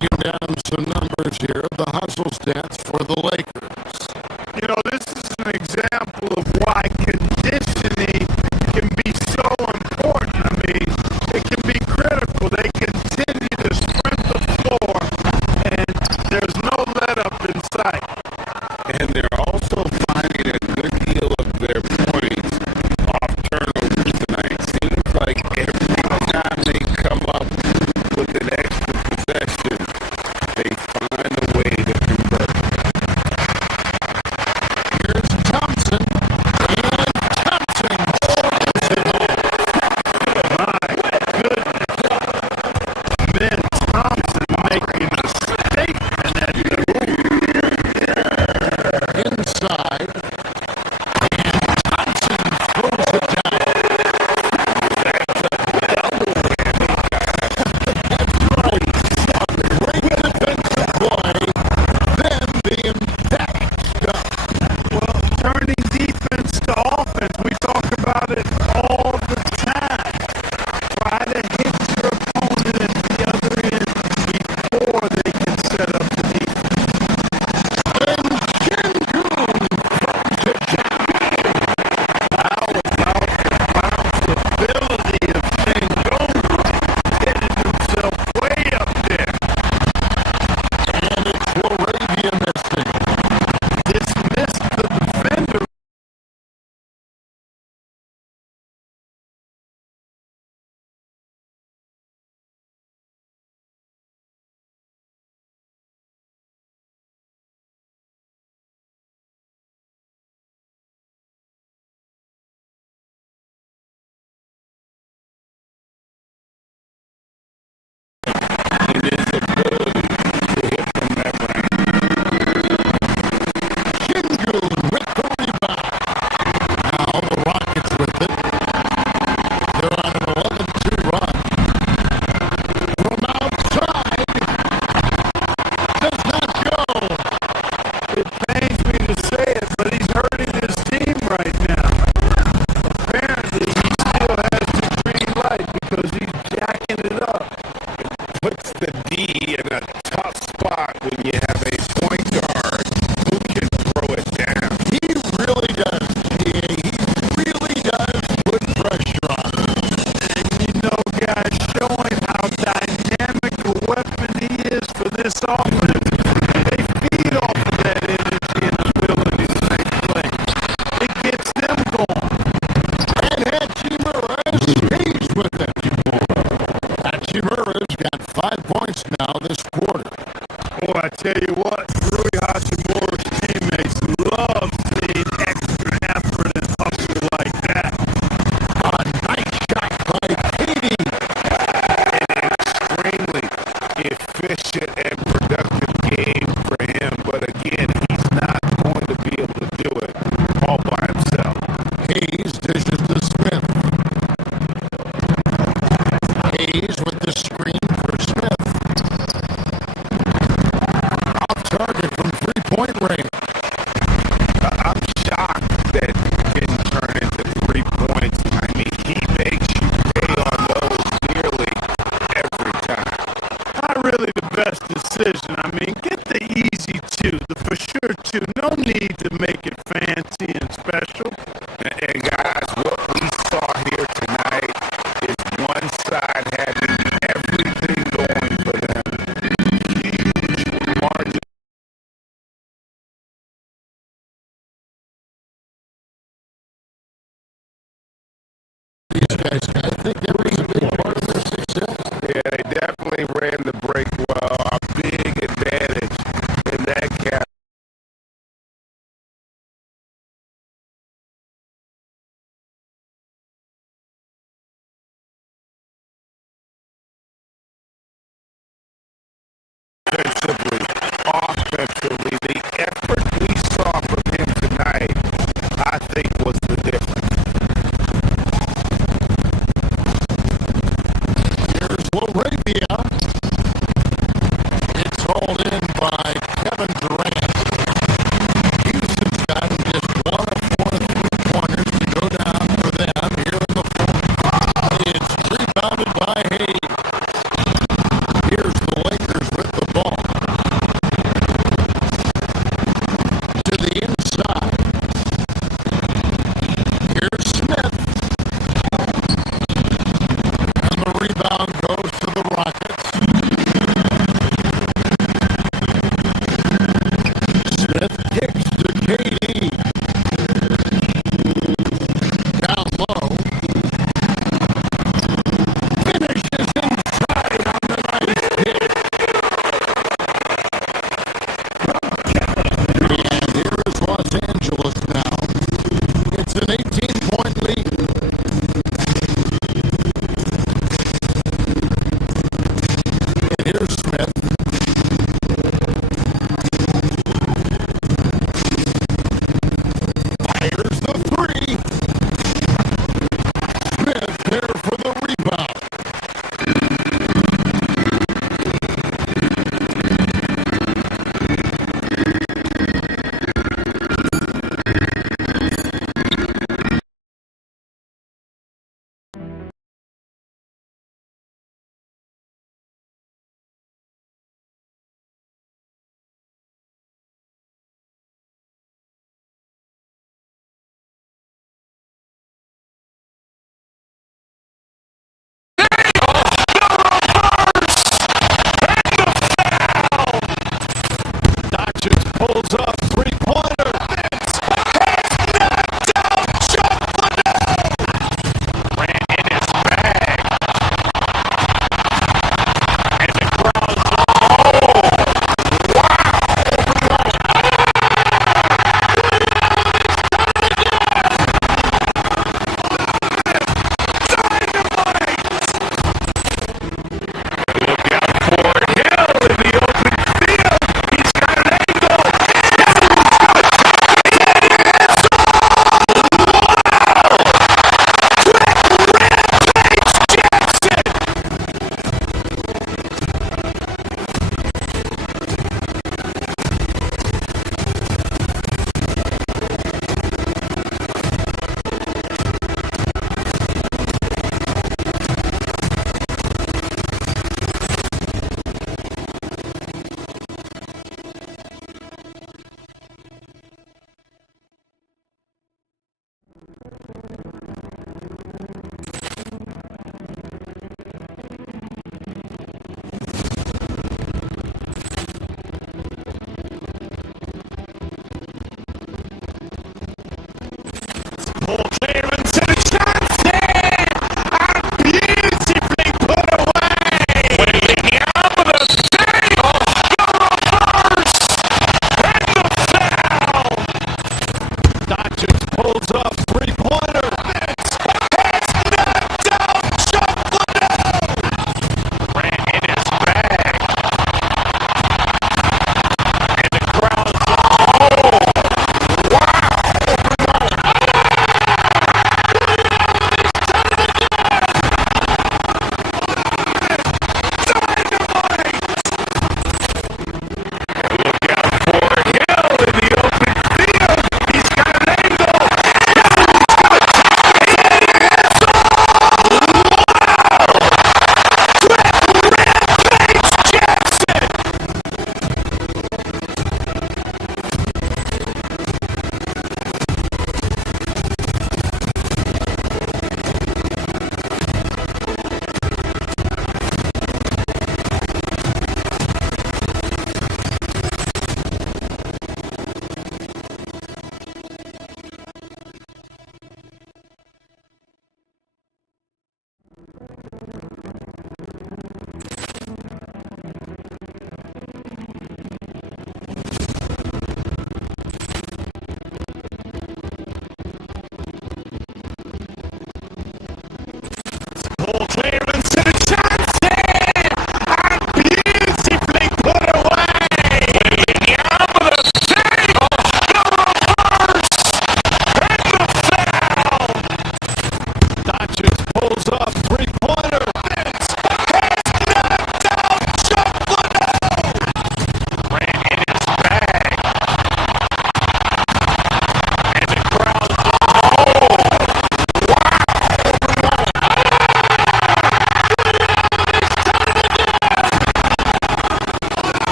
breaking down some numbers here of the hustle stats for the Lakers. You know, this is an example of why conditioning can be so important. I mean, it can be critical. They continue to sprint the floor, and there's no let-up in sight. And they're also finding a good deal of their points off turnovers tonight. Seems like every time they come up with an extra possession, they find a way to convert. Here's Thompson, and Thompson scores it home. My goodness. Ben Thompson making a statement at the inside, and Thompson throws it down. That's a double whammy, guys. That's right. A great defensive play, then the emphatic stuff. Well, turning defense to offense, we talk about it all the time. Try to hit your opponent at the other end before they can set up the defense. And Şengün throws it down. How about the bounce ability of Şengün getting himself way up there? And it's Laravia missing. Dismissed the defender. In his ability to hit from that range. Şengün with the rebound. Now the Rockets with it. They're on an 11-2 run. From outside. Does not go. It pains me to say it, but he's hurting his team right now. Apparently, he still has the green light because he's jacking it up. Puts the D in a tough spot when you have a point guard who can throw it down. He really does, GA. He really does put pressure on him. And you know, guys, showing how dynamic a weapon he is for this offense. They feed off of that energy and ability to make plays. It gets them going. And Hachimura stays with it. Hachimura's got 5 points now this quarter. Boy, I tell you what, Rui Hachimura's teammates love seeing extra effort and hustle like that. A nice shot by Katie. An extremely efficient and productive game for him. But again, he's not going to be able to do it all by himself. Hayes dishes to Smith. Hayes with the screen for Smith. Off target from three-point range. I'm shocked that he didn't turn into 3 points. I mean, he makes you pay on those nearly every time. Not really the best decision. I mean, get the easy two, the for sure two. No need to make it fancy and special. And guys, what we saw here tonight is one side having everything going for them. Huge margin. These guys, I think that was a big part of their success. Yeah, they definitely ran the break well. A big advantage in that cap. Offensively, the effort we saw from him tonight, I think, was the difference. Here's Laravia.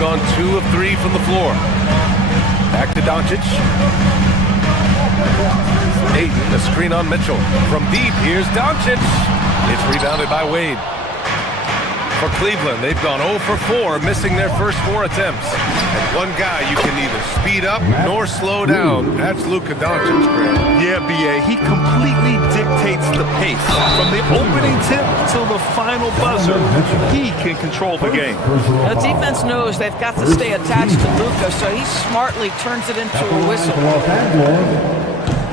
gone 2 of 3 from the floor. Back to Doncic. Ayton, a screen on Mitchell. From deep, here's Doncic. It's rebounded by Wade. For Cleveland, they've gone 0 for 4, missing their first 4 attempts. And one guy you can neither speed up nor slow down. That's Luka Doncic, Greg. Yeah, B.A., he completely dictates the pace. From the opening tip till the final buzzer, he can control the game. The defense knows they've got to stay attached to Luka, so he smartly turns it into a whistle.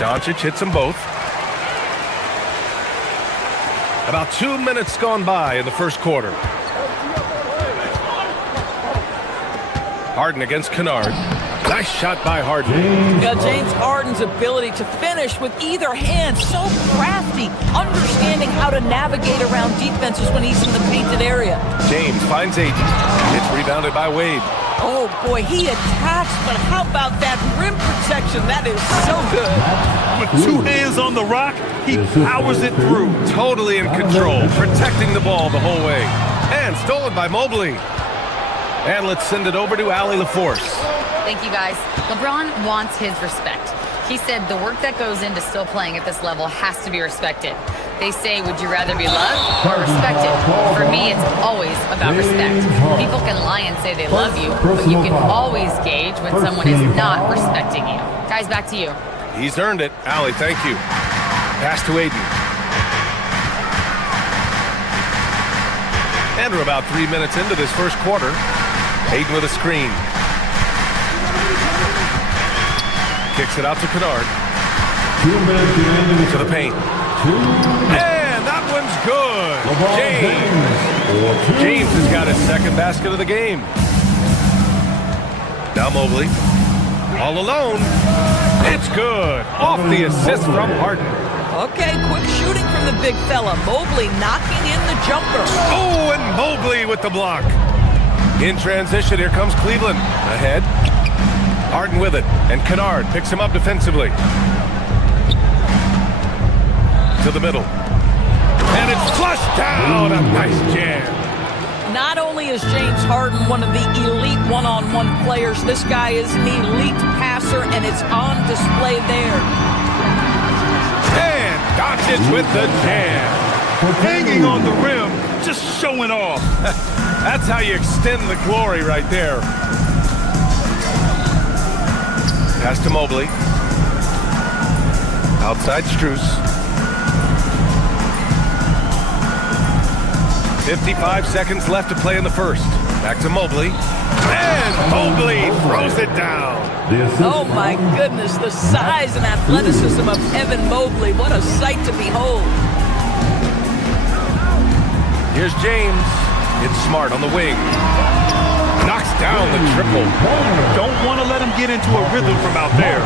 Doncic hits them both. About 2 minutes gone by in the first quarter. Harden against Kennard. Nice shot by Harden. Yeah, James Harden's ability to finish with either hand, so crafty, understanding how to navigate around defenses when he's in the painted area. James finds Ayton. It's rebounded by Wade. Oh boy, he attacks, but how about that rim protection? That is so good. With 2 hands on the rock, he powers it through. Totally in control, protecting the ball the whole way. And stolen by Mobley. And let's send it over to Allie LaForce. Thank you, guys. LeBron wants his respect. He said the work that goes into still playing at this level has to be respected. They say, would you rather be loved or respected? For me, it's always about respect. People can lie and say they love you, but you can always gauge when someone is not respecting you. Guys, back to you. He's earned it. Allie, thank you. Pass to Ayton. And we're about 3 minutes into this first quarter. Ayton with a screen. Kicks it out to Kennard. 2 minutes remaining to the paint. And that one's good. James has got his second basket of the game. Now Mobley. All alone. It's good. Off the assist from Harden. Okay, quick shooting from the big fella. Mobley knocking in the jumper. Oh, and Mobley with the block. In transition, here comes Cleveland. Ahead. Harden with it. And Kennard picks him up defensively. To the middle. And it's flushed down. A nice jam. Not only is James Harden one of the elite one-on-one players, this guy is an elite passer, and it's on display there. And Doncic with the jam. Hanging on the rim, just showing off. That's how you extend the glory right there. Pass to Mobley. Outside Strus. 55 seconds left to play in the first. Back to Mobley. And Mobley throws it down. Oh my goodness, the size and athleticism of Evan Mobley. What a sight to behold. Here's James. It's Smart on the wing. Knocks down the triple. Don't want to let him get into a rhythm from out there.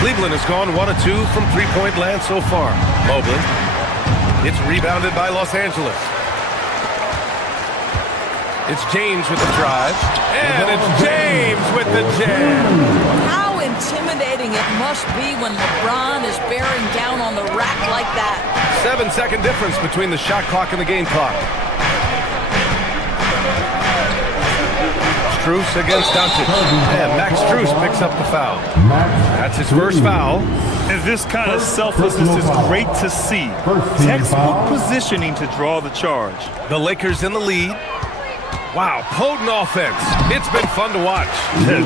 Cleveland has gone 1 of 2 from three-point land so far. Mobley. It's rebounded by Los Angeles. It's James with the drive. And it's James with the jam. How intimidating it must be when LeBron is bearing down on the rack like that. 7-second difference between the shot clock and the game clock. Strus against Doncic. And Max Strus picks up the foul. That's his first foul. And this kind of selflessness is great to see. Textbook positioning to draw the charge. The Lakers in the lead. Wow, potent offense. It's been fun to watch.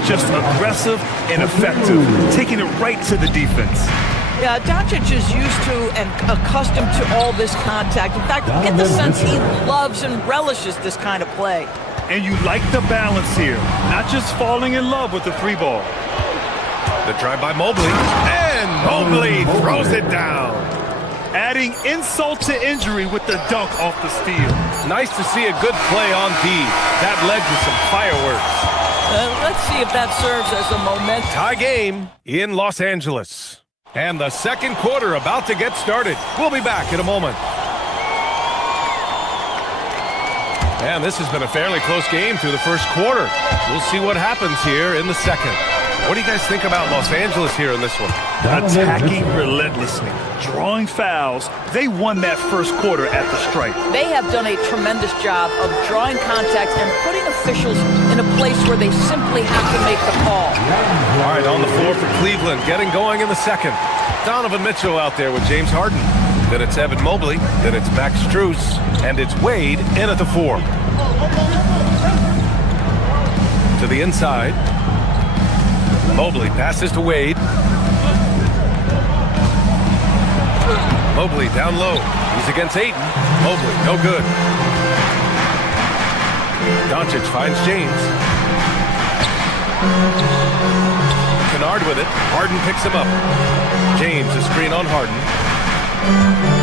Just aggressive and effective, taking it right to the defense. Yeah, Doncic is used to and accustomed to all this contact. In fact, you get the sense he loves and relishes this kind of play. And you like the balance here, not just falling in love with the three ball. The drive by Mobley, and Mobley throws it down. Adding insult to injury with the dunk off the steal. Nice to see a good play on D. That led to some fireworks. Let's see if that serves as a momentum. Tie game in Los Angeles. And the second quarter about to get started. We'll be back in a moment. And this has been a fairly close game through the first quarter. We'll see what happens here in the second. What do you guys think about Los Angeles here in this one? Attacking relentlessly, drawing fouls. They won that first quarter at the stripe. They have done a tremendous job of drawing contact and putting officials in a place where they simply have to make the call. All right, on the floor for Cleveland, getting going in the second. Donovan Mitchell out there with James Harden. Then it's Evan Mobley. Then it's Max Strus. And it's Wade in at the 4. To the inside. Mobley passes to Wade. Mobley down low. He's against Ayton. Mobley, no good. Doncic finds James. Kennard with it. Harden picks him up. James, a screen on Harden.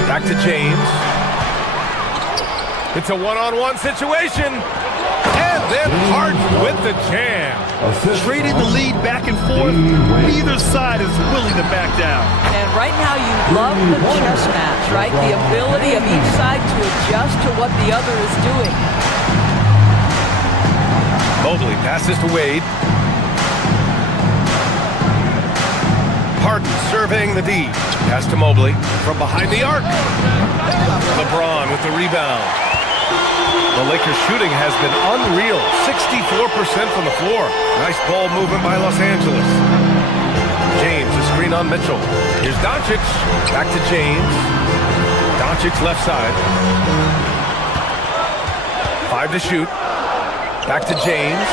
Back to James. It's a one-on-one situation. And then Harden with the jam. Trading the lead back and forth. Neither side is willing to back down. And right now you love the chess match, right? The ability of each side to adjust to what the other is doing. Mobley passes to Wade. Harden surveying the D. Pass to Mobley from behind the arc. LeBron with the rebound. The Lakers shooting has been unreal. 64% from the floor. Nice ball movement by Los Angeles. James, a screen on Mitchell. Here's Doncic. Back to James. Doncic left side. 5 to shoot. Back to James.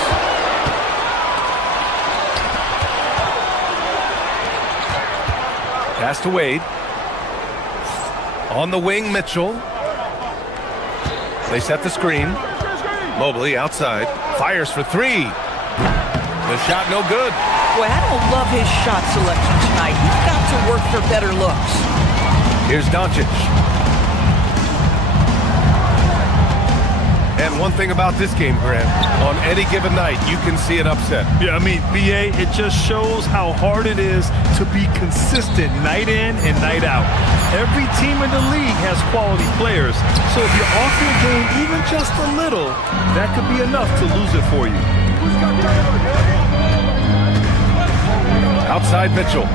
Pass to Wade. On the wing, Mitchell. They set the screen. Mobley outside. Fires for 3. The shot no good. Boy, I don't love his shot selection tonight. He's got to work for better looks. Here's Doncic. And one thing about this game, Grant, on any given night, you can see an upset. Yeah, I mean, BA, it just shows how hard it is to be consistent night in and night out. Every team in the league has quality players, so if you're off your game even just a little, that could be enough to lose it for you. Outside Mitchell.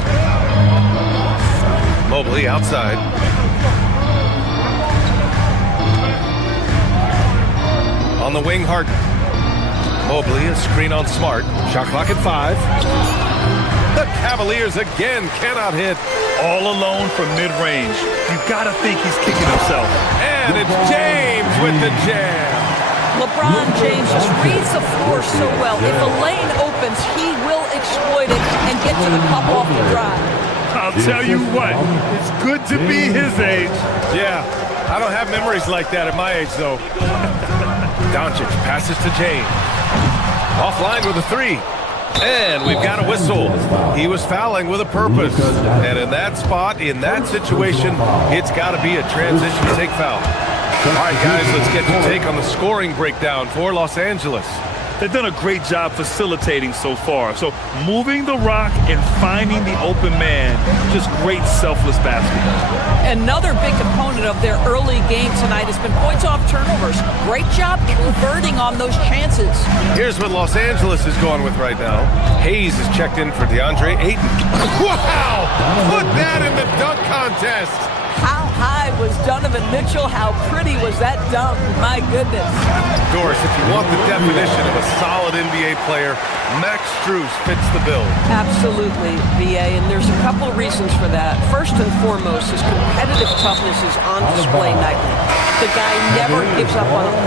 Mobley outside. On the wing, Harden. Mobley, a screen on Smart. Shot clock at 5. The Cavaliers again cannot hit. All alone from mid-range. You gotta think he's kicking himself. And it's James with the jam. LeBron James just reads the floor so well. If a lane opens, he will exploit it and get to the cup off the drive. I'll tell you what, it's good to be his age. Yeah, I don't have memories like that at my age, though. Doncic passes to James. Offline with a 3. And we've got a whistle. He was fouling with a purpose. And in that spot, in that situation, it's got to be a transition take foul. All right, guys, let's get your take on the scoring breakdown for Los Angeles. They've done a great job facilitating so far. So moving the rock and finding the open man, just great selfless basketball. Another big component of their early game tonight has been points off turnovers. Great job converting on those chances. Here's what Los Angeles is going with right now. Hayes is checked in for DeAndre Ayton. Wow! Put that in the dunk contest. How high was Donovan Mitchell? How pretty was that dunk? My goodness. Doris, if you want the definition of a solid NBA player, Max Strus fits the bill. Absolutely, BA, and there's a couple of reasons for that. First and foremost, his competitive toughness is on display nightly. The guy never gives up on him.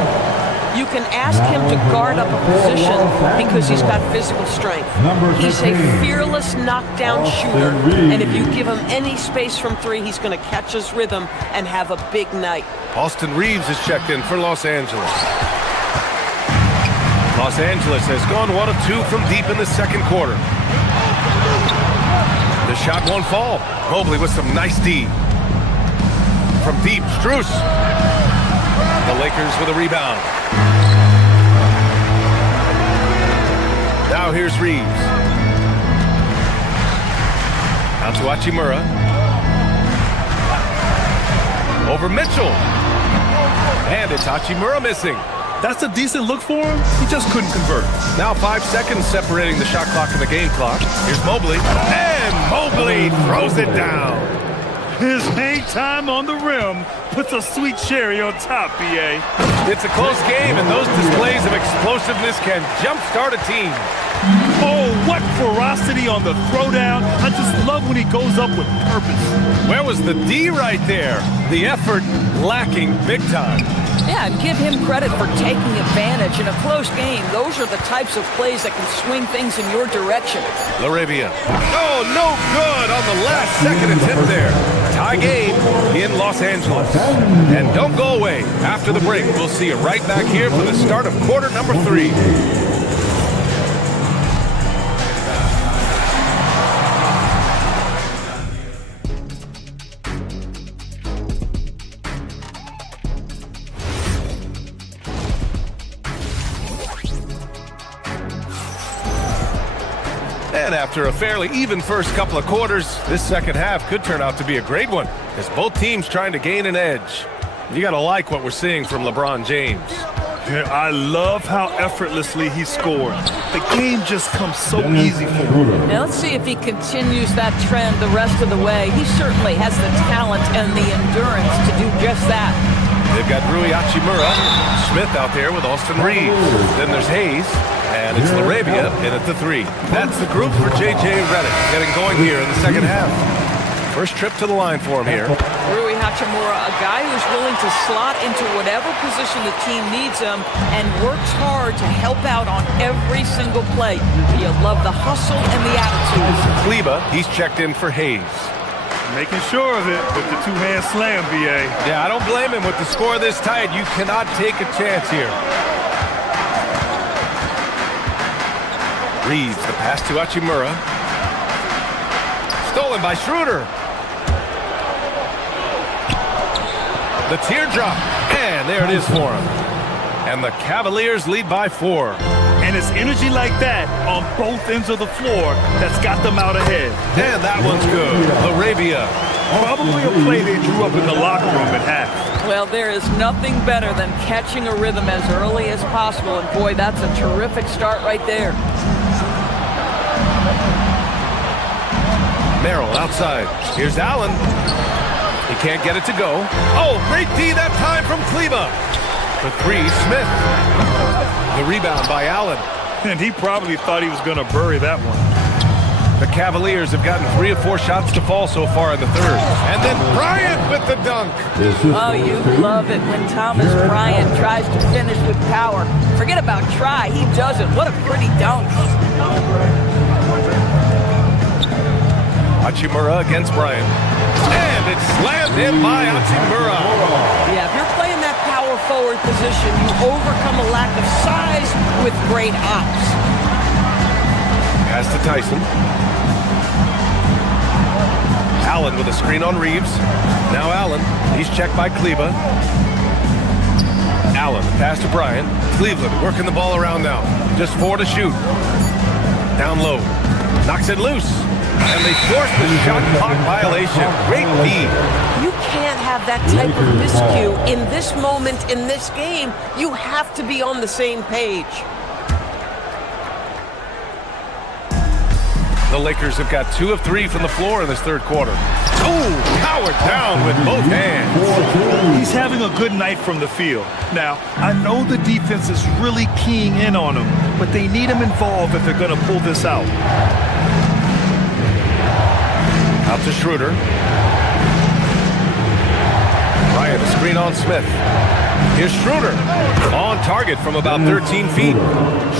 You can ask him to guard up a position because he's got physical strength. He's a fearless knockdown shooter, and if you give him any space from 3, he's going to catch his rhythm and have a big night. Austin Reeves is checked in for Los Angeles. Los Angeles has gone 1 of 2 from deep in the second quarter. The shot won't fall. Mobley with some nice D. From deep, Strus. The Lakers with a rebound. Now here's Reeves. Out to Hachimura. Over Mitchell. And it's Hachimura missing. That's a decent look for him. He just couldn't convert. Now 5 seconds separating the shot clock and the game clock. Here's Mobley. And Mobley throws it down. His hang time on the rim puts a sweet cherry on top, B.A. It's a close game, and those displays of explosiveness can jumpstart a team. Oh, what ferocity on the throwdown. I just love when he goes up with purpose. Where was the D right there? The effort lacking big time. Yeah, and give him credit for taking advantage in a close game. Those are the types of plays that can swing things in your direction. LaRavia. Oh, no good on the last second attempt there. Tie game in Los Angeles. And don't go away. After the break, we'll see you right back here for the start of quarter number 3. And after a fairly even first couple of quarters, this second half could turn out to be a great one, as both teams trying to gain an edge. You gotta like what we're seeing from LeBron James. Yeah, I love how effortlessly he scored. The game just comes so easy for him. Now let's see if he continues that trend the rest of the way. He certainly has the talent and the endurance to do just that. They've got Rui Hachimura, Smith out there with Austin Reeves. Then there's Hayes, and it's LaRavia in at the 3. That's the group for J.J. Redick getting going here in the second half. First trip to the line for him here. Rui Hachimura, a guy who's willing to slot into whatever position the team needs him and works hard to help out on every single play. You love the hustle and the attitude. Kleba, he's checked in for Hayes. Making sure of it with the two-hand slam, B.A. Yeah, I don't blame him. With the score this tight, you cannot take a chance here. Reeves, the pass to Hachimura. Stolen by Schroeder. The teardrop, and there it is for him. And the Cavaliers lead by 4. And it's energy like that on both ends of the floor that's got them out ahead. And that one's good. LaRavia. Probably a play they drew up in the locker room at half. Well, there is nothing better than catching a rhythm as early as possible. And boy, that's a terrific start right there. Merrill outside. Here's Allen. He can't get it to go. Oh, great D that time from Kleba. For 3, Smith. The rebound by Allen. And he probably thought he was going to bury that one. The Cavaliers have gotten 3 of 4 shots to fall so far in the third. And then Bryant with the dunk. Oh, you love it when Thomas Bryant tries to finish with power. Forget about try, he does it. What a pretty dunk. Hachimura against Bryant. And it's slammed in by Hachimura. Yeah, if you're playing that power forward position, you overcome a lack of size with great ops. Pass to Tyson. Allen with a screen on Reeves. Now Allen. He's checked by Kleba. Allen, pass to Bryant. Cleveland working the ball around now. Just 4 to shoot. Down low. Knocks it loose. And they force the shot clock violation. Great D. You can't have that type of miscue in this moment, in this game. You have to be on the same page. The Lakers have got 2 of 3 from the floor in this third quarter. Oh, powered down with both hands. He's having a good night from the field. Now, I know the defense is really keying in on him, but they need him involved if they're going to pull this out. Out to Schroeder. Bryant, a screen on Smith. Here's Schroeder. On target from about 13 feet.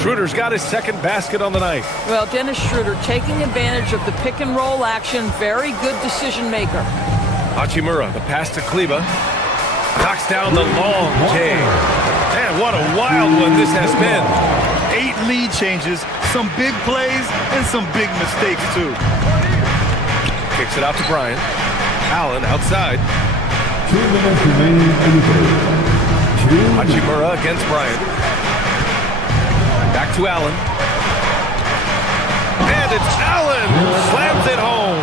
Schroeder's got his second basket on the night. Well, Dennis Schroeder taking advantage of the pick and roll action. Very good decision maker. Hachimura, the pass to Kleba. Knocks down the long J. Man, what a wild one this has been. 8 lead changes, some big plays, and some big mistakes, too. Kicks it out to Bryant. Allen outside. 2 minutes remaining in the third. Hachimura against Bryant. Back to Allen. And it's Allen who slams it home.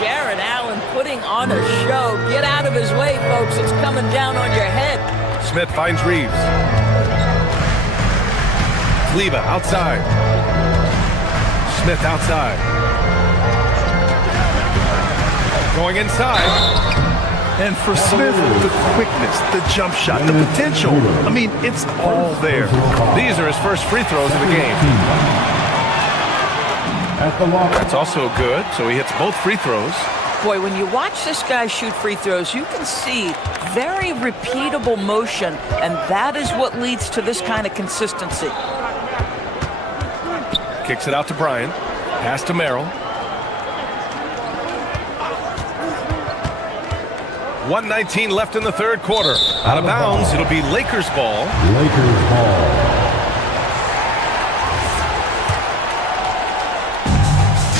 Jared Allen putting on a show. Get out of his way, folks. It's coming down on your head. Smith finds Reeves. Kleber outside. Smith outside. Going inside. And for Smith, the quickness, the jump shot, the potential. I mean, it's all there. These are his first free throws of the game. That's also good, so he hits both free throws. Boy, when you watch this guy shoot free throws, you can see very repeatable motion, and that is what leads to this kind of consistency. Kicks it out to Bryant. Pass to Merrill. 1:19 left in the third quarter. Out of bounds, it'll be Lakers ball. Lakers ball.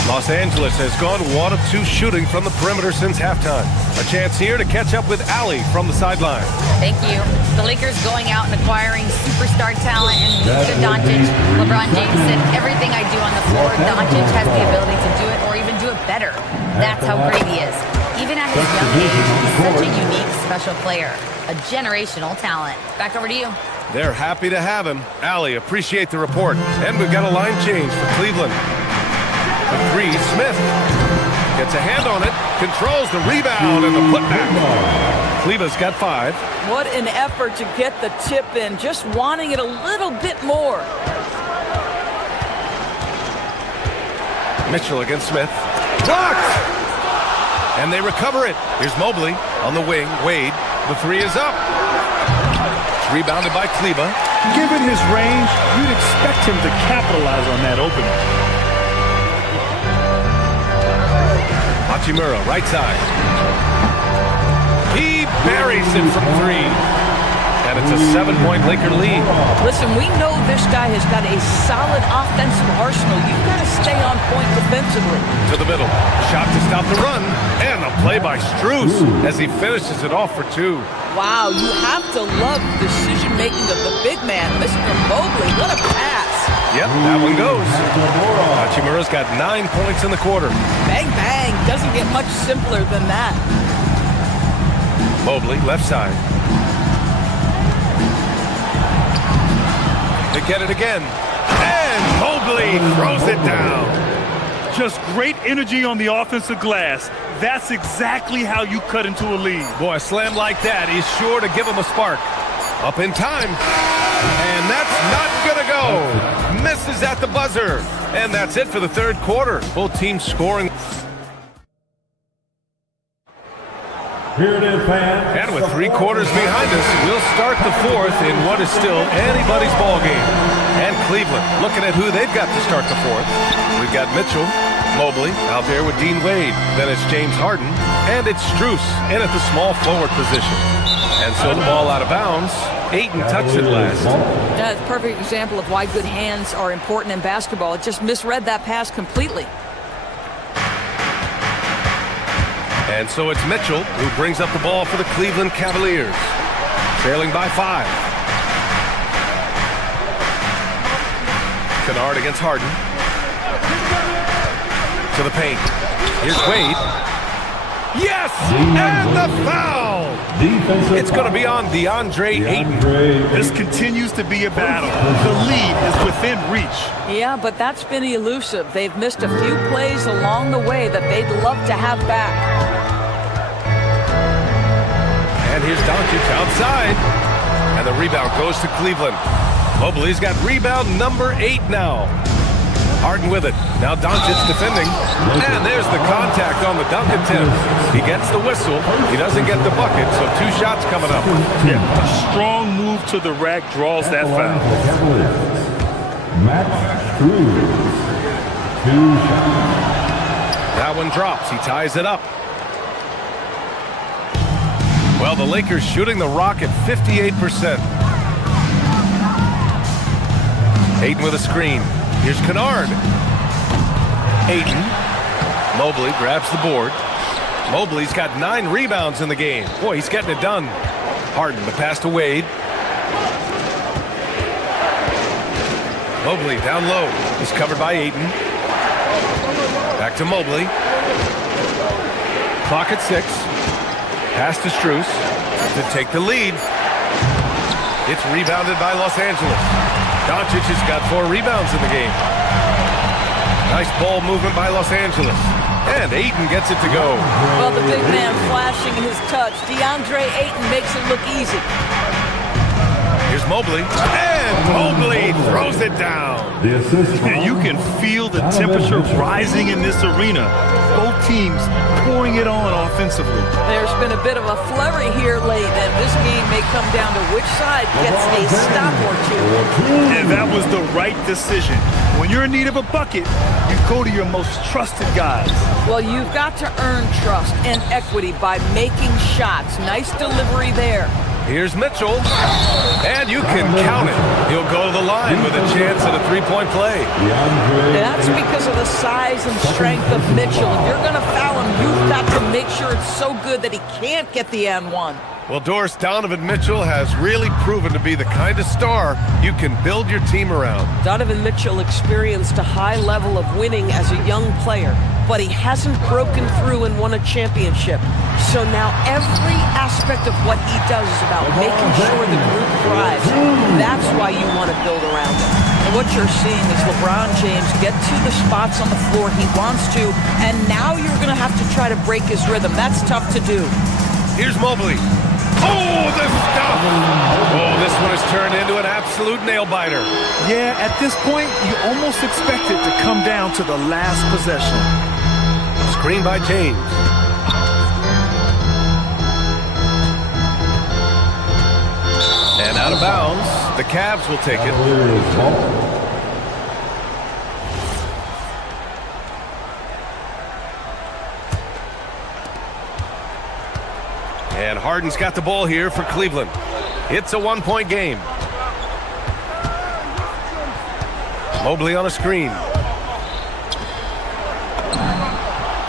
Los Angeles has gone 1 of 2 shooting from the perimeter since halftime. A chance here to catch up with Allie from the sideline. Thank you. The Lakers going out and acquiring superstar talent and Luka Doncic. LeBron James said, everything I do on the floor, Doncic has the ability to do it or even do it better. That's how great he is. Even at his young age, he's such a unique, special player. A generational talent. Back over to you. They're happy to have him. Allie, appreciate the report. And we've got a line change for Cleveland. The 3, Smith. Gets a hand on it. Controls the rebound and the putback. Kleber's got 5. What an effort to get the tip in, just wanting it a little bit more. Mitchell against Smith. Blocked! And they recover it. Here's Mobley on the wing. Wade, the 3 is up. It's rebounded by Kleber. Given his range, you'd expect him to capitalize on that opening. Hachimura, right side. He buries it from 3. And it's a 7-point Laker lead. Listen, we know this guy has got a solid offensive arsenal. You've got to stay on point defensively. To the middle. Shot to stop the run. And a play by Strus as he finishes it off for 2. Wow, you have to love the decision-making of the big man, Mr. Mobley. What a pass. Yep, that one goes. Hachimura's got 9 points in the quarter. Bang, bang. Doesn't get much simpler than that. Mobley, left side. They get it again. And Mobley throws it down. Just great energy on the offensive glass. That's exactly how you cut into a lead. Boy, a slam like that is sure to give him a spark. Up in time. And that's not gonna go. Misses at the buzzer. And that's it for the third quarter. Both teams scoring. Here it is, fans. And with 3 quarters behind us, we'll start the fourth in what is still anybody's ball game. And Cleveland looking at who they've got to start the fourth. We've got Mitchell, Mobley out there with Dean Wade. Then it's James Harden. And it's Strus in at the small forward position. And so the ball out of bounds. Ayton touched it last. That's a perfect example of why good hands are important in basketball. It just misread that pass completely. And so it's Mitchell who brings up the ball for the Cleveland Cavaliers. Trailing by 5. Kennard against Harden. To the paint. Here's Wade. Yes! And the foul! It's going to be on DeAndre Ayton. This continues to be a battle. The lead is within reach. Yeah, but that's been elusive. They've missed a few plays along the way that they'd love to have back. And here's Doncic outside. And the rebound goes to Cleveland. Mobley's got rebound number 8 now. Harden with it. Now Doncic defending. And there's the contact on the dunk attempt. He gets the whistle. He doesn't get the bucket, so 2 shots coming up. Yeah, a strong move to the rack draws that foul. Matt Strus. 2 shots. That one drops. He ties it up. Well, the Lakers shooting the rock at 58%. Ayton with a screen. Here's Kennard. Ayton. Mobley grabs the board. Mobley's got 9 rebounds in the game. Boy, he's getting it done. Harden, the pass to Wade. Mobley down low. He's covered by Ayton. Back to Mobley. Clock at 6. Pass to Strus to take the lead. It's rebounded by Los Angeles. Doncic has got 4 rebounds in the game. Nice ball movement by Los Angeles. And Ayton gets it to go. Well, the big man flashing his touch. DeAndre Ayton makes it look easy. Here's Mobley. And Mobley throws it down. The assist. And you can feel the temperature rising in this arena. Both teams pouring it on offensively. There's been a bit of a flurry here late, and this game may come down to which side gets a stop or two. And that was the right decision. When you're in need of a bucket, you go to your most trusted guys. Well, you've got to earn trust and equity by making shots. Nice delivery there. Here's Mitchell, and you can count it. He'll go to the line with a chance at a 3-point play. That's because of the size and strength of Mitchell. If you're going to foul him, you've got to make sure it's so good that he can't get the N1. Well, Doris, Donovan Mitchell has really proven to be the kind of star you can build your team around. Donovan Mitchell experienced a high level of winning as a young player, but he hasn't broken through and won a championship. So now every aspect of what he does is about making sure the group thrives. That's why you want to build around him. And what you're seeing is LeBron James get to the spots on the floor he wants to, and now you're going to have to try to break his rhythm. That's tough to do. Here's Mobley. Oh, the stuff! Oh, this one has turned into an absolute nail-biter. Yeah, at this point, you almost expect it to come down to the last possession. Screen by James. And out of bounds, the Cavs will take it. And Harden's got the ball here for Cleveland. It's a 1-point game. Mobley on a screen.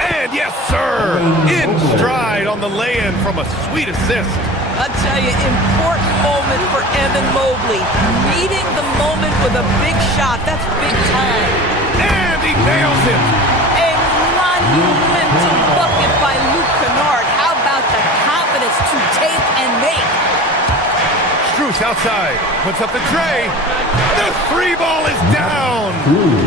And yes, sir! In stride on the lay-in from a sweet assist. I'll tell you, important moment for Evan Mobley. Meeting the moment with a big shot. That's big time. And he nails it. A monumental bucket by Luke Kennard. How about the confidence to take and make? Strus outside. Puts up the tray. The 3 ball is down.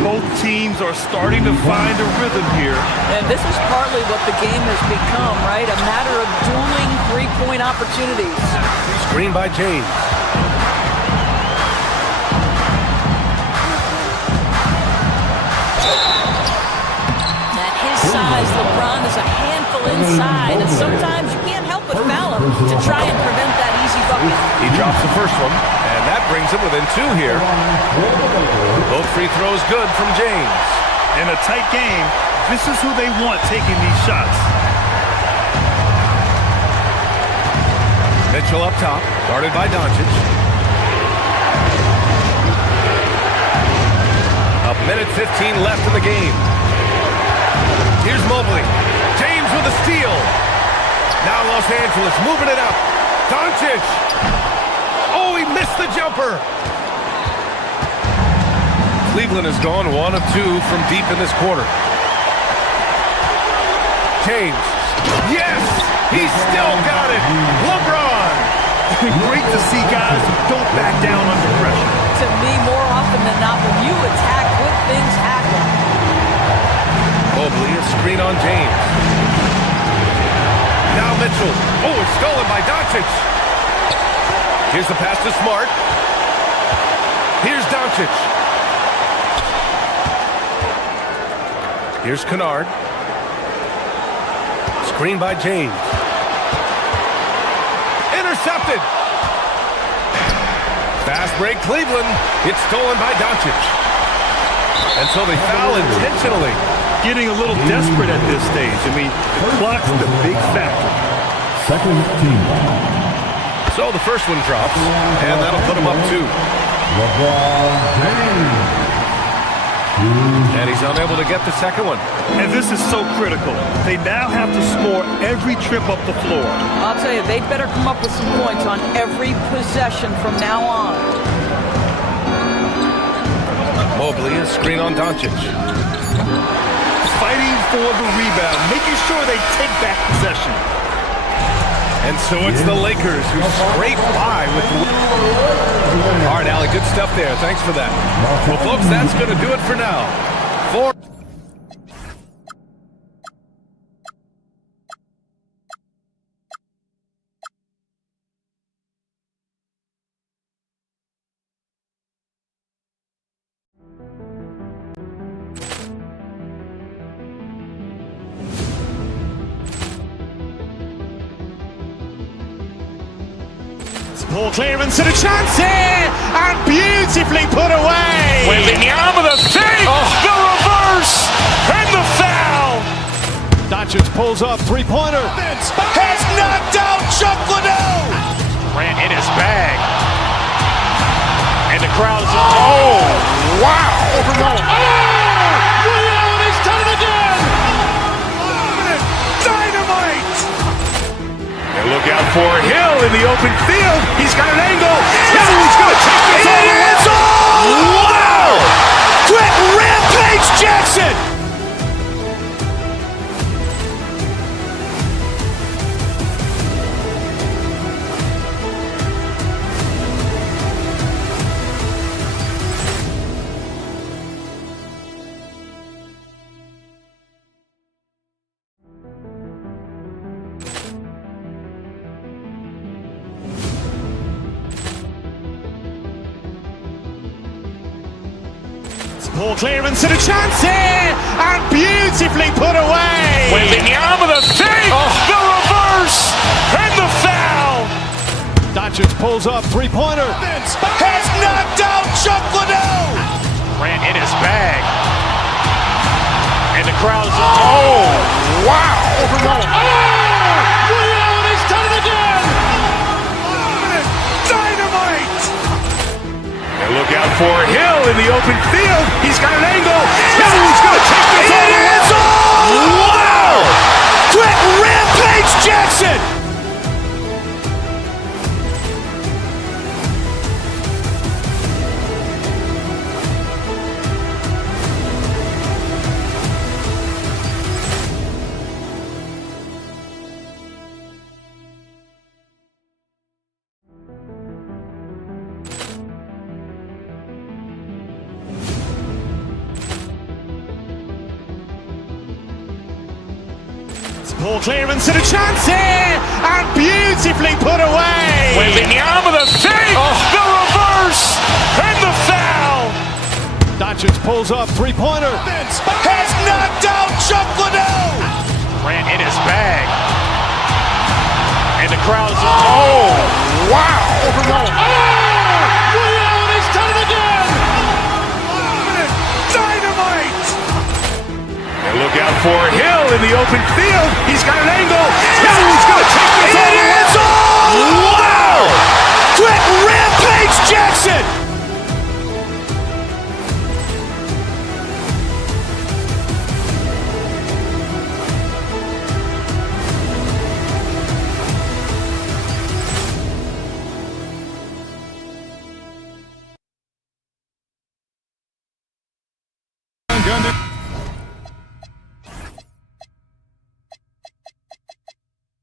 Both teams are starting to find a rhythm here. And this is partly what the game has become, right? A matter of dueling 3-point opportunities. Screen by James. At his size, LeBron is a handful inside, and sometimes you can't help but foul him to try and prevent that easy bucket. He drops the first one, and that brings him within 2 here. Both free throws good from James. In a tight game, this is who they want taking these shots. Mitchell up top, guarded by Doncic. A minute 15 left in the game. Here's Mobley. James with a steal. Now Los Angeles moving it up. Doncic. Oh, he missed the jumper. Cleveland has gone 1 of 2 from deep in this quarter. James. Yes! He's still got it. LeBron. Great to see guys who don't back down under pressure. To me, more often than not, when you attack, good things happen. Mobley, a screen on James. Now Mitchell. Oh, it's stolen by Doncic. Here's the pass to Smart. Here's Doncic. Here's Kennard. Screen by James. Intercepted. Fast break Cleveland. It's stolen by Doncic. And so they foul intentionally. Getting a little desperate at this stage. I mean, the clock's the big factor. Second team. So the first one drops, and that'll put him up 2. LeBron James. And he's unable to get the second one. And this is so critical. They now have to score every trip up the floor. I'll tell you, they'd better come up with some points on every possession from now on. Mobley, a screen on Doncic. Fighting for the rebound, making sure they take back possession. And so it's the Lakers who scrape by with the win. All right, Allie, good stuff there. Thanks for that. Well, folks, that's going to do it for now. Ball clearance and a chance here, and beautifully put away. Waving the arm of the fake, the reverse, and the foul. Doncic pulls up, three-pointer. Has knocked out Chuck Liddell. Ran in his bag. And the crowd is, oh, wow. Liddell has done it again. Dynamite. And look out for Hill in the open field. He's got an angle. Hill is going to take this all the way. Wow! Quick Rampage Jackson. Ball clearance and a chance here, and beautifully put away. Waving the arm of the fake, the reverse, and the foul. Doncic pulls up, three-pointer. Has knocked out Chuck Liddell. Ran in his bag. And the crowd is, oh, wow. Liddell has done it again. Dynamite. And look out for Hill in the open field. He's got an angle. Hill is going to take this all the way. Wow! Quick Rampage Jackson. Ball clearance and a chance here, and beautifully put away. Waving the arm of the fake, the reverse, and the foul. Doncic pulls up, three-pointer. Has knocked out Chuck Liddell. Ran in his bag. And the crowd is, oh, wow. Liddell has done it again. Dynamite. And look out for Hill in the open field. He's got an angle. Hill is going to take this all the way. Wow! Quick Rampage Jackson.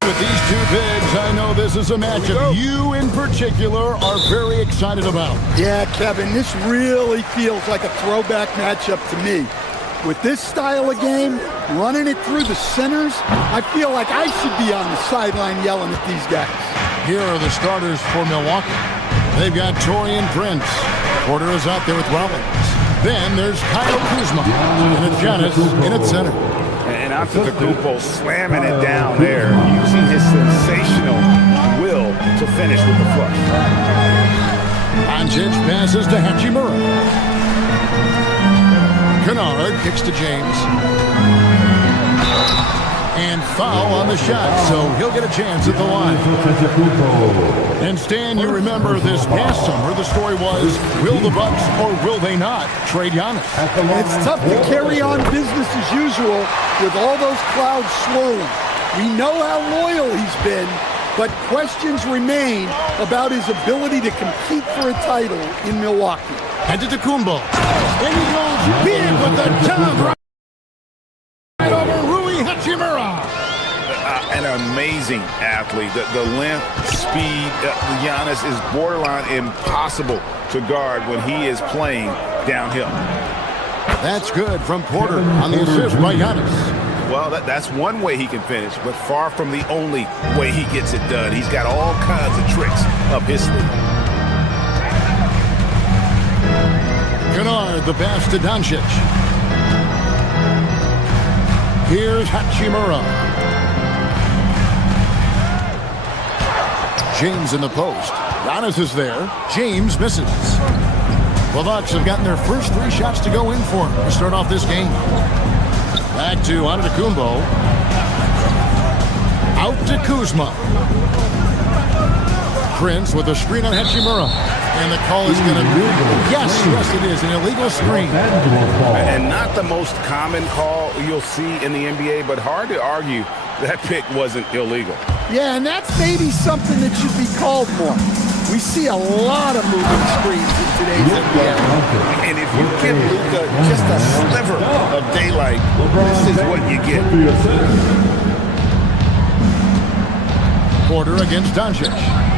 With these two bigs, I know this is a matchup you in particular are very excited about. Yeah, Kevin, this really feels like a throwback matchup to me. With this style of game, running it through the centers, I feel like I should be on the sideline yelling at these guys. Here are the starters for Milwaukee. They've got Taurean Prince. Porter is out there with Rollins. Then there's Kyle Kuzma and a Giannis in at center. And Antetokounmpo slamming it down there, using his sensational will to finish with the flush. Doncic passes to Hachimura. Kennard kicks to James. And foul on the shot, so he'll get a chance at the line. And Stan, you remember this past summer, the story was, will the Bucks or will they not trade Giannis? It's tough to carry on business as usual with all those clouds swirling. We know how loyal he's been, but questions remain about his ability to compete for a title in Milwaukee. Antetokounmpo. And he goes big with the jump right over Rui Hachimura. And a amazing athlete. The length, speed, Giannis is borderline impossible to guard when he is playing downhill. That's good from Porter on the assist by Giannis. Well, that's one way he can finish, but far from the only way he gets it done. He's got all kinds of tricks up his sleeve. Kennard, the pass to Doncic. Here's Hachimura. James in the post. Giannis is there. James misses. The Bucks have gotten their first 3 shots to go in for him to start off this game. Back to Antetokounmpo. Out to Kuzma. Prince with a screen on Hachimura. And the call is going to be, yes, it is, an illegal screen. And not the most common call you'll see in the NBA, but hard to argue that pick wasn't illegal. Yeah, and that's maybe something that should be called more. We see a lot of moving screens in today's NBA. And if you give Luka just a sliver of daylight, this is what you get. Porter against Doncic.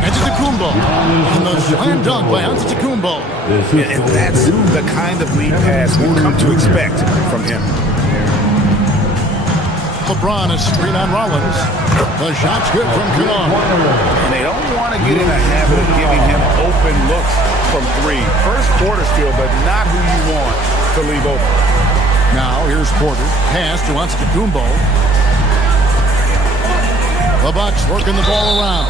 Antetokounmpo. And the slam dunk by Antetokounmpo. And that's the kind of lead pass we've come to expect from him. LeBron, a screen on Rollins. The shot's good from Kennard. And they don't want to get in a habit of giving him open looks from 3. First quarter still, but not who you want to leave open. Now here's Porter. Pass to Antetokounmpo. The Bucks working the ball around.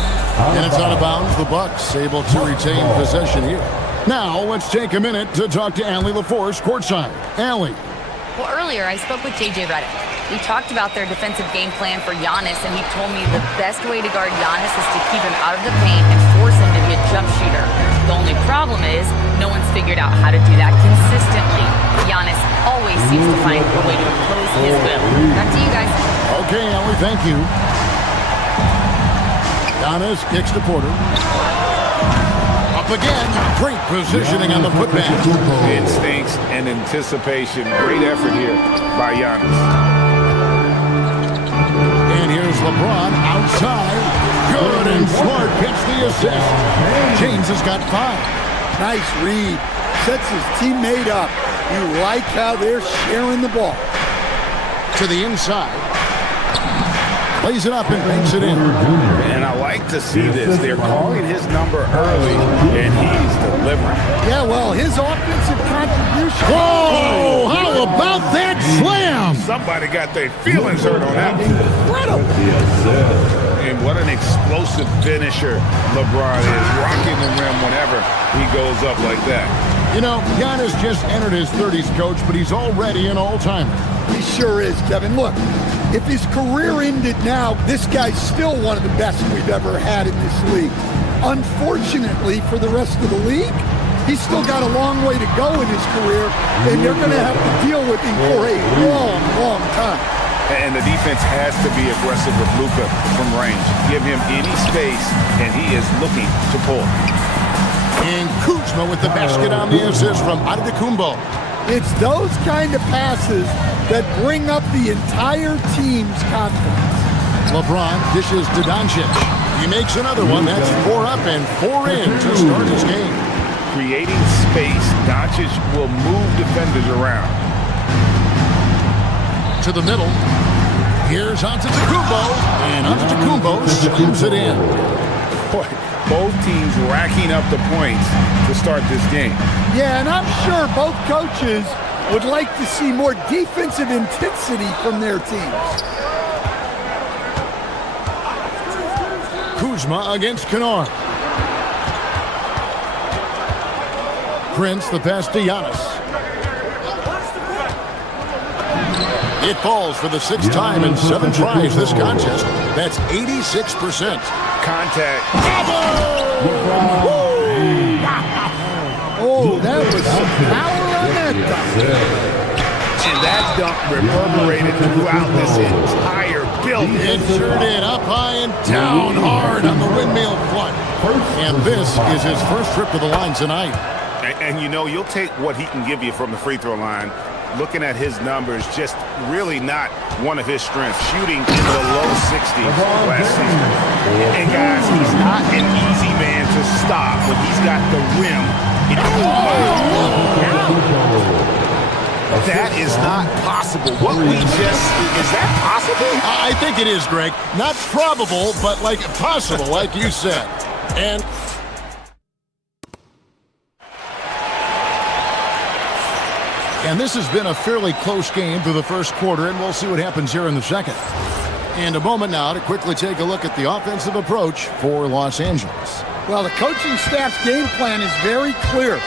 And it's out of bounds. The Bucks able to retain possession here. Now let's take a minute to talk to Allie LaForce courtside. Allie. Well, earlier I spoke with JJ Redick. We talked about their defensive game plan for Giannis, and he told me the best way to guard Giannis is to keep him out of the paint and force him to be a jump shooter. The only problem is no one's figured out how to do that consistently. Giannis always seems to find a way to impose his will. Back to you guys. Okay, Allie, thank you. Giannis kicks to Porter. Up again. Great positioning on the putback. Instincts and anticipation. Great effort here by Giannis. And here's LeBron outside. Good, and Smart gets the assist. James has got 5. Nice read. Sets his teammate up. You like how they're sharing the ball. To the inside. Plays it up and banks it in. And I like to see this. They're calling his number early, and he's delivering. Yeah, well, his offensive contribution. Whoa! How about that slam? Somebody got their feelings hurt on that. Incredible. And what an explosive finisher LeBron is, rocking the rim whenever he goes up like that. You know, Giannis just entered his 30s, Coach, but he's already an all-timer. He sure is, Kevin. Look, if his career ended now, this guy's still one of the best we've ever had in this league. Unfortunately for the rest of the league, he's still got a long way to go in his career, and they're going to have to deal with him for a long, long time. And the defense has to be aggressive with Luka from range. Give him any space, and he is looking to pull. And Kuzma with the basket on the assist from Antetokounmpo. It's those kind of passes that bring up the entire team's confidence. LeBron dishes to Doncic. He makes another one. That's 4 up and 4 in to start his game. Creating space, Doncic will move defenders around. To the middle. Here's Antetokounmpo. And Antetokounmpo slams it in. Boy, both teams racking up the points to start this game. Yeah, and I'm sure both coaches would like to see more defensive intensity from their teams. Kuzma against Kennard. Prince, the pass to Giannis. It falls for the 6th time in 7 tries this contest. That's 86%. Contact. Oh, that was some power on that dunk. And that dunk reverberated throughout this entire building. It sure did. Up high and down hard on the windmill front. And this is his first trip to the line tonight. And you know, you'll take what he can give you from the free throw line. looking at his numbers, just really not one of his strengths. Shooting in the low 60s last season. And guys, he's not an easy man to stop when he's got the rim. That is not possible. What we just, is that possible? I think it is, Greg. Not probable, but like possible, like you said. And this has been a fairly close game through the first quarter, and we'll see what happens here in the second. And a moment now to quickly take a look at the offensive approach for Los Angeles. Well, the coaching staff's game plan is very clear.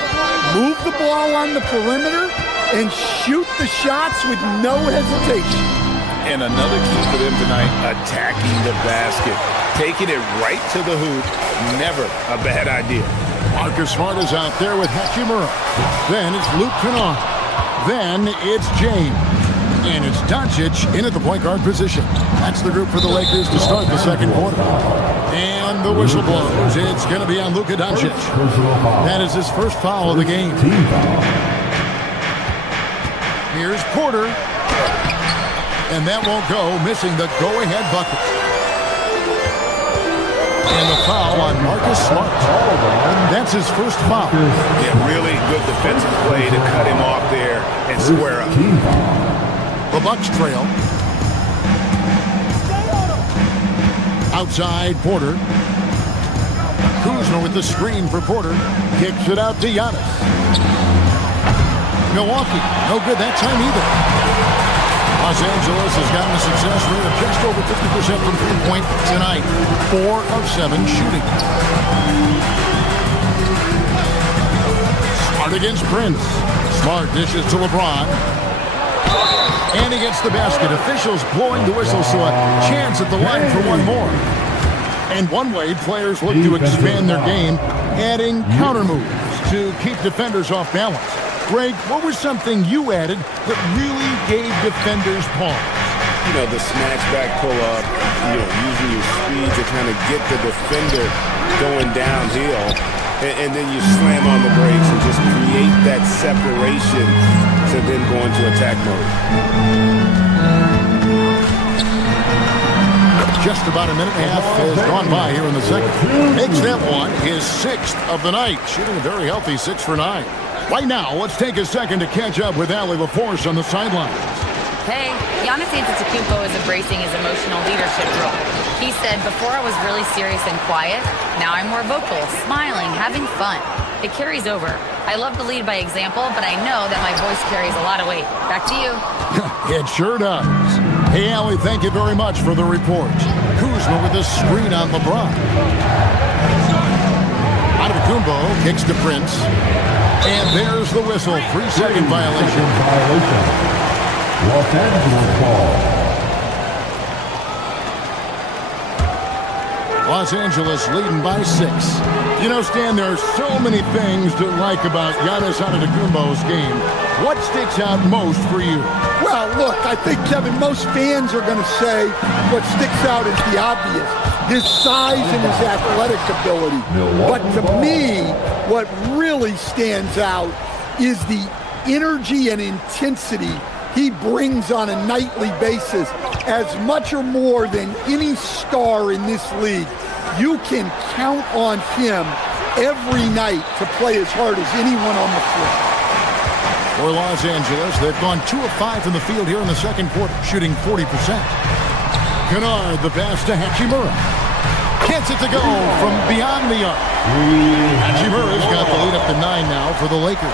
Move the ball on the perimeter and shoot the shots with no hesitation. And another key for them tonight, attacking the basket. Taking it right to the hoop, never a bad idea. Marcus Smart is out there with Hachimura. Then it's Luke Kennard. Then it's James. And it's Doncic in at the point guard position. That's the group for the Lakers to start the second quarter. And the whistle blows. It's going to be on Luka Doncic. That is his first foul of the game. Here's Porter. And that won't go, missing the go-ahead bucket. And the foul on Marcus Smart. That's his first foul. Yeah, really good defensive play to cut him off there and square up. The Bucks trail. Outside, Porter. Kuzma with the screen for Porter. Kicks it out to Giannis. Milwaukee, no good that time either. Los Angeles has gotten a success rate of just over 50% from three-point tonight. 4 of 7 shooting. Smart against Prince. Smart dishes to LeBron. And he gets the basket. Officials blowing the whistle, so a chance at the line for one more. And one way players look to expand their game, adding counter moves to keep defenders off balance. Greg, what was something you added that really gave defenders pause? You know, the snatch back pull-up, using your speed to kind of get the defender going downhill. And then you slam on the brakes and just create that separation to then go into attack mode. Just about a minute and a half has gone by here in the second. Makes that one his 6th of the night, shooting a very healthy 6 for 9. Right now, let's take a second to catch up with Allie LaForce on the sidelines. Hey, Giannis Antetokounmpo is embracing his emotional leadership role. He said, before I was really serious and quiet, now I'm more vocal, smiling, having fun. It carries over. I love to lead by example, but I know that my voice carries a lot of weight. Back to you. It sure does. Hey, Allie, thank you very much for the report. Kuzma with the screen on LeBron. Antetokounmpo kicks to Prince. And there's the whistle. 3-second violation. Los Angeles ball. Los Angeles leading by 6. You know, Stan, there are so many things to like about Giannis Antetokounmpo's game. What sticks out most for you? Well, look, I think, Kevin, most fans are going to say what sticks out is the obvious. His size and his athletic ability. But to me, what really stands out is the energy and intensity he brings on a nightly basis. As much or more than any star in this league, you can count on him every night to play as hard as anyone on the floor. For Los Angeles, they've gone 2 of 5 from the field here in the second quarter, shooting 40%. Kennard, the pass to Hachimura. Gets it to go from beyond the arc. Hachimura's got the lead up to 9 now for the Lakers.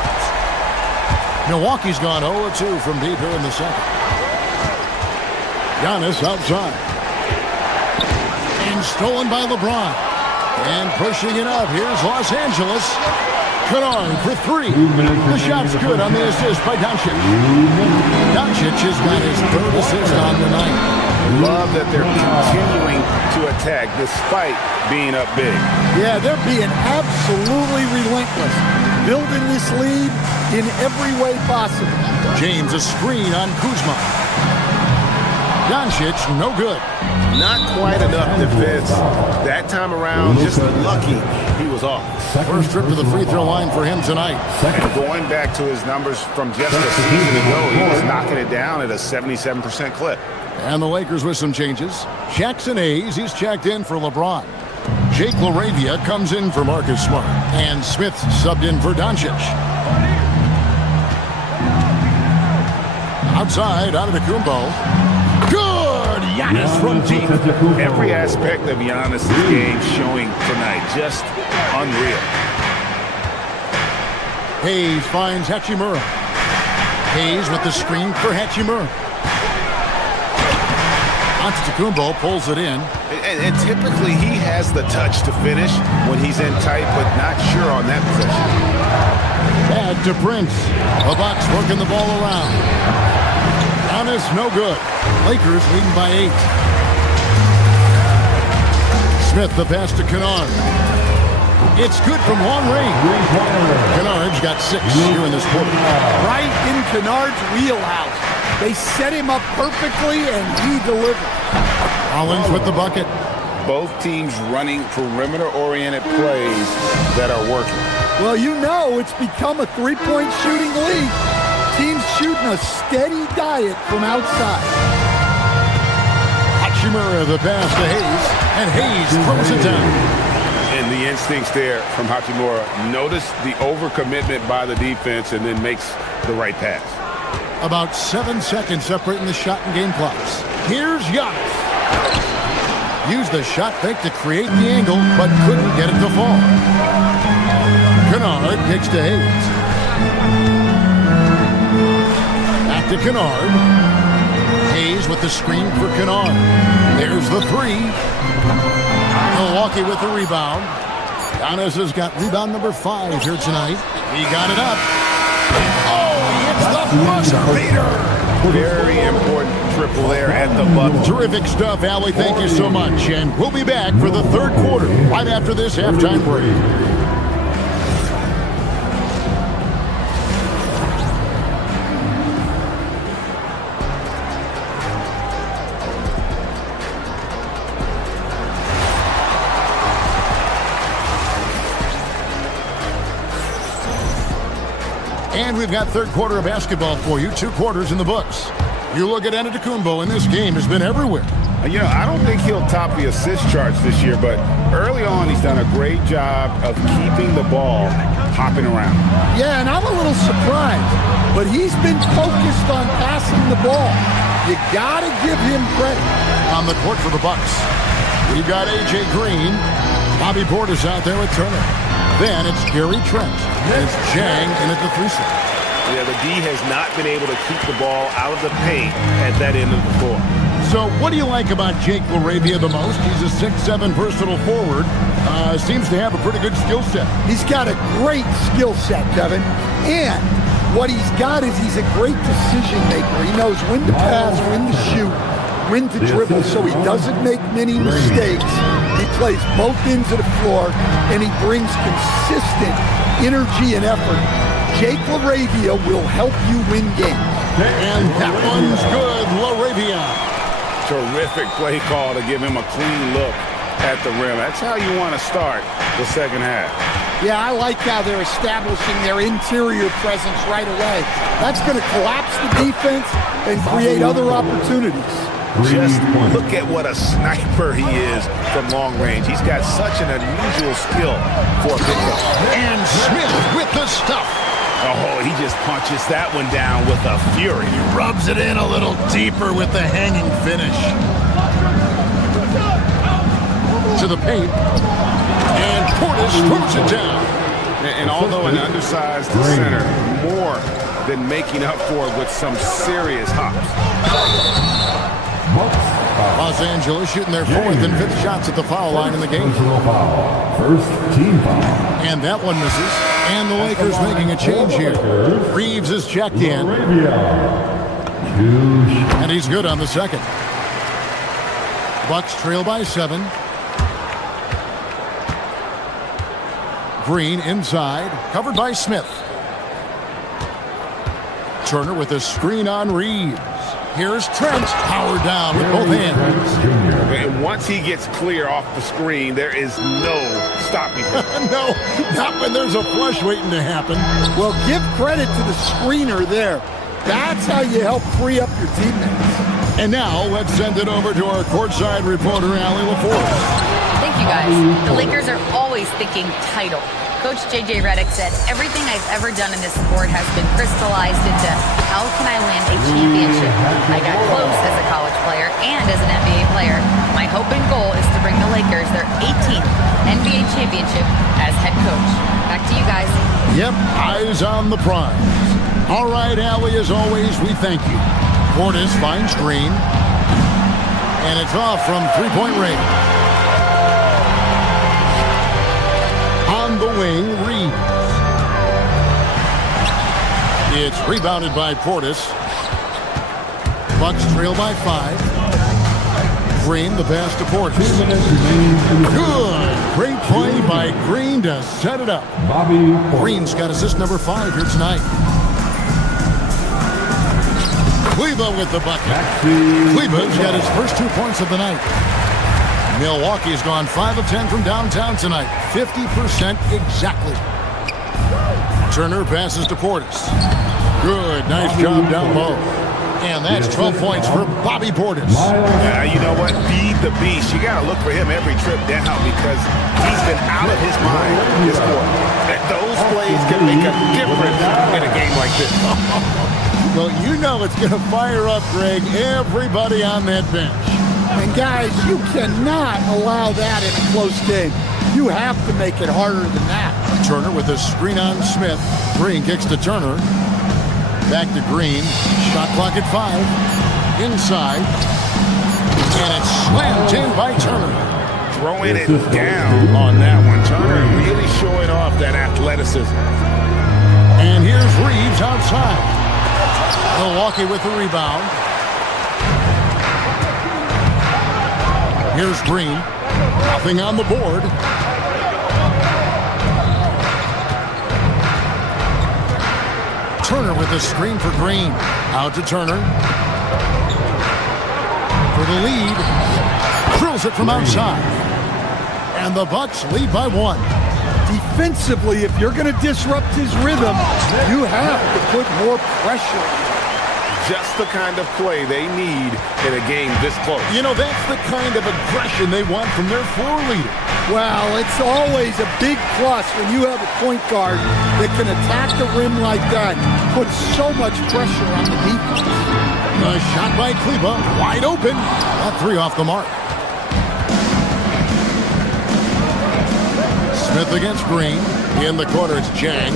Milwaukee's gone 0-2 from deep here in the second. Giannis outside. And stolen by LeBron. And pushing it up. Here's Los Angeles. Kennard for 3. The shot's good on the assist by Doncic. Doncic has got his 3rd assist on the night. Love that they're continuing to attack despite being up big. Yeah, they're being absolutely relentless. Building this lead in every way possible. James, a screen on Kuzma. Doncic, no good. Not quite enough defense that time around. Just lucky he was off. First trip to the free throw line for him tonight. And going back to his numbers from just a season ago, he was knocking it down at a 77% clip. And the Lakers with some changes. Jackson Hayes, he's checked in for LeBron. Jake LaRavia comes in for Marcus Smart. And Smith subbed in for Doncic. Outside, Antetokounmpo. Good! Giannis from deep. Every aspect of Giannis' game showing tonight. Just unreal. Hayes finds Hachimura. Hayes with the screen for Hachimura. Antetokounmpo pulls it in. And typically he has the touch to finish when he's in tight, but not sure on that possession. Bad to Prince. The Bucks working the ball around. Giannis, no good. Lakers leading by 8. Smith, the pass to Kennard. It's good from long range. Kennard's got 6 here in this quarter. Right in Kennard's wheelhouse. They set him up perfectly, and he delivered. Collins with the bucket. Both teams running perimeter-oriented plays that are working. Well, you know it's become a three-point shooting league. Teams shooting a steady diet from outside. Hachimura, the pass to Hayes, and Hayes throws it down. And the instincts there from Hachimura. Notice the overcommitment by the defense and then makes the right pass. About 7 seconds separating the shot and game clocks. Here's Giannis. Used the shot fake to create the angle, but couldn't get it to fall. Kennard kicks to Hayes. Back to Kennard. Hayes with the screen for Kennard. There's the 3. Milwaukee with the rebound. Giannis has got rebound number 5 here tonight. He got it up. It's the buzzer beater. Very important triple there at the buzzer. Terrific stuff, Allie. Thank you so much. And we'll be back for the third quarter right after this halftime break. And we've got third quarter of basketball for you. 2 quarters in the books. You look at Antetokounmpo, and this game has been everywhere. You know, I don't think he'll top the assist charts this year, but early on he's done a great job of keeping the ball hopping around. Yeah, and I'm a little surprised, but he's been focused on passing the ball. You got to give him credit. On the court for the Bucks, we've got A.J. Green. Bobby Portis out there with Turner. Then it's Gary Trent. And it's Jang in at the 3 set. Yeah, the D has not been able to keep the ball out of the paint at that end of the floor. So what do you like about Jake LaRavia the most? He's a 6'7" versatile forward. Seems to have a pretty good skill set. He's got a great skill set, Kevin. And what he's got is he's a great decision maker. He knows when to pass, when to shoot, when to dribble, so he doesn't make many mistakes. He plays both ends of the floor, and he brings consistent energy and effort. Jake LaRavia will help you win games. And that one's good, LaRavia. Terrific play call to give him a clean look at the rim. That's how you want to start the second half. Yeah, I like how they're establishing their interior presence right away. That's going to collapse the defense and create other opportunities. Just look at what a sniper he is from long range. He's got such an unusual skill for a big guy. And Smith with the stuff. Oh, he just punches that one down with a fury. He rubs it in a little deeper with the hanging finish. To the paint. And Portis throws it down. And although an undersized center, more than making up for it with some serious hops. Los Angeles shooting their 4th and 5th shots at the foul line in the game. First team foul. And that one misses. And the Lakers making a change here. Reeves is checked in. And he's good on the second. Bucks trail by 7. Green inside. Covered by Smith. Turner with a screen on Reeves. Here's Trent, powered down with both hands. And once he gets clear off the screen, there is no stopping him. No, not when there's a flush waiting to happen. Well, give credit to the screener there. That's how you help free up your teammates. And now let's send it over to our courtside reporter, Allie LaForce. Thank you, guys. The Lakers are always thinking title. Coach J.J. Redick said, everything I've ever done in this sport has been crystallized into how can I win a championship. I got close as a college player and as an NBA player. My hope and goal is to bring the Lakers their 18th NBA championship as head coach. Back to you guys. Yep, eyes on the prize. All right, Allie, as always, we thank you. Portis finds Green. And it's off from three-point range. On the wing, Reeves. It's rebounded by Portis. Bucks trail by 5. Green, the pass to Portis. Good. Great play by Green to set it up. Green's got assist number 5 here tonight. Kleber with the bucket. Kleber's got his first 2 points of the night. Milwaukee's gone 5 of 10 from downtown tonight. 50% exactly. Turner passes to Portis. Good, nice job down low. And that's 12 points for Bobby Portis. You know what? Feed the beast. You got to look for him every trip down because he's been out of his mind this quarter. Those plays can make a difference in a game like this. Well, you know it's going to fire up, Greg, everybody on that bench. And guys, you cannot allow that in a close game. You have to make it harder than that. Turner with a screen on Smith. Green kicks to Turner. Back to Green. Shot clock at 5. Inside. And it's slammed in by Turner. Throwing it down on that one. Turner really showing off that athleticism. And here's Reeves outside. Milwaukee with the rebound. Here's Green. Nothing on the board. Turner with the screen for Green. Out to Turner. For the lead. Drills it from outside. And the Bucks lead by 1. Defensively, if you're going to disrupt his rhythm, you have to put more pressure. Just the kind of play they need in a game this close. You know, that's the kind of aggression they want from their floor leader. Well, it's always a big plus when you have a point guard that can attack the rim like that, put so much pressure on the defense. A shot by Kleber, wide open. A 3 off the mark. Smith against Green. In the corner, it's Jang.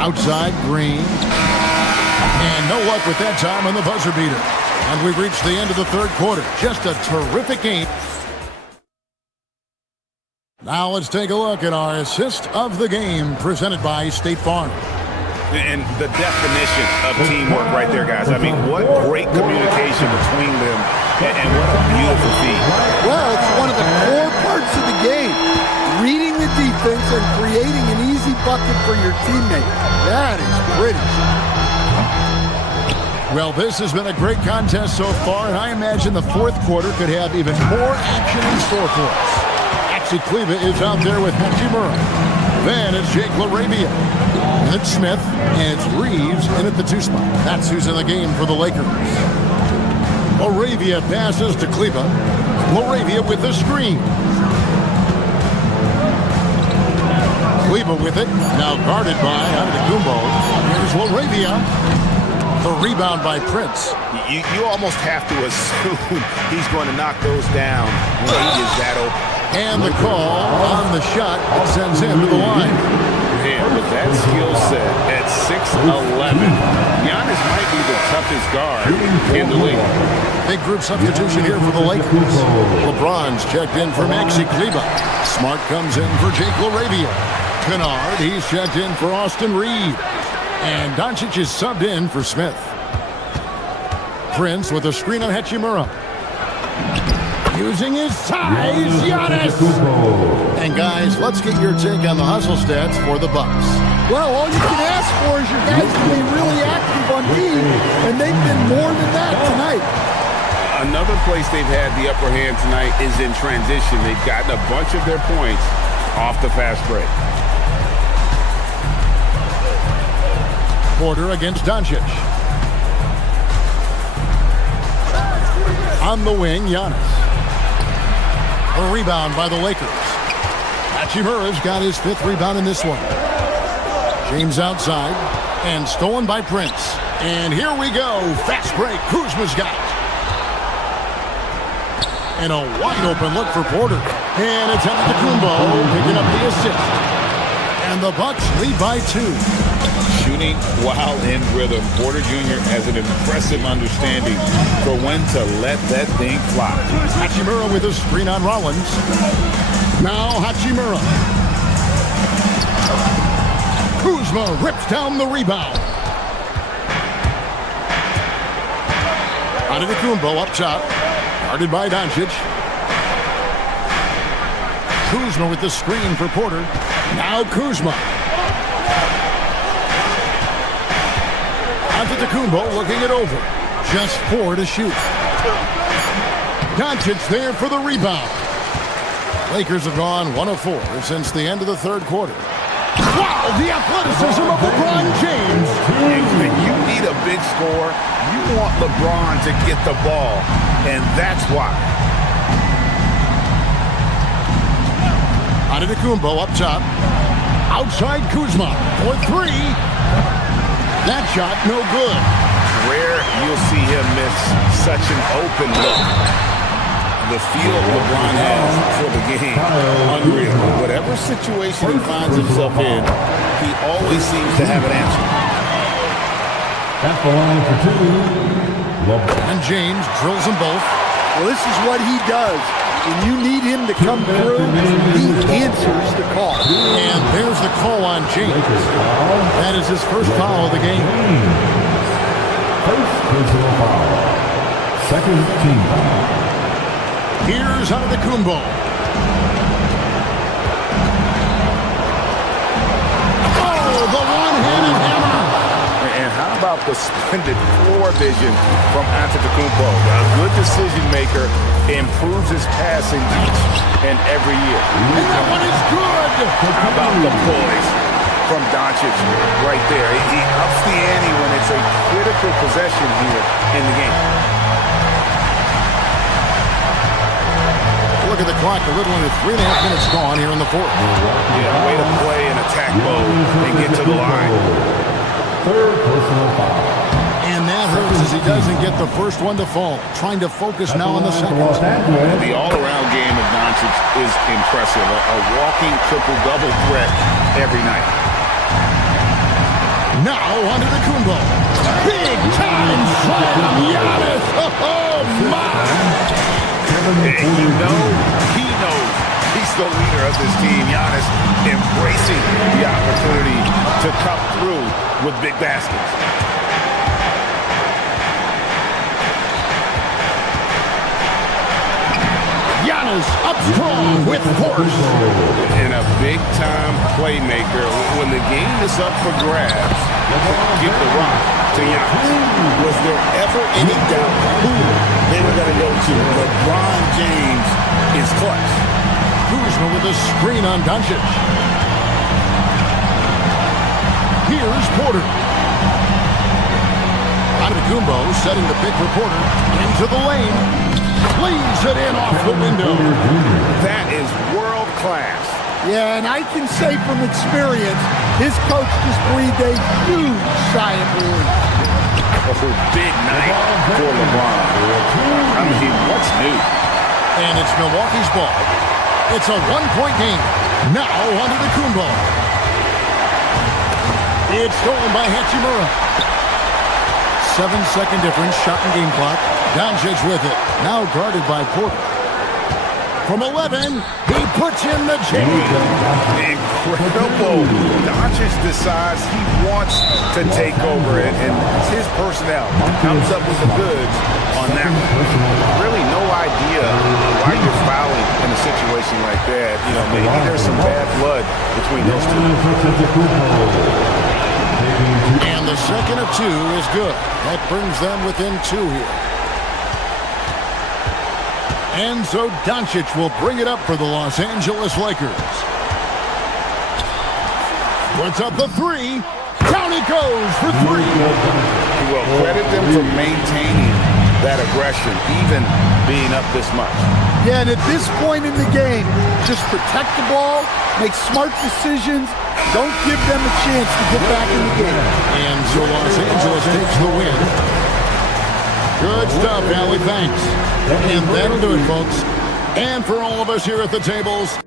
Outside, Green. And no luck with that time on the buzzer beater. And we've reached the end of the third quarter. Just a terrific game. Now let's take a look at our assist of the game presented by State Farm. And the definition of teamwork right there, guys. I mean, what great communication between them, and what a beautiful feat. Well, it's one of the core parts of the game. Reading the defense and creating an easy bucket for your teammate. That is pretty. Well, this has been a great contest so far, and I imagine the fourth quarter could have even more action in store for us. Actually, Cleveland is out there with Hachimura. Then it's Jake LaRavia. And it's Smith, and it's Reeves in at the 2 spot. That's who's in the game for the Lakers. LaRavia passes to Kleber. LaRavia with the screen. Kleber with it, now guarded by Antetokounmpo. Here's LaRavia. The rebound by Prince. You almost have to assume he's going to knock those down when he is that open. And the call on the shot that sends him to the line. Man, with that skill set at 6'11", Giannis might be the toughest guard in the league. Big group substitution here for the Lakers. LeBron's checked in for Maxi Kleber. Smart comes in for Jake LaRavia. Kennard, he's checked in for Austin Reed. And Doncic is subbed in for Smith. Prince with a screen on Hachimura. Using his size, Giannis! And guys, let's get your take on the hustle stats for the Bucks. Well, all you can ask for is your guys to be really active on D, and they've been more than that tonight. Another place they've had the upper hand tonight is in transition. They've gotten a bunch of their points off the fast break. Porter against Doncic. On the wing, Giannis. A rebound by the Lakers. Hachimura's got his 5th rebound in this one. James outside, and stolen by Prince. And here we go. Fast break. Kuzma's got it. And a wide open look for Porter. And it's Antetokounmpo picking up the assist. And the Bucks lead by 2. Shooting while in rhythm. Porter Jr. has an impressive understanding for when to let that thing fly. Hachimura with a screen on Rollins. Now Hachimura. Kuzma rips down the rebound. Antetokounmpo up top. Guarded by Doncic. Kuzma with the screen for Porter. Now Kuzma. Antetokounmpo looking it over. Just 4 to shoot. Doncic there for the rebound. Lakers have gone 1 of 4 since the end of the 3rd quarter. Wow, the athleticism of LeBron James. When you need a big score, you want LeBron to get the ball, and that's why. Antetokounmpo up top. Outside Kuzma for 3. That shot no good. Rare you'll see him miss such an open look. The feel LeBron has for the game, unreal. Whatever situation he finds himself in, he always seems to have an answer. At the line for 2, And James drills them both. Well, this is what he does. When you need him to come through, he answers the call. And there's the call on James. That is his first foul of the game. First personal foul. Second team foul. Here's Antetokounmpo. Oh, the one-handed hammer. And how about the splendid floor vision from Antetokounmpo? A good decision maker, improves his passing each and every year. And that one is good. How about the poise from Doncic right there? He ups the ante when it's a critical possession here in the game. Look at the clock, a little under 3.5 minutes gone here in the 4th. Yeah, way to play in attack mode and get to the line. Third personal foul. And that hurts as he doesn't get the first one to fall. Trying to focus now on the second. The all-around game of Doncic is impressive. A walking triple-double threat every night. Now Antetokounmpo. Big time slam, Giannis. Oh, my. And you know, he knows he's the leader of this team. Giannis embracing the opportunity to come through with big baskets. Giannis up strong with force. And a big-time playmaker. When the game is up for grabs, give the rock to Giannis. Was there ever any doubt who they were going to go to? LeBron James is clutch. Kuzma with a screen on Doncic. Here's Porter. Antetokounmpo setting the pick for Porter. Into the lane. Leaves it in off the window. That is world class. Yeah, and I can say from experience, his coach just breathed a huge sigh of relief. A big night for LeBron. I mean, what's new? And it's Milwaukee's ball. It's a one-point game. Now Antetokounmpo. It's stolen by Hachimura. 7-second difference, shot and game clock. Doncic with it. Now guarded by Porter. From 11, he puts in the chain. Incredible. Doncic decides he wants to take over it, and his personnel comes up with the goods on that one. Really no idea why you're fouling in a situation like that. You know, maybe there's some bad blood between those two. And the second of 2 is good. That brings them within 2 here. And so Doncic will bring it up for the Los Angeles Lakers. Puts up the 3. Down it goes for 3. Well, credit them for maintaining that aggression, even being up this much. Yeah, and at this point in the game, just protect the ball, make smart decisions, don't give them a chance to get back in the game. And so Los Angeles takes the win. Good stuff, Allie, thanks. And that'll do it, folks. And for all of us here at the tables,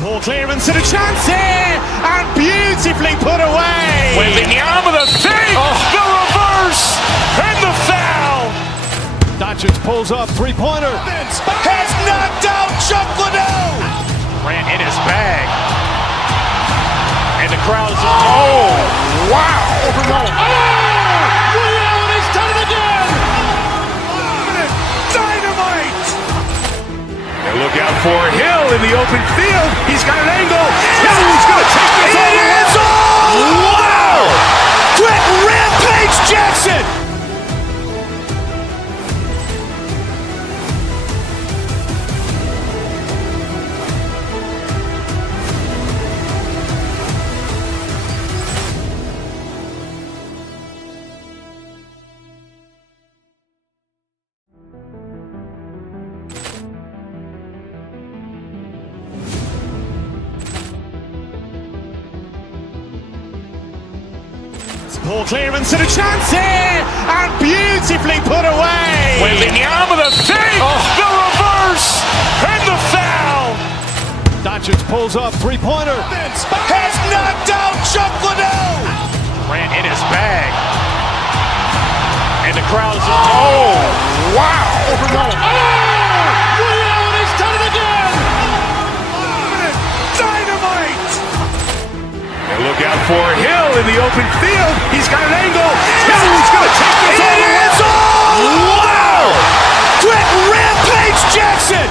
Ball clearance and a chance here, and beautifully put away. Wembanyama the fake, the reverse, and the foul. Doncic pulls up, three-pointer. Has knocked out Chuck Liddell. Ran in his bag, and the crowd is. Oh, wow! He's done it again. Dynamite! And look out for Hill in the open field. He's got an angle. He's going to take this all the way. Wow! Quick rampage Jackson! Ball clearance and a chance here, and beautifully put away. Wembanyama the fake, the reverse, and the foul. Doncic pulls up, three-pointer. Has knocked out Chuck Liddell. Ran in his bag, and the crowd is. Oh, wow! He's done it again. Dynamite! And look out for Hill in the open field. He's got an angle. He's going to take this all the way. Wow! Quick rampage Jackson!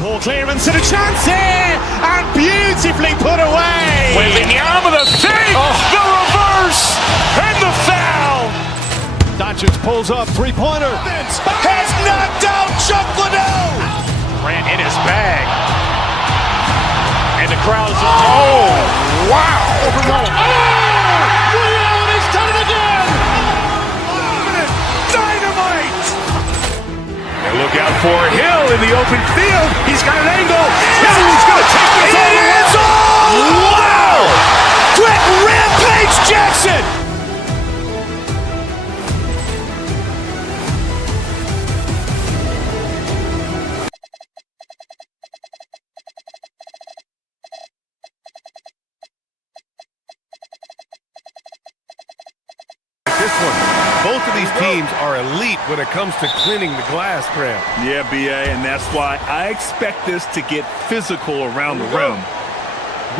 Ball clearance and a chance here, and beautifully put away. Wembanyama the fake, the reverse, and the foul. Doncic pulls up, three-pointer. Has knocked out Chuck Liddell. Ran in his bag, and the crowd is. Oh, wow! He's done it again. Dynamite! And look out for Hill in the open field. He's got an angle. He's going to take this all the way. Wow! Quick rampage Jackson! This one. Both of these teams are elite when it comes to cleaning the glass, Graham. Yeah, B.A., and that's why I expect this to get physical around the rim,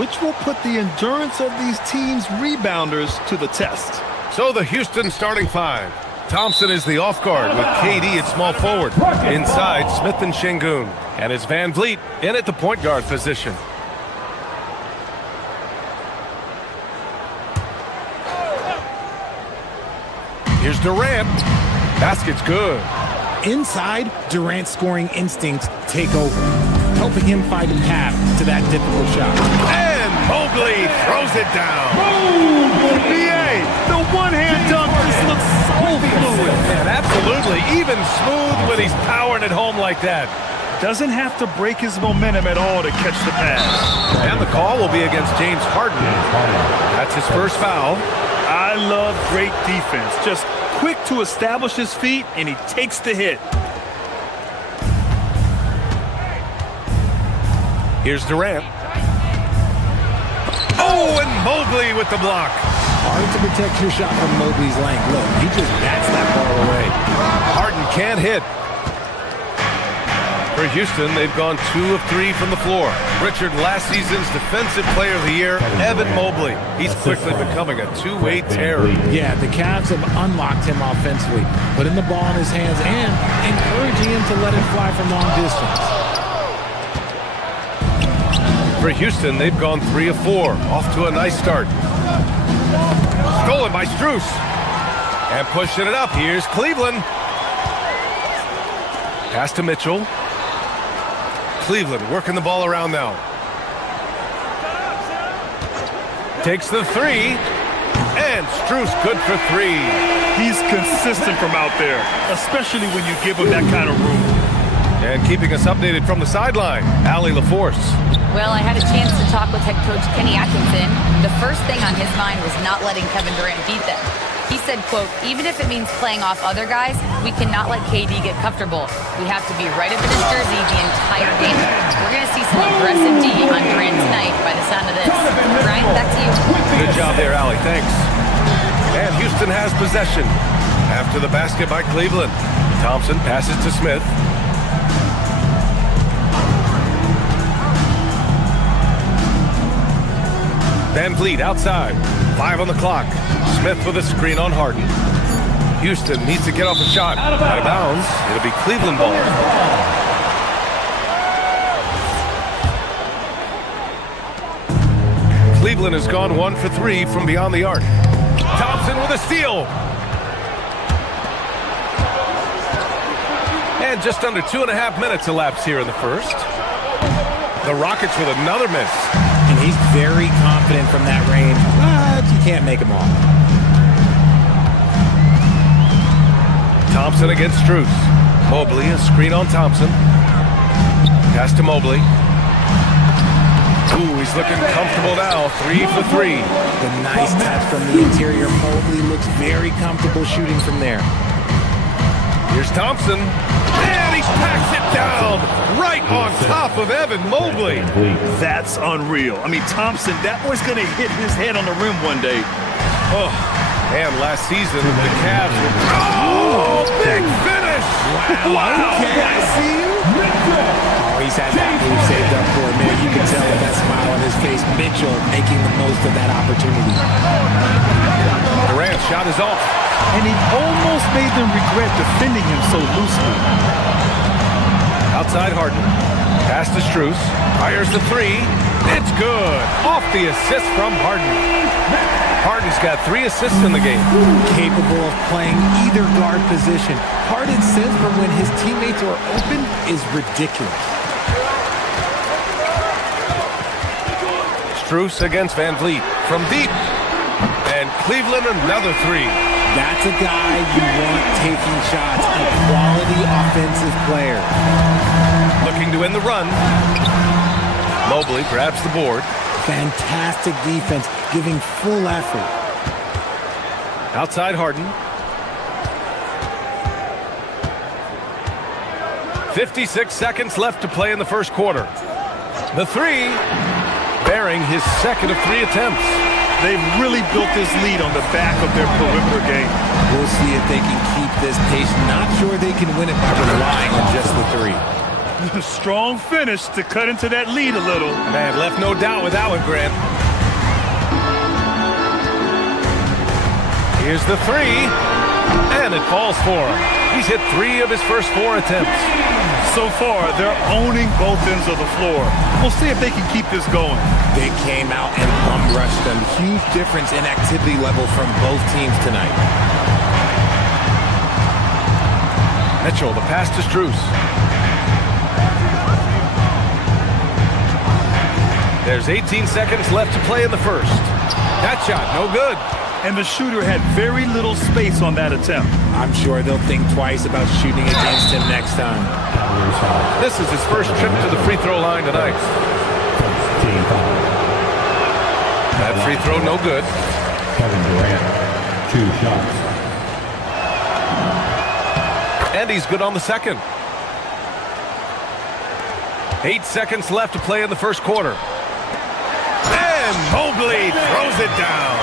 which will put the endurance of these teams' rebounders to the test. So the Houston starting 5. Thompson is the off guard with KD at small forward. Inside, Smith and Şengün. And it's Van Vliet in at the point guard position. Here's Durant. Basket's good. Inside, Durant's scoring instincts take over, helping him find a path to that difficult shot. And Mobley throws it down. B.A., the one-hand dunk just looks so fluid. And absolutely, even smooth when he's powering it home like that. Doesn't have to break his momentum at all to catch the pass. And the call will be against James Harden. That's his first foul. I love great defense. Just quick to establish his feet, and he takes the hit. Here's Durant. Oh, and Mobley with the block. Hard to protect your shot from Mobley's length. Look, he just bats that ball away. Harden can't hit. For Houston, they've gone 2 of 3 from the floor. Richard, last season's Defensive Player of the Year, Evan Mobley. He's quickly becoming a two-way terror. Yeah, the Cavs have unlocked him offensively, putting the ball in his hands and encouraging him to let it fly from long distance. For Houston, they've gone 3 of 4. Off to a nice start. Stolen by Strus. And pushing it up. Here's Cleveland. Pass to Mitchell. Cleveland working the ball around now. Takes the 3. And Strus good for 3. He's consistent from out there, especially when you give him that kind of room. And keeping us updated from the sideline, Allie LaForce. Well, I had a chance to talk with head coach Kenny Atkinson. The first thing on his mind was not letting Kevin Durant beat them. He said, quote, even if it means playing off other guys, we cannot let KD get comfortable. We have to be right up in his jersey the entire game. We're going to see some aggressive D on Durant tonight by the sound of this. Brian, back to you. Good job there, Allie. Thanks. And Houston has possession. After the basket by Cleveland. Thompson passes to Smith. Van Vliet outside. 5 on the clock. Smith with a screen on Harden. Houston needs to get off a shot. Out of bounds. It'll be Cleveland ball. Cleveland has gone 1 for 3 from beyond the arc. Thompson with a steal. And just under 2.5 minutes elapsed here in the first. The Rockets with another miss. And he's very confident from that range, but you can't make him all. Thompson against Strus. Mobley, a screen on Thompson. Pass to Mobley. Ooh, he's looking comfortable now. 3 for 3. The nice touch from the interior. Mobley looks very comfortable shooting from there. Here's Thompson. And he packs it down right on top of Evan Mobley. That's unreal. I mean, Thompson, that boy's going to hit his head on the rim one day. Oh, and last season, the Cavs were... Oh, big finish! Wow. Okay, I see you. Oh, he's had that move saved up for a minute. You can tell with that smile on his face. Mitchell making the most of that opportunity. Durant's shot is off. And he almost made them regret defending him so loosely. Outside Harden. Pass to Strus. Fires the 3. It's good. Off the assist from Harden. Harden's got 3 assists in the game. Capable of playing either guard position. Harden's sense for when his teammates are open is ridiculous. Strus against Van Vliet from deep. And Cleveland another 3. That's a guy you want taking shots. A quality offensive player. Looking to end the run. Mobley grabs the board. Fantastic defense, giving full effort. Outside Harden. 56 seconds left to play in the first quarter. The 3, bearing his second of 3 attempts. They've really built this lead on the back of their perimeter game. We'll see if they can keep this pace. Not sure they can win it by relying on just the 3. Strong finish to cut into that lead a little. Man, left no doubt with that one, Grant. Here's the 3, and it falls for him. He's hit 3 of his first 4 attempts. So far, they're owning both ends of the floor. We'll see if they can keep this going. They came out and bum-rushed them. Huge difference in activity level from both teams tonight. Mitchell, the pass to Strus. There's 18 seconds left to play in the first. That shot, no good. And the shooter had very little space on that attempt. I'm sure they'll think twice about shooting against him next time. This is his first trip to the free throw line tonight. That free throw, no good. Kevin Durant, 2 shots. And he's good on the second. 8 seconds left to play in the first quarter. And Mobley throws it down.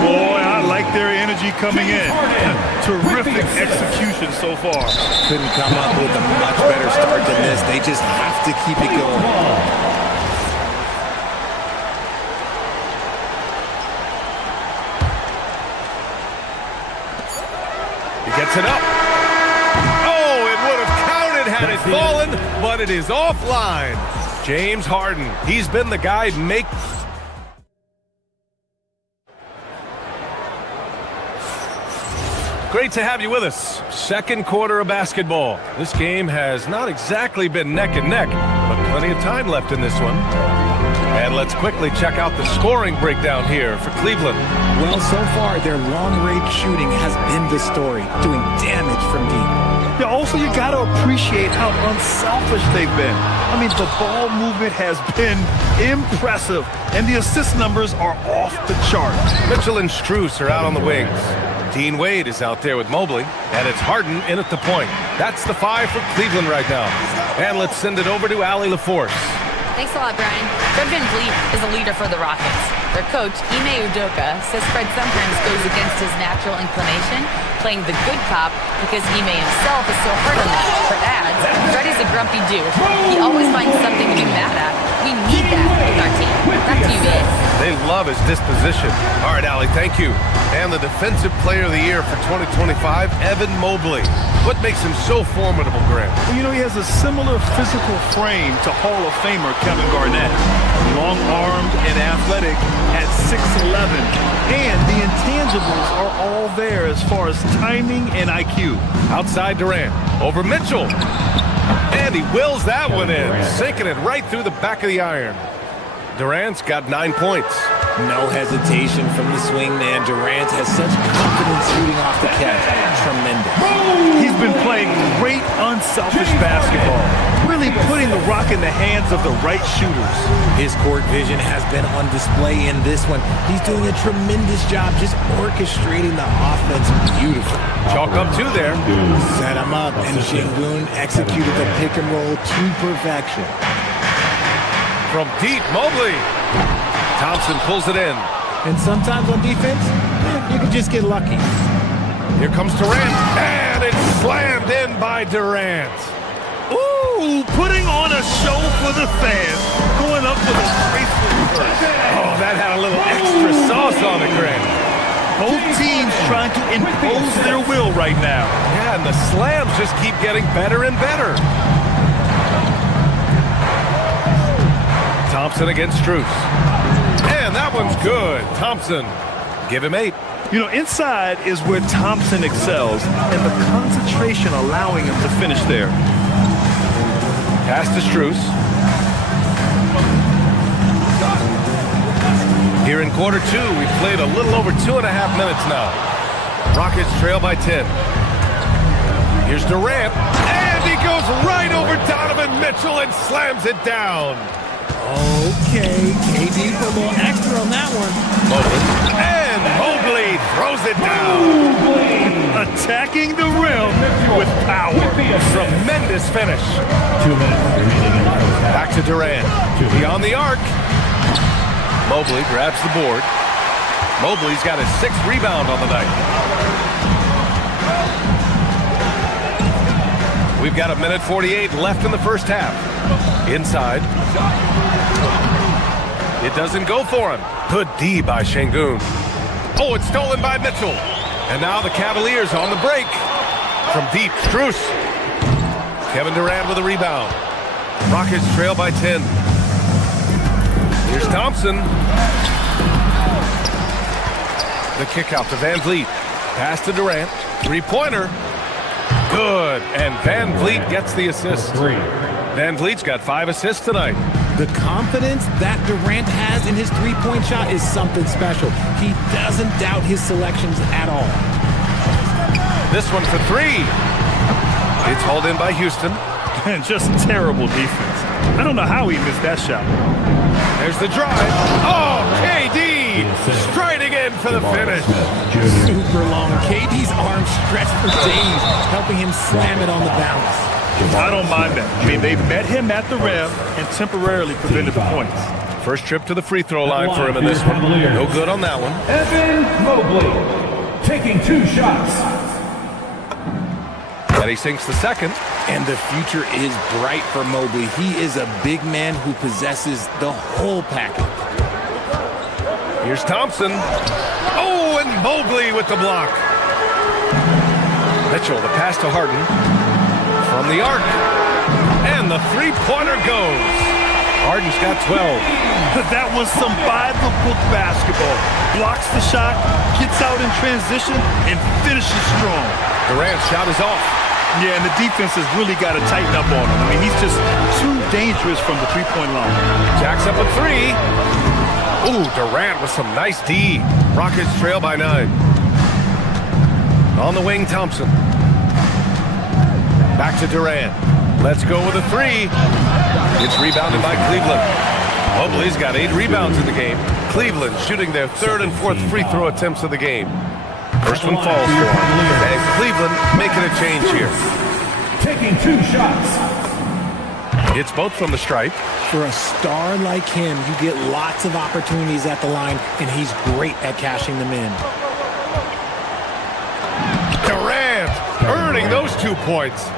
Boy, I like their energy coming in. Terrific execution so far. Couldn't come up with a much better start than this. They just have to keep it going. He gets it up. Oh, it would have counted had it fallen, but it is offline. James Harden, he's been the guy make... Great to have you with us. Second quarter of basketball. This game has not exactly been neck and neck, but plenty of time left in this one. And let's quickly check out the scoring breakdown here for Cleveland. Well, so far, their long-range shooting has been the story, doing damage from deep. Yeah, also, you got to appreciate how unselfish they've been. I mean, the ball movement has been impressive, and the assist numbers are off the chart. Mitchell and Strus are out on the wings. Dean Wade is out there with Mobley, and it's Harden in at the point. That's the 5 for Cleveland right now. And let's send it over to Allie LaForce. Thanks a lot, Brian. Fred VanVleet is a leader for the Rockets. Their coach, Ime Udoka, says Fred sometimes goes against his natural inclination, playing the good cop because Ime himself is so hard on that, but adds, Fred is a grumpy dude. He always finds something to be mad at. We need that with our team. Back to you, guys. They love his disposition. All right, Allie, thank you. And the Defensive Player of the Year for 2025, Evan Mobley. What makes him so formidable, Grant? Well, you know, he has a similar physical frame to Hall of Famer Kevin Garnett. Long-armed and athletic at 6'11". And the intangibles are all there as far as timing and IQ. Outside Durant, over Mitchell. And he wills that one in, sinking it right through the back of the iron. Durant's got 9 points. No hesitation from the swing man. Durant has such confidence shooting off the catch. Tremendous. He's been playing great unselfish basketball, really putting the rock in the hands of the right shooters. His court vision has been on display in this one. He's doing a tremendous job just orchestrating the offense beautifully. Chalk up 2 there. Set him up, and Şengün executed the pick and roll to perfection. From deep, Mobley. Thompson pulls it in. And sometimes on defense, you can just get lucky. Here comes Durant, and it's slammed in by Durant. Ooh, putting on a show for the fans, going up for the graceful first. Oh, that had a little extra sauce on it, Grant. Both teams trying to impose their will right now. Yeah, and the slams just keep getting better and better. Thompson against Strus. And that one's good. Thompson, give him 8. You know, inside is where Thompson excels, and the concentration allowing him to finish there. Pass to Strus. Here in quarter 2, we've played a little over 2.5 minutes now. Rockets trail by 10. Here's Durant, and he goes right over Donovan Mitchell and slams it down. Okay, KD put a little extra on that one. Mobley throws it down. Attacking the rim with power. Tremendous finish. 2 minutes remaining in the first half. Back to Durant. Beyond the arc. Mobley grabs the board. Mobley's got his 6th rebound on the night. We've got 1:48 left in the first half. Inside. It doesn't go for him. Good D by Şengün. Oh, it's stolen by Mitchell. And now the Cavaliers on the break. From deep, Strus. Kevin Durant with a rebound. Rockets trail by 10. Here's Thompson. The kick out to VanVleet. Pass to Durant. 3-pointer. Good. And VanVleet gets the assist. VanVleet's got 5 assists tonight. The confidence that Durant has in his three-point shot is something special. He doesn't doubt his selections at all. This one for 3. It's hauled in by Houston. And just terrible defense. I don't know how he missed that shot. There's the drive. Oh, KD! KD striding in for the finish. Super long. KD's arms stretched for days, helping him slam it on the bounce. I don't mind that. I mean, they met him at the rim and temporarily prevented the points. First trip to the free throw line for him in this one. No good on that one. Evan Mobley taking 2 shots. And he sinks the second. And the future is bright for Mobley. He is a big man who possesses the whole package. Here's Thompson. Oh, and Mobley with the block. Mitchell, the pass to Harden. From the arc. And the three-pointer goes. Harden's got 12. That was some by-the-book basketball. Blocks the shot, gets out in transition, and finishes strong. Durant's shot is off. Yeah, and the defense has really got to tighten up on him. I mean, he's just too dangerous from the three-point line. Jacks up a 3. Ooh, Durant with some nice D. Rockets trail by 9. On the wing, Thompson. Back to Durant. Let's go with a 3. It's rebounded by Cleveland. Mobley's got 8 rebounds in the game. Cleveland shooting their 3rd and 4th free throw attempts of the game. First one falls for him. And Cleveland making a change here. Taking 2 shots. It's both from the stripe. For a star like him, you get lots of opportunities at the line, and he's great at cashing them in. Durant earning those 2 points.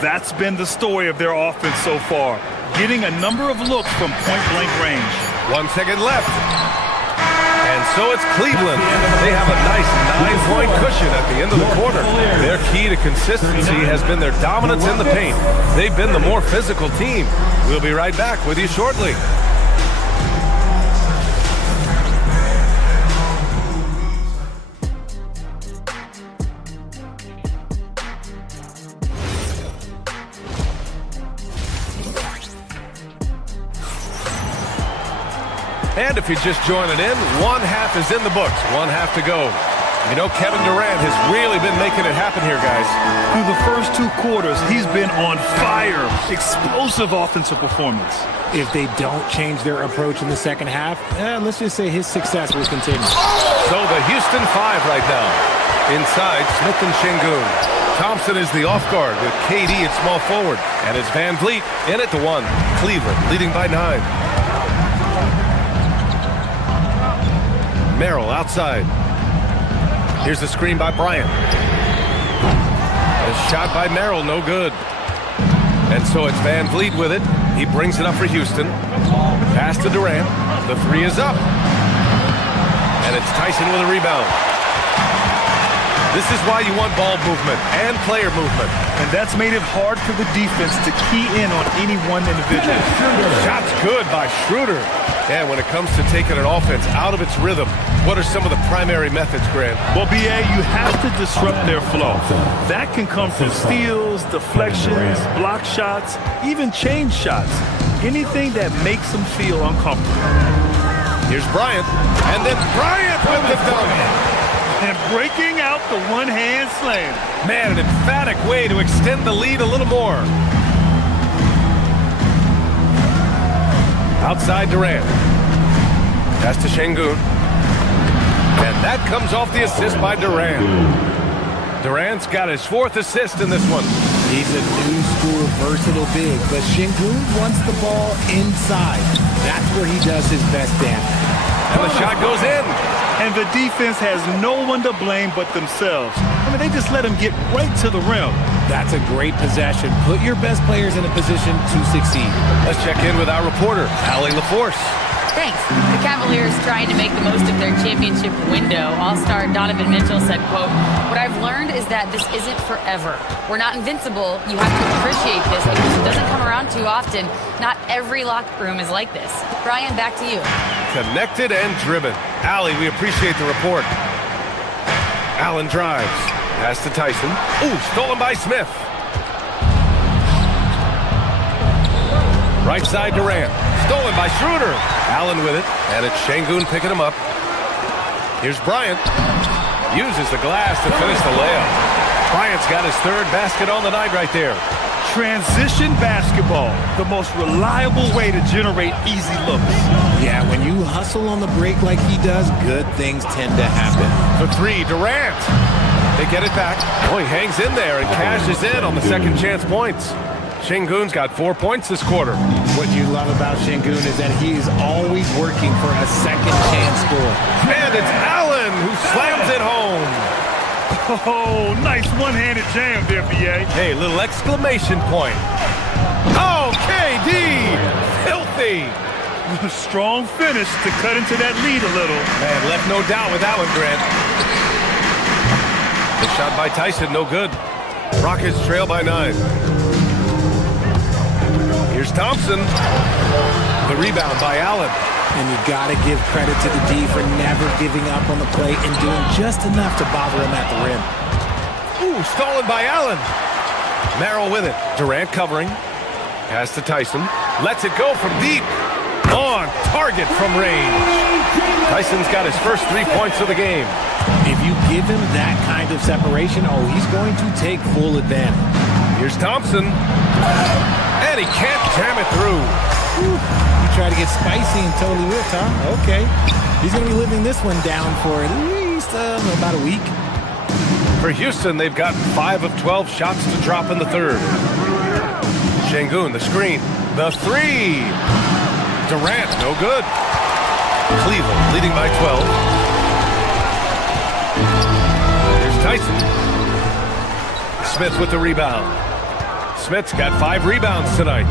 That's been the story of their offense so far. Getting a number of looks from point-blank range. 1 second left. And so it's Cleveland. They have a nice 9-point cushion at the end of the quarter. Their key to consistency has been their dominance in the paint. They've been the more physical team. We'll be right back with you shortly. And if you're just joining in, 1 half is in the books. 1 half to go. You know, Kevin Durant has really been making it happen here, guys. Through the first 2 quarters, he's been on fire. Explosive offensive performance. If they don't change their approach in the second half, let's just say his success will continue. So the Houston 5 right now. Inside, Smith and Şengün. Thompson is the off guard with KD at small forward. And it's Van Vliet in at the 1. Cleveland leading by 9. Merrill outside. Here's the screen by Bryant. A shot by Merrill, no good. And so it's Van Vliet with it. He brings it up for Houston. Pass to Durant. The 3 is up. And it's Tyson with a rebound. This is why you want ball movement and player movement. And that's made it hard for the defense to key in on any one individual. Shot's good by Schroeder. And when it comes to taking an offense out of its rhythm, what are some of the primary methods, Grant? Well, BA, you have to disrupt their flow. That can come from steals, deflections, block shots, even change shots. Anything that makes them feel uncomfortable. Here's Bryant. And then Bryant with the dunk. And breaking out the one-hand slam. Man, an emphatic way to extend the lead a little more. Outside Durant. Pass to Şengün. And that comes off the assist by Durant. Durant's got his 4th assist in this one. He's a new school versatile big, but Şengün wants the ball inside. That's where he does his best damage. And the shot goes in. And the defense has no one to blame but themselves. I mean, they just let him get right to the rim. That's a great possession. Put your best players in a position to succeed. Let's check in with our reporter, Allie LaForce. Thanks. The Cavaliers trying to make the most of their championship window. All-star Donovan Mitchell said, quote, "What I've learned is that this isn't forever. We're not invincible. You have to appreciate this because it doesn't come around too often. Not every locker room is like this." Brian, back to you. Connected and driven. Allie, we appreciate the report. Allen drives. Pass to Tyson. Ooh, stolen by Smith. Right side Durant. Stolen by Schroeder. Allen with it, and it's Şengün picking him up. Here's Bryant. Uses the glass to finish the layup. Bryant's got his 3rd basket on the night right there. Transition basketball, the most reliable way to generate easy looks. Yeah, when you hustle on the break like he does, good things tend to happen. For three, Durant. They get it back. Oh, he hangs in there and cashes in on the second chance points. Şengün's got 4 points this quarter. What you love about Şengün is that he is always working for a second chance score. And it's Allen who slams it home. Oh, nice one-handed jam there, BA. Hey, little exclamation point. Oh, KD! Filthy! A strong finish to cut into that lead a little. Man, left no doubt with that one, Grant. The shot by Tyson, no good. Rockets trail by 9. Here's Thompson. The rebound by Allen. And you got to give credit to the D for never giving up on the play and doing just enough to bother him at the rim. Ooh, stolen by Allen. Merrill with it. Durant covering. Pass to Tyson. Lets it go from deep. On target from range. Tyson's got his first 3 points of the game. If you give him that kind of separation, oh, he's going to take full advantage. Here's Thompson. And he can't jam it through. Whew. Try to get spicy and totally whiffed, huh? Okay. He's going to be living this one down for at least about a week. For Houston, they've got 5 of 12 shots to drop in the third. Şengün, the screen. The three. Durant, no good. Cleveland leading by 12. Here's Tyson. Smith with the rebound. Smith's got 5 rebounds tonight.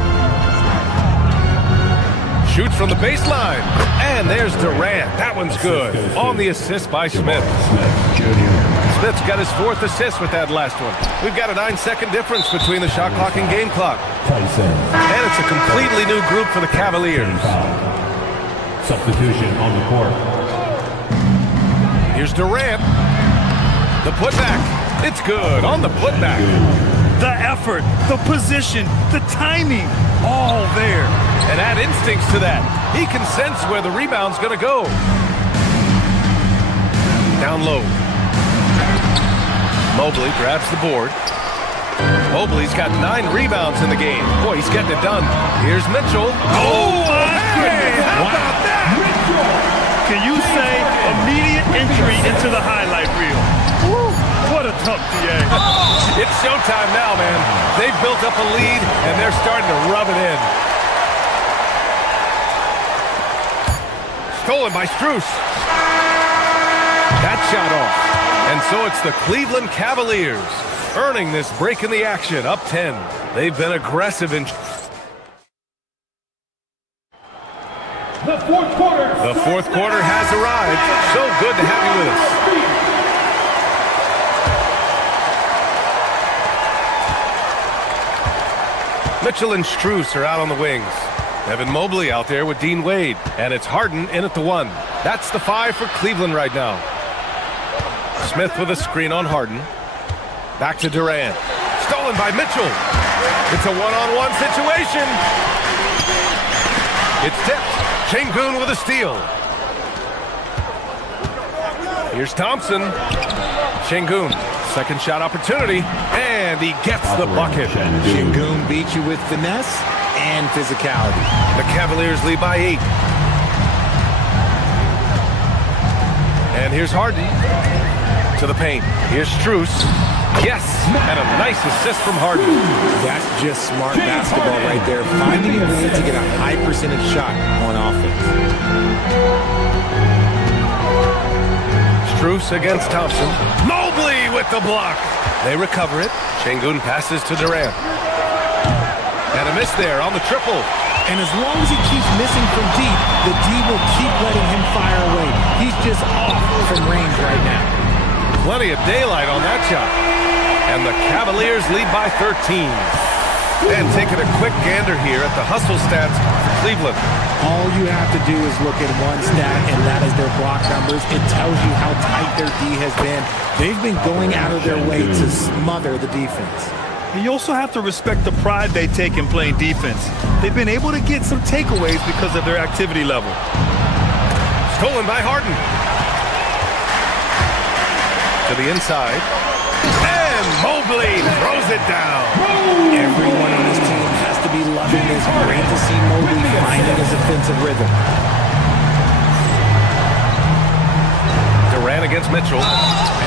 Shoots from the baseline. And there's Durant. That one's good. On the assist by Smith. Smith's got his 4th assist with that last one. We've got a 9-second difference between the shot clock and game clock. And it's a completely new group for the Cavaliers. Substitution on the court. Here's Durant. The putback. It's good on the putback. The effort, the position, the timing, all there. And add instincts to that. He can sense where the rebound's going to go. Down low. Mobley grabs the board. Mobley's got 9 rebounds in the game. Boy, he's getting it done. Here's Mitchell. Oh, my goodness. How about that? Can you say immediate entry into the highlight reel? Woo. What a tough PA. It's showtime now, man. They've built up a lead, and they're starting to rub it in. Stolen by Strus. That shot off. And so it's the Cleveland Cavaliers earning this break in the action, up 10. They've been aggressive in... The fourth quarter. The fourth quarter has arrived. So good to have you with us. Mitchell and Strus are out on the wings. Evan Mobley out there with Dean Wade. And it's Harden in at the 1. That's the 5 for Cleveland right now. Smith with a screen on Harden. Back to Durant. Stolen by Mitchell. It's a one-on-one situation. It's tipped. Şengün with a steal. Here's Thompson. Şengün. Second shot opportunity. And he gets the bucket. Şengün beat you with finesse and physicality. The Cavaliers lead by 8. And here's Harden. To the paint. Here's Strus. Yes! And a nice assist from Harden. That's just smart basketball right there. Finding a way to get a high percentage shot on offense. Strus against Thompson. Mobley with the block. They recover it. Şengün passes to Durant. And a miss there on the triple. And as long as he keeps missing from deep, the D will keep letting him fire away. He's just off from range right now. Plenty of daylight on that shot. And the Cavaliers lead by 13. And taking a quick gander here at the hustle stats for Cleveland. All you have to do is look at one stat, and that is their block numbers. It tells you how tight their D has been. They've been going out of their way to smother the defense. And you also have to respect the pride they take in playing defense. They've been able to get some takeaways because of their activity level. Stolen by Harden. To the inside. And Mobley throws it down. Every one of to see Mobley finding his offensive rhythm. Durant against Mitchell,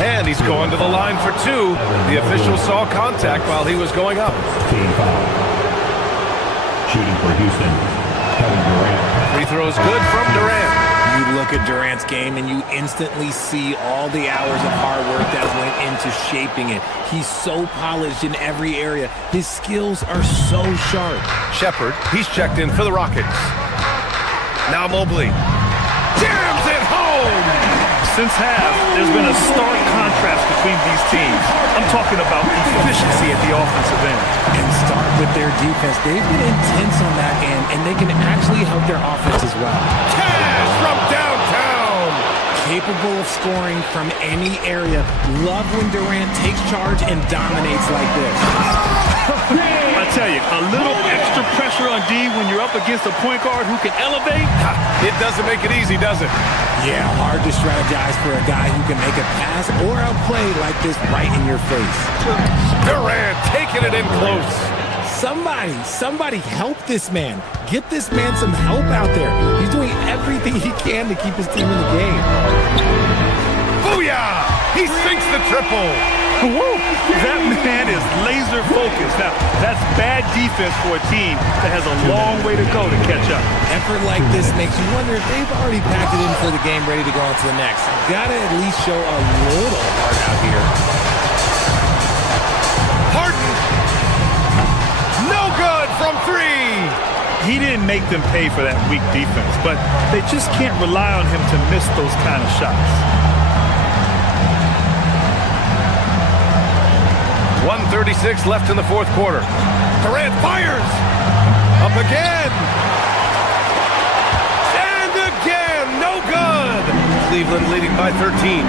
and he's going to the line for two. The official saw contact while he was going up. Team foul. Shooting for Houston, Kevin Durant. Free throws good from Durant. You look at Durant's game and you instantly see all the hours of hard work that went into shaping it. He's so polished in every area. His skills are so sharp. Shepherd, he's checked in for the Rockets. Now Mobley jams it home. Since half, there's been a stark contrast between these teams. I'm talking about efficiency at the offensive end. And start with their defense. They've been intense on that end, and they can actually help their offense as well. Cash from downtown. Capable of scoring from any area. Love when Durant takes charge and dominates like this. I tell you, a little extra pressure on D when you're up against a point guard who can elevate. It doesn't make it easy, does it? Yeah, hard to strategize for a guy who can make a pass or outplay like this right in your face. Durant taking it in close. Somebody help this man. Get this man some help out there. He's doing everything he can to keep his team in the game. Booyah! He sinks the triple. Woo! That man is laser focused. Now, that's bad defense for a team that has a long way to go to catch up. Effort like this makes you wonder if they've already packed it in for the game, ready to go on to the next. Gotta at least show a little heart out here. Harden! No good from three! He didn't make them pay for that weak defense, but they just can't rely on him to miss those kind of shots. 1:36 left in the fourth quarter. Durant fires! Up again! And again! No good! Cleveland leading by 13.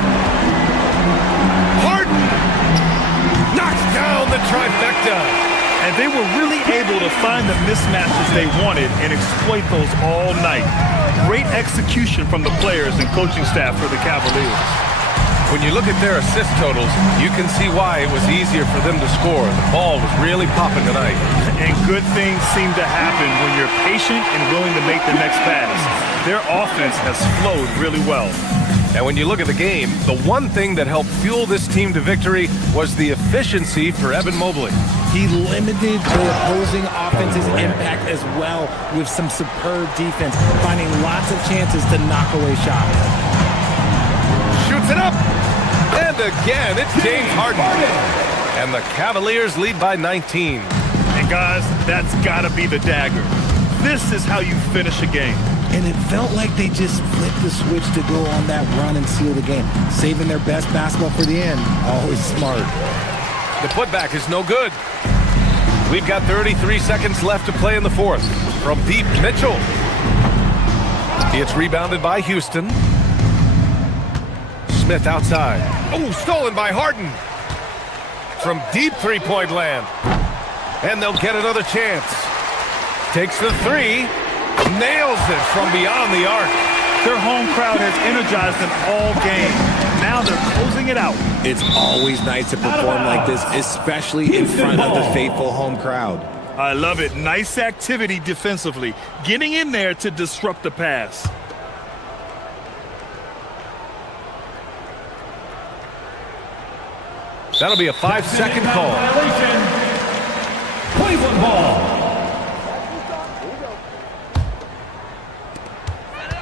Harden knocks down the trifecta. And they were really able to find the mismatches they wanted and exploit those all night. Great execution from the players and coaching staff for the Cavaliers. When you look at their assist totals, you can see why it was easier for them to score. The ball was really popping tonight. And good things seem to happen when you're patient and willing to make the next pass. Their offense has flowed really well. And when you look at the game, the one thing that helped fuel this team to victory was the efficiency for Evan Mobley. He limited the opposing offense's impact as well with some superb defense, finding lots of chances to knock away shots. Shoots it up! And again, it's James Harden. And the Cavaliers lead by 19. And guys, that's gotta be the dagger. This is how you finish a game. And it felt like they just flipped the switch to go on that run and seal the game. Saving their best basketball for the end. Always smart. The putback is no good. We've got 33 seconds left to play in the fourth. From deep, Mitchell. It's rebounded by Houston. Smith outside. Oh, stolen by Harden. From deep three-point land. And they'll get another chance. Takes the three. Nails it from beyond the arc. Their home crowd has energized them all game. Now they're closing it out. It's always nice to perform like this, especially in front of the faithful home crowd. I love it. Nice activity defensively. Getting in there to disrupt the pass. That'll be a 5-second call. Cleveland ball.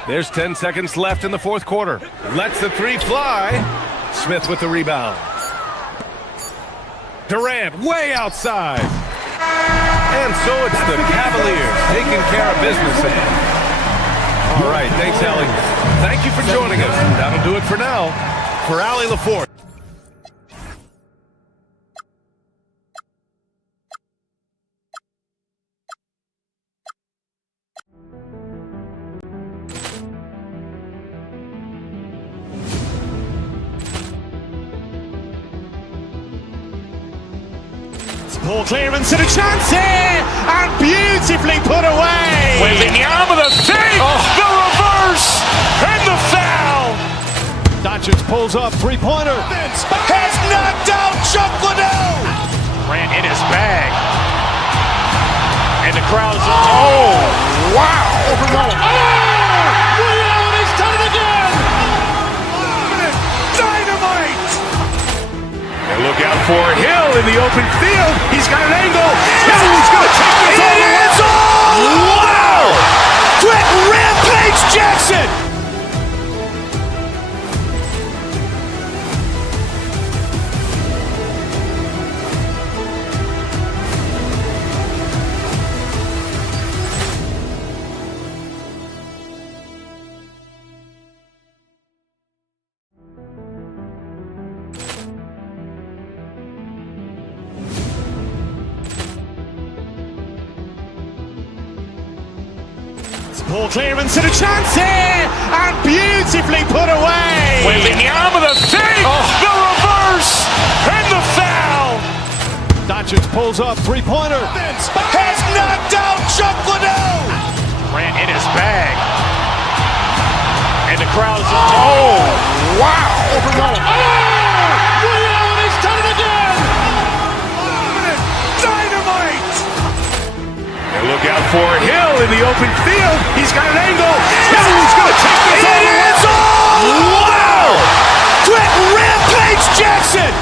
There's 10 seconds left in the fourth quarter. Lets the three fly. Smith with the rebound. Durant way outside. And so it's the Cavaliers taking care of business. All right, thanks, Allie. Thank you for joining us. That'll do it for now. For Allie LaForte. Ball clearance and a chance here, and beautifully put away. Wembanyama the fake, the reverse, and the foul. Doncic pulls up, three-pointer. Has knocked out Chuck Liddell. Ran in his bag. And the crowd is, oh, wow. Over Nolan. Ray Allen has done it again. Dynamite. And look out for Hill in the open field. He's got an angle. Hill is going to take this all the way. Wow. Quick rampage Jackson. Ball clearance and a chance here, and beautifully put away. Waving the arm of the thing. The reverse and the foul. Doncic pulls up, three-pointer. Has knocked out Chuck Liddell. Grant in his bag. And the crowd is, oh, wow. Over Nolan. Ray Allen has done it again. Dynamite. And look out for Hill in the open field. He's got an angle. Hill is going to take this all the way. Wow. Quick rampage Jackson.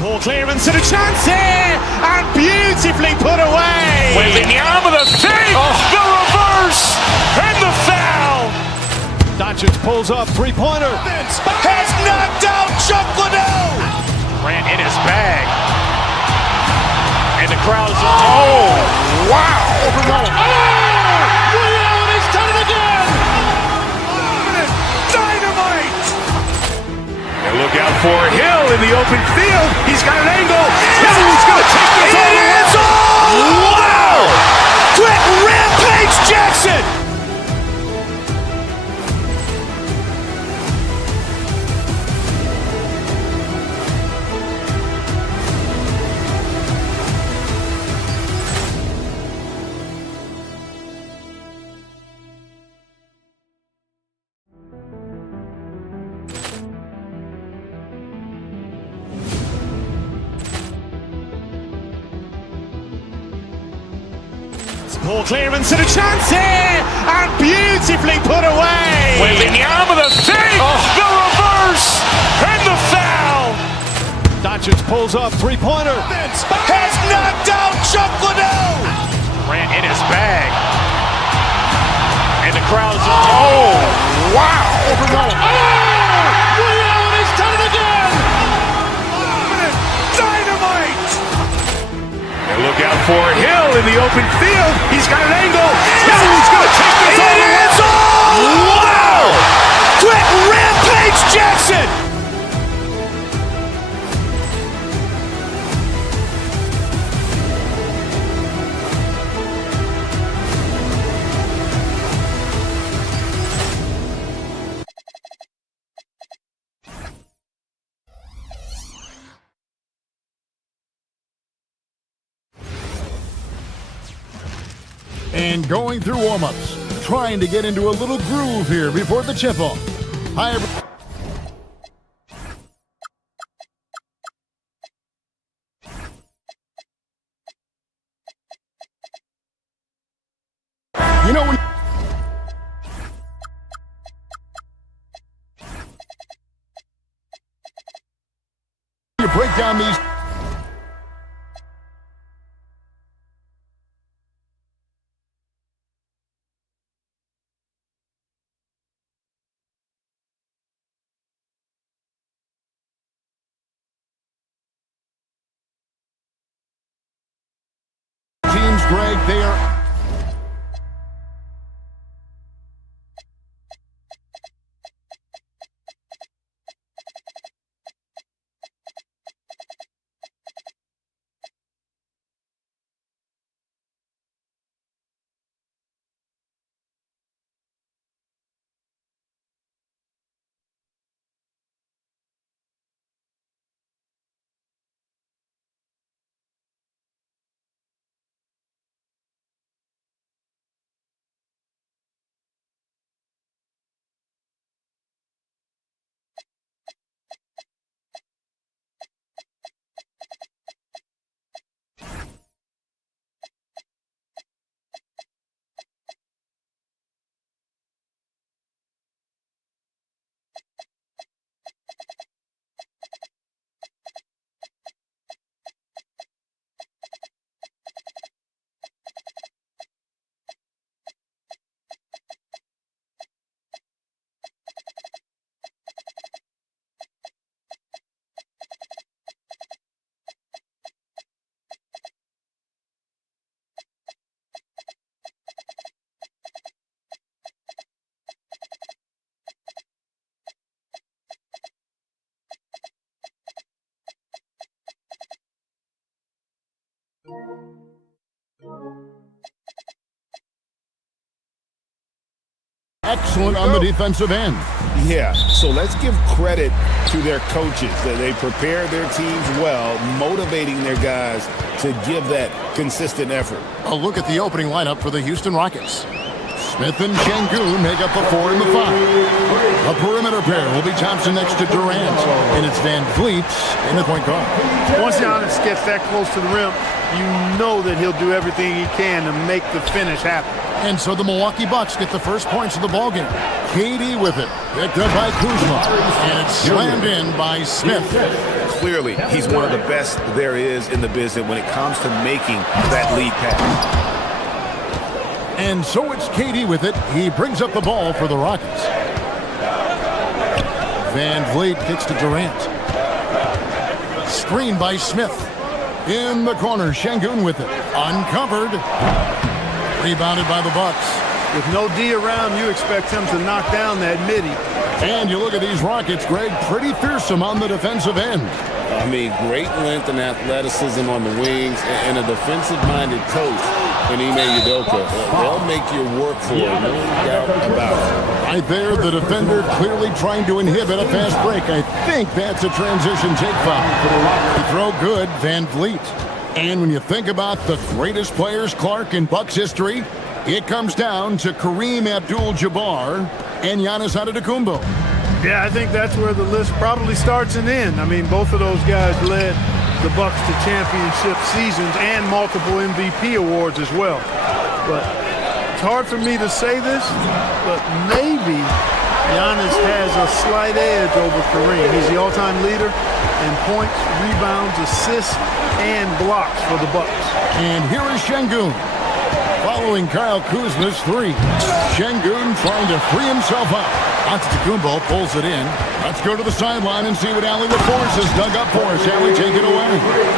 Ball clearance and a chance here, and beautifully put away. Waving the arm of the thing. The reverse and the foul. Doncic pulls up, three-pointer. Has knocked out Chuck Liddell. Grant in his bag. And the crowd is, oh, wow. Over Nolan. Ray Allen has done it again. Dynamite. And look out for Hill in the open field. He's got an angle. Hill is going to take this all the way. Wow. Quick rampage Jackson. Ball clearance and a chance here, and beautifully put away. Waving the arm of the thing. The reverse and the foul. Doncic pulls up, three-pointer. Has knocked out Chuck Liddell. Grant in his bag. And the crowd is, oh, wow. Over Nolan. Ray Allen has done it again. Dynamite. And look out for Hill in the open field. He's got an angle. Hill is going to take this all the way. Wow. Quick rampage Jackson. And going through warm-ups, trying to get into a little groove here before the tip-off. Hi, you know when you break down these teams, Greg, they are excellent on the defensive end. Yeah, so let's give credit to their coaches that they prepare their teams well, motivating their guys to give that consistent effort. A look at the opening lineup for the Houston Rockets. Smith and Şengün make up the 4 and the 5. A perimeter pair will be Thompson next to Durant, and it's Van Vliet in the point guard. Once Giannis gets that close to the rim, you know that he'll do everything he can to make the finish happen. And so the Milwaukee Bucks get the first points of the ballgame. KD with it, picked up by Kuzma, and it's slammed in by Smith. Clearly, he's one of the best there is in the business when it comes to making that lead pass. And so it's KD with it. He brings up the ball for the Rockets. Van Vliet kicks to Durant. Screen by Smith. In the corner, Şengün with it. Uncovered. Rebounded by the Bucks. With no D around, you expect him to knock down that midi. And you look at these Rockets, Greg, pretty fearsome on the defensive end. I mean, great length and athleticism on the wings, and a defensive-minded coach in Ime Udoka. They'll make you work for it, no doubt about it. Right there, the defender clearly trying to inhibit a fast break. I think that's a transition take foul. The throw good, Van Vliet. And when you think about the greatest players, Clark, in Bucks history, it comes down to Kareem Abdul-Jabbar and Giannis Antetokounmpo. Yeah, I think that's where the list probably starts and ends. I mean, both of those guys led the Bucks to championship seasons and multiple MVP awards as well. But it's hard for me to say this, but maybe Giannis has a slight edge over Kareem. He's the all-time leader in points, rebounds, assists, and blocks for the Bucks. And here is Şengün. Following Kyle Kuzma's 3. Şengün trying to free himself up. Antetokounmpo pulls it in. Let's go to the sideline and see what Allie LaForce has dug up for us. Allie, take it away.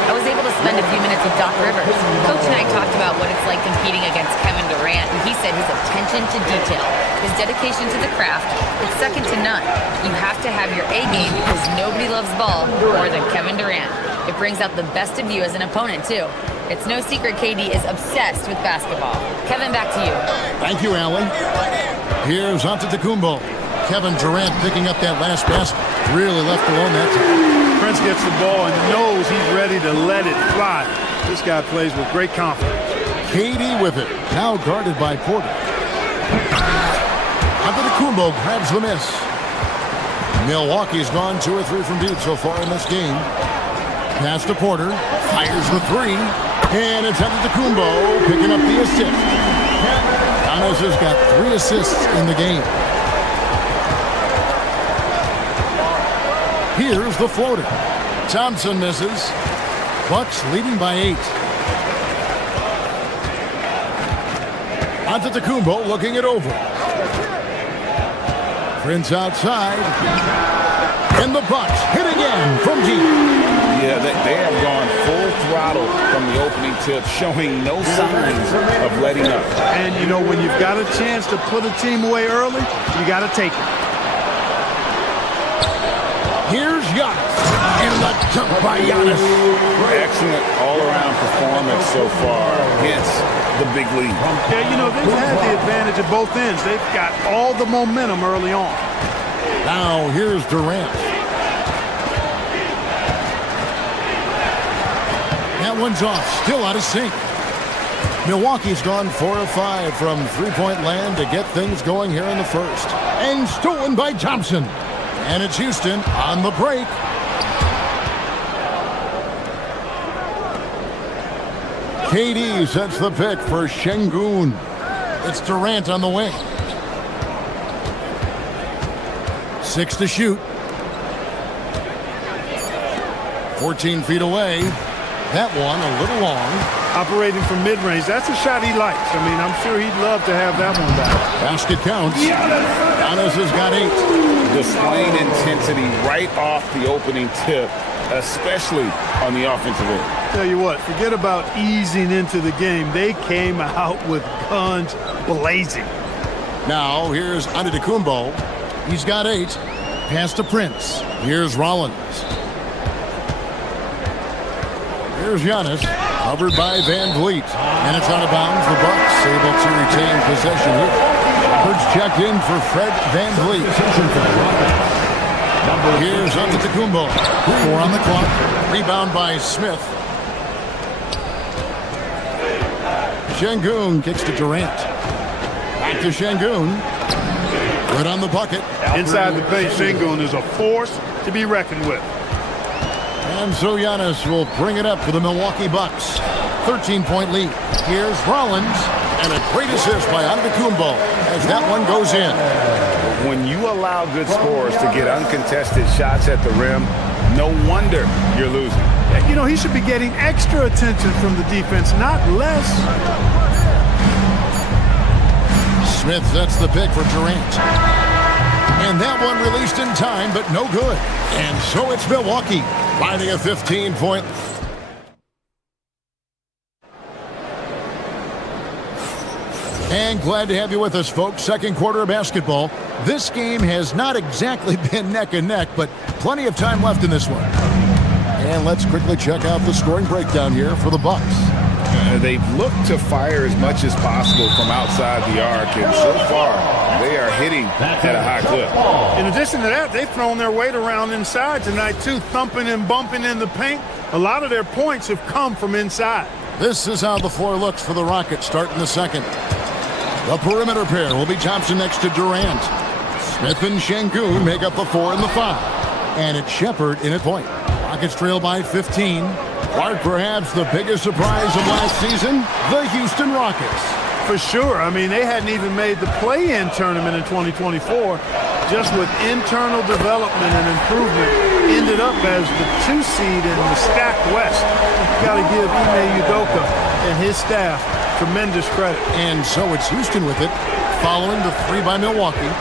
I was able to spend a few minutes with Doc Rivers. Coach and I talked about what it's like competing against Kevin Durant, and he said his attention to detail, his dedication to the craft, it's second to none. You have to have your A game because nobody loves ball more than Kevin Durant. It brings out the best of you as an opponent, too. It's no secret KD is obsessed with basketball. Kevin, back to you. Thank you, Allie. Here's Antetokounmpo. Kevin Durant picking up that last basket. Really left alone that time. Prince gets the ball and knows he's ready to let it fly. This guy plays with great confidence. KD with it. Now guarded by Porter. Antetokounmpo grabs the miss. Milwaukee's gone 2 or 3 from deep so far in this game. Pass to Porter. Fires the 3. And it's Antetokounmpo picking up the assist. Giannis has got 3 assists in the game. Here's the floater. Thompson misses. Bucks leading by 8. Antetokounmpo looking it over. Prince outside. And the Bucks hit again from deep. Yeah, they have gone full throttle from the opening tip, showing no signs of letting up. And, you know, when you've got a chance to put a team away early, you got to take it. Here's Giannis. And the jump by Giannis. Excellent all-around performance so far, hence the big lead. Yeah, you know, they've had the advantage at both ends. They've got all the momentum early on. Now here's Durant. That one's off, still out of sync. Milwaukee's gone 4 of 5 from three-point land to get things going here in the first. And stolen by Thompson. And it's Houston on the break. KD sets the pick for Şengün. It's Durant on the wing. 6 to shoot. 14 feet away. That one a little long. Operating from mid-range, that's a shot he likes. I mean, I'm sure he'd love to have that one back. Basket counts. Giannis has got 8. Displaying intensity right off the opening tip, especially on the offensive end. Tell you what, forget about easing into the game. They came out with guns blazing. Now, here's Antetokounmpo. He's got 8. Pass to Prince. Here's Rollins. Here's Giannis, covered by Van Vliet. And it's out of bounds. The Bucks able to retain possession here. Shepard's checked in for Fred VanVleet. Here's Antetokounmpo. 4 on the clock. Rebound by Smith. Şengün kicks to Durant. Back to Şengün. Good on the bucket. Inside the paint, Şengün is a force to be reckoned with. And so Giannis will bring it up for the Milwaukee Bucks. 13-point lead. Here's Rollins. And a great assist by Antetokounmpo as that one goes in. When you allow good scorers to get uncontested shots at the rim, no wonder you're losing. You know, he should be getting extra attention from the defense, not less. Smith sets the pick for Durant. And that one released in time, but no good. And so it's Milwaukee finding a 15-point. And glad to have you with us, folks. Second quarter of basketball. This game has not exactly been neck and neck, but plenty of time left in this one. And let's quickly check out the scoring breakdown here for the Bucks. They've looked to fire as much as possible from outside the arc, and so far they are hitting at a high clip. In addition to that, they've thrown their weight around inside tonight too, thumping and bumping in the paint. A lot of their points have come from inside. This is how the floor looks for the Rockets starting the second. The perimeter pair will be Thompson next to Durant. Smith and Şengün make up the 4 and the 5. And it's Shepard in at point. Rockets trail by 15. Clark, perhaps the biggest surprise of last season, the Houston Rockets. For sure. I mean, they hadn't even made the play-in tournament in 2024. Just with internal development and improvement, ended up as the 2 seed in the stacked West. You've got to give Ime Udoka and his staff tremendous credit. And so it's Houston with it, following the 3 by Milwaukee.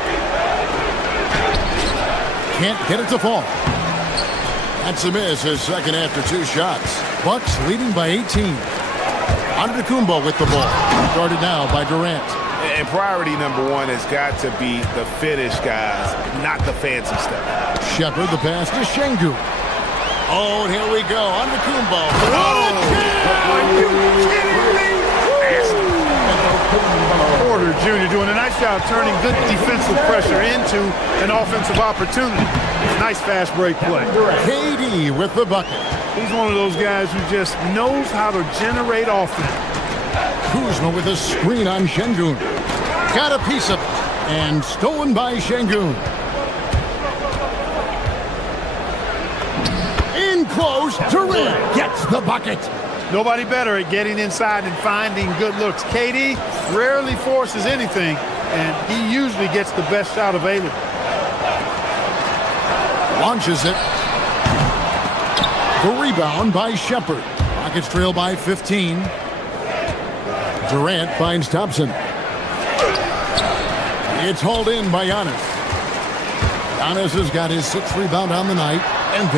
Can't get it to fall. That's a miss, his second after 2 shots. Bucks leading by 18. Antetokounmpo with the ball. Started now by Durant. And priority number 1 has got to be the finish, guys, not the fancy stuff. Shepard, the pass to Şengün. Oh, and here we go. Antetokounmpo. Are you kidding me? Porter Jr. doing a nice job turning good defensive pressure into an offensive opportunity. Nice fast break play. KD with the bucket. He's one of those guys who just knows how to generate offense. Kuzma with a screen on Şengün. Got a piece of it. And stolen by Şengün. In close, Durant gets the bucket. Nobody better at getting inside and finding good looks. KD rarely forces anything, and he usually gets the best shot available. Launches it. The rebound by Shepard. Rockets trail by 15. Durant finds Thompson. It's hauled in by Giannis. Giannis has got his 6th rebound on the night. And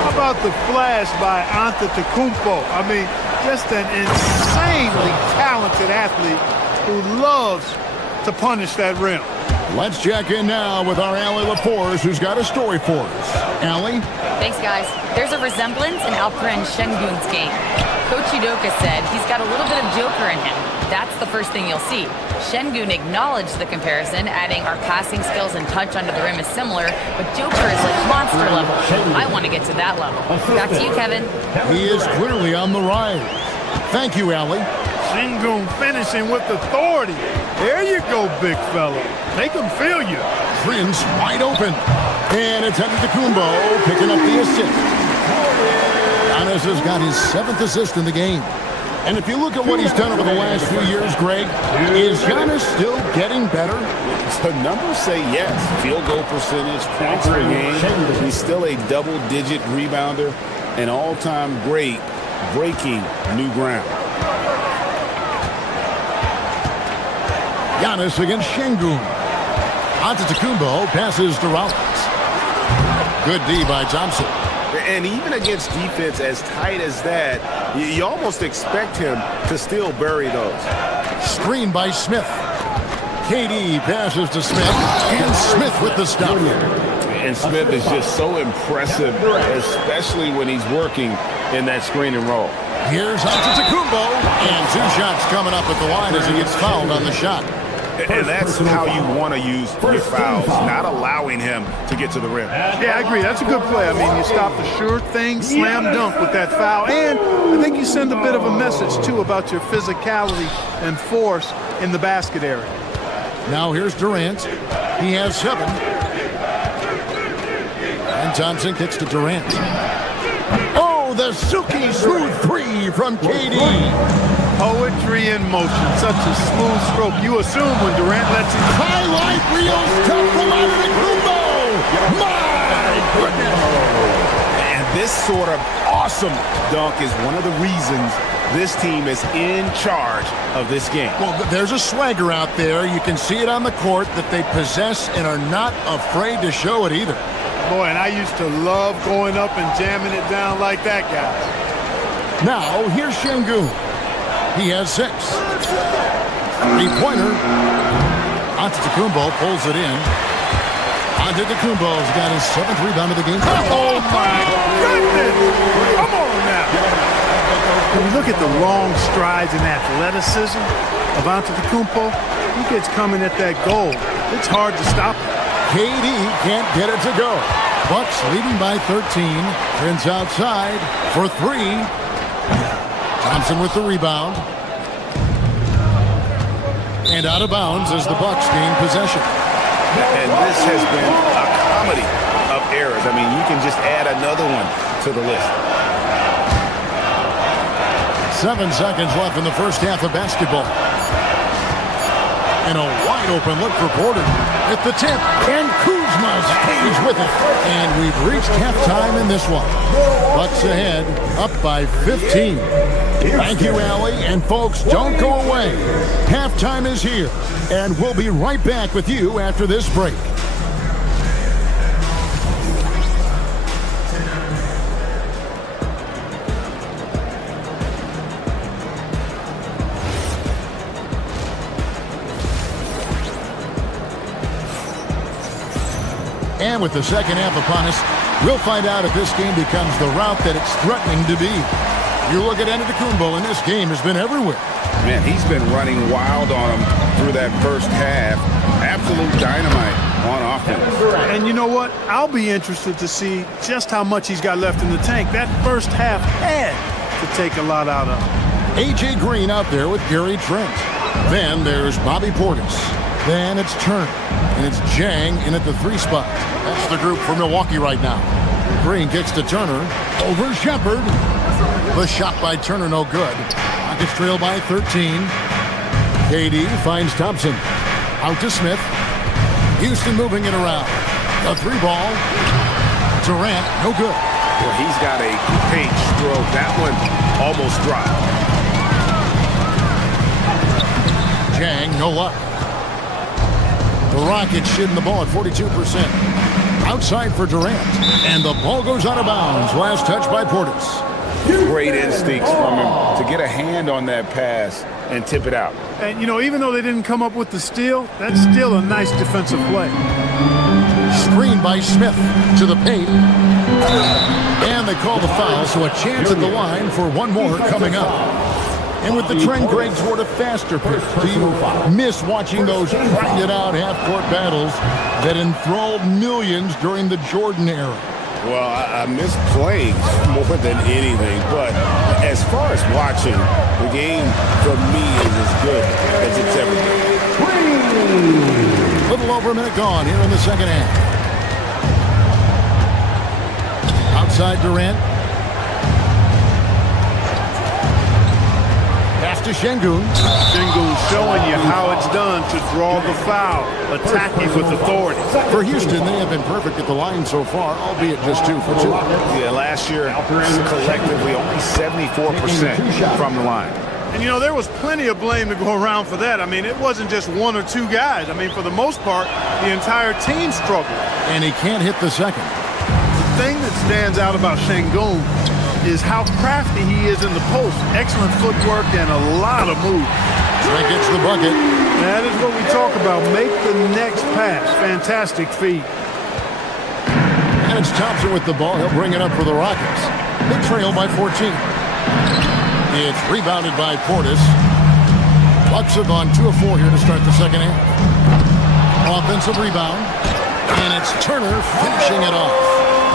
how about the flash by Antetokounmpo? I mean, just an insanely talented athlete who loves to punish that rim. Let's check in now with our Allie LaForce, who's got a story for us. Allie? Thanks, guys. There's a resemblance in Alperen Şengün's game. Coach Udoka said he's got a little bit of Joker in him. That's the first thing you'll see. Şengün acknowledged the comparison, adding our passing skills and touch under the rim is similar, but Joker is like monster level. I want to get to that level. Back to you, Kevin. He is clearly on the rise. Thank you, Allie. Şengün finishing with authority. There you go, big fella. Make him feel you. Prince wide open. And it's Antetokounmpo picking up the assist. Giannis has got his 7th assist in the game. And if you look at what he's done over the last few years, Greg, is Giannis still getting better? The numbers say yes. Field goal percentage, points per game. He's still a double-digit rebounder, an all-time great, breaking new ground. Giannis against Şengün. Antetokounmpo passes to Rollins. Good D by Thompson. And even against defense as tight as that, you almost expect him to still bury those. Screen by Smith. KD passes to Smith, and Smith with the stop. And Smith is just so impressive, especially when he's working in that screen and roll. Here's Antetokounmpo, and 2 shots coming up at the line as he gets fouled on the shot. And that's how you want to use your fouls, not allowing him to get to the rim. Yeah, I agree. That's a good play. I mean, you stop the sure thing, slam dunk with that foul. And I think you send a bit of a message, too, about your physicality and force in the basket area. Now here's Durant. He has 7. And Johnson kicks to Durant. Oh, the silky smooth 3 from KD. Poetry in motion. Such a smooth stroke. You assume when Durant lets it... Highlight reels tough from Antetokounmpo. My goodness. And this sort of awesome dunk is one of the reasons this team is in charge of this game. Well, there's a swagger out there. You can see it on the court that they possess and are not afraid to show it either. Boy, and I used to love going up and jamming it down like that, guys. Now, here's Şengün. He has 6. 3-pointer. Antetokounmpo pulls it in. Antetokounmpo's got his 7th rebound of the game. Oh, my goodness! Come on now! When you look at the long strides and athleticism of Antetokounmpo, he gets coming at that goal. It's hard to stop him. KD can't get it to go. Bucks leading by 13. Turns outside for 3. Thompson with the rebound. And out of bounds as the Bucks gain possession. And this has been a comedy of errors. I mean, you can just add another one to the list. 7 seconds left in the first half of basketball. And a wide open look for Porter at the tip. And Kuzma stays with it. And we've reached halftime in this one. Bucks ahead, up by 15. Thank you, Allie. And folks, don't go away. Halftime is here. And we'll be right back with you after this break. And with the second half upon us, we'll find out if this game becomes the route that it's threatening to be. You look at Antetokounmpo, and this game has been everywhere. Man, he's been running wild on him through that first half. Absolute dynamite on offense. And you know what? I'll be interested to see just how much he's got left in the tank. That first half had to take a lot out of him. A.J. Green out there with Gary Trent. Then there's Bobby Portis. Then it's Turner. And it's Jang in at the 3 spot. That's the group for Milwaukee right now. Green kicks to Turner. Over Shepherd. The shot by Turner no good. Rockets trail by 13. KD finds Thompson. Out to Smith. Houston moving it around. A 3 ball. Durant, no good. Well, he's got a paint stroke. That one almost dropped. Jang, no luck. The Rockets shooting the ball at 42%. Outside for Durant. And the ball goes out of bounds. Last touch by Portis. Great instincts from him to get a hand on that pass and tip it out. And, you know, even though they didn't come up with the steal, that's still a nice defensive play. Screen by Smith to the paint. And they call the foul, so a chance at the line for one more coming up. And with the trend going toward a faster pitch, do you miss watching those grinded-out half-court battles that enthralled millions during the Jordan era? Well, I miss playing more than anything, but as far as watching, the game for me is as good as it's ever been. A little over a minute gone here in the second half. Outside Durant. Pass to Şengün. Şengün showing you how it's done to draw the foul, attacking with authority. For Houston, they have been perfect at the line so far, albeit just 2 for 2. Yeah, last year, collectively, only 74% from the line. And, you know, there was plenty of blame to go around for that. I mean, it wasn't just 1 or 2 guys. I mean, for the most part, the entire team struggled. And he can't hit the second. The thing that stands out about Şengün is how crafty he is in the post. Excellent footwork and a lot of moves. That gets the bucket. That is what we talk about. Make the next pass. Fantastic feed. And it's Thompson with the ball. He'll bring it up for the Rockets. They trail by 14. It's rebounded by Portis. Bucks have gone 2 of 4 here to start the second half. Offensive rebound. And it's Turner finishing it off.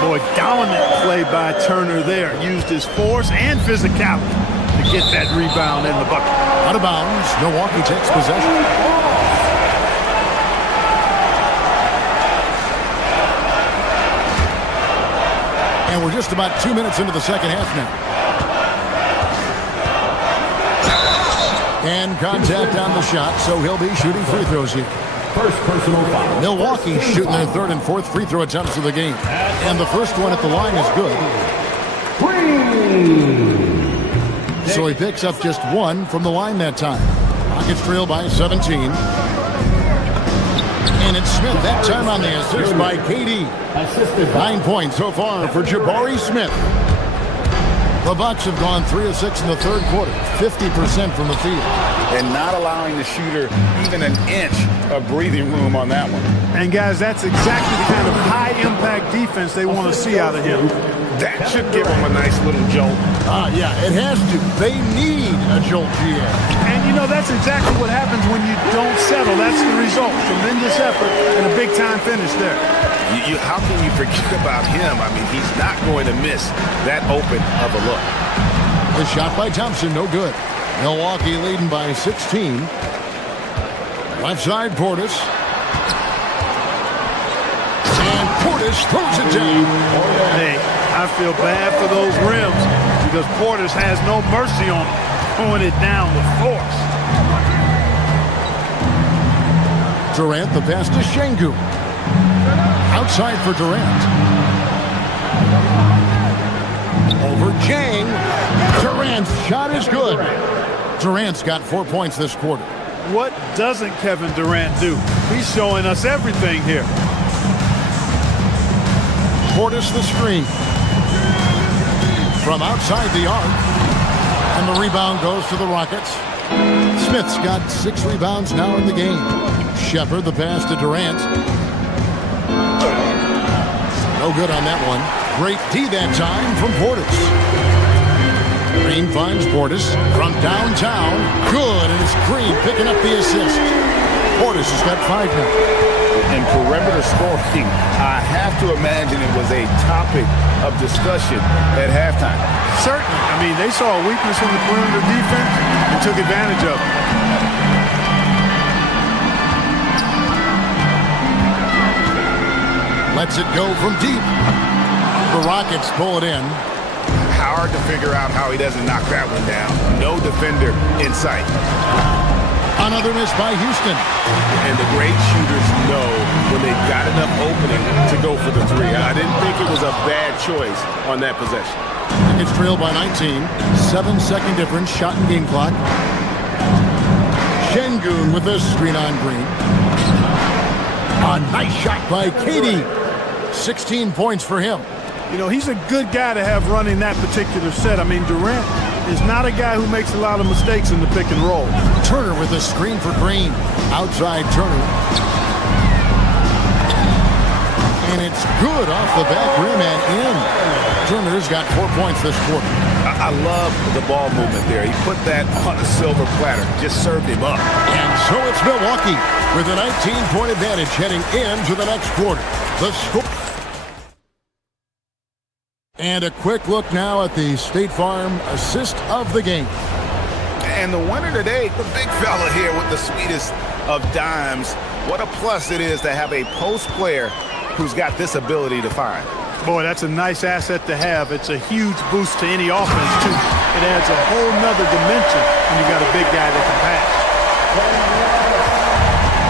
Boy, dominant play by Turner there. Used his force and physicality to get that rebound in the bucket. Out of bounds. Milwaukee takes possession. And we're just about 2 minutes into the second half now. And contact on the shot, so he'll be shooting free throws here. First personal foul. Milwaukee shooting their third and fourth free throw attempts of the game. And the first one at the line is good. So he picks up just one from the line that time. Rockets trail by 17. And it's Smith that time on the assist by KD. 9 points so far for Jabari Smith. The Bucks have gone 3 of 6 in the third quarter, 50% from the field. And not allowing the shooter even an inch of breathing room on that one. And guys, that's exactly the kind of high-impact defense they want to see out of him. That should give him a nice little jolt. Yeah, it has to. They need a jolt, GM. And, you know, that's exactly what happens when you don't settle. That's the result. Tremendous effort and a big-time finish there. How can you forget about him? I mean, he's not going to miss that open of a look. The shot by Thompson, no good. Milwaukee leading by 16. Left side, Portis. And Portis throws it down. Hey, I feel bad for those rims because Portis has no mercy on them, throwing it down with force. Durant, the pass to Şengün. Outside for Durant. Over Chang. Durant's shot is good. Durant's got 4 points this quarter. What doesn't Kevin Durant do? He's showing us everything here. Portis the screen. From outside the arc. And the rebound goes to the Rockets. Smith's got 6 rebounds now in the game. Shepard the pass to Durant. No good on that one. Great D that time from Portis. Green finds Portis from downtown. Good, and it's Green picking up the assist. Portis has got 5 now. And perimeter scoring, I have to imagine it was a topic of discussion at halftime. Certainly. I mean, they saw a weakness in the perimeter defense and took advantage of it. Lets it go from deep. The Rockets pull it in. Hard to figure out how he doesn't knock that one down. No defender in sight. Another miss by Houston. And the great shooters know when they've got enough opening to go for the three. I didn't think it was a bad choice on that possession. It's trailed by 19. 7-second difference, shot and game clock. Şengün with a screen on Green. A nice shot by KD. 16 points for him. You know, he's a good guy to have running that particular set. I mean, Durant is not a guy who makes a lot of mistakes in the pick and roll. Turner with a screen for Green. Outside Turner. And it's good off the back rim and in. Turner's got 4 points this quarter. I love the ball movement there. He put that on a silver platter. Just served him up. And so it's Milwaukee with a 19-point advantage heading into the next quarter. The score. And a quick look now at the State Farm assist of the game. And the winner today, the big fella here with the sweetest of dimes. What a plus it is to have a post player who's got this ability to find. Boy, that's a nice asset to have. It's a huge boost to any offense, too. It adds a whole nother dimension when you got a big guy that can pass.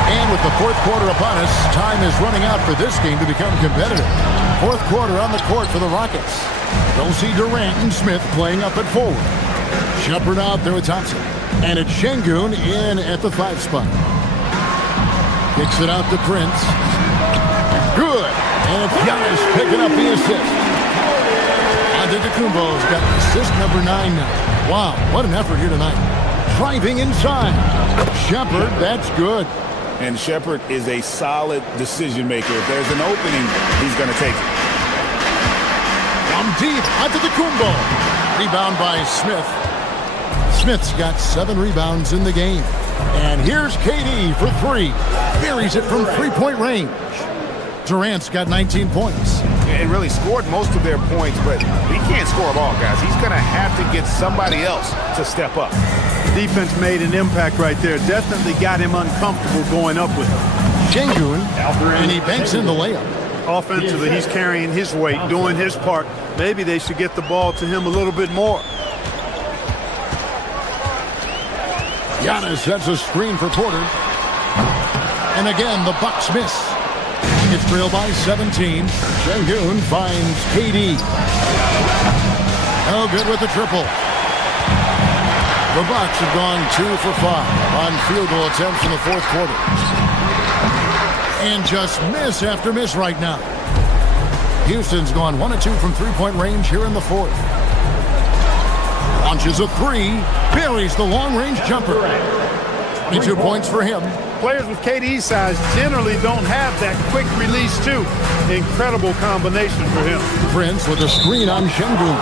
And with the fourth quarter upon us, time is running out for this game to become competitive. Fourth quarter on the court for the Rockets. Don't see Durant and Smith playing up at forward. Shepard out there with Thompson. And it's Şengün in at the 5 spot. Kicks it out to Prince. Good. And it's Giannis picking up the assist. Antetokounmpo's got assist number 9 now. Wow, what an effort here tonight. Driving inside. Shepard, that's good. And Shepard is a solid decision maker. If there's an opening, he's going to take it. From deep, Antetokounmpo. Rebound by Smith. Smith's got 7 rebounds in the game. And here's KD for 3. Buries it from three-point range. Durant's got 19 points. And really scored most of their points, but he can't score them all, guys. He's going to have to get somebody else to step up. Defense made an impact right there. Definitely got him uncomfortable going up with him. Şengün, and he banks in the layup. Offensively, he's carrying his weight, doing his part. Maybe they should get the ball to him a little bit more. Giannis sets a screen for Porter. And again, the Bucks miss. It's trailed by 17. Şengün finds KD. No good with the triple. The Bucks have gone 2 for 5 on field goal attempts in the fourth quarter. And just miss after miss right now. Houston's gone 1 of 2 from three-point range here in the fourth. Launches a 3, buries the long-range jumper. 22 points for him. Players with KD's size generally don't have that quick release too. Incredible combination for him. Prince with a screen on Şengün.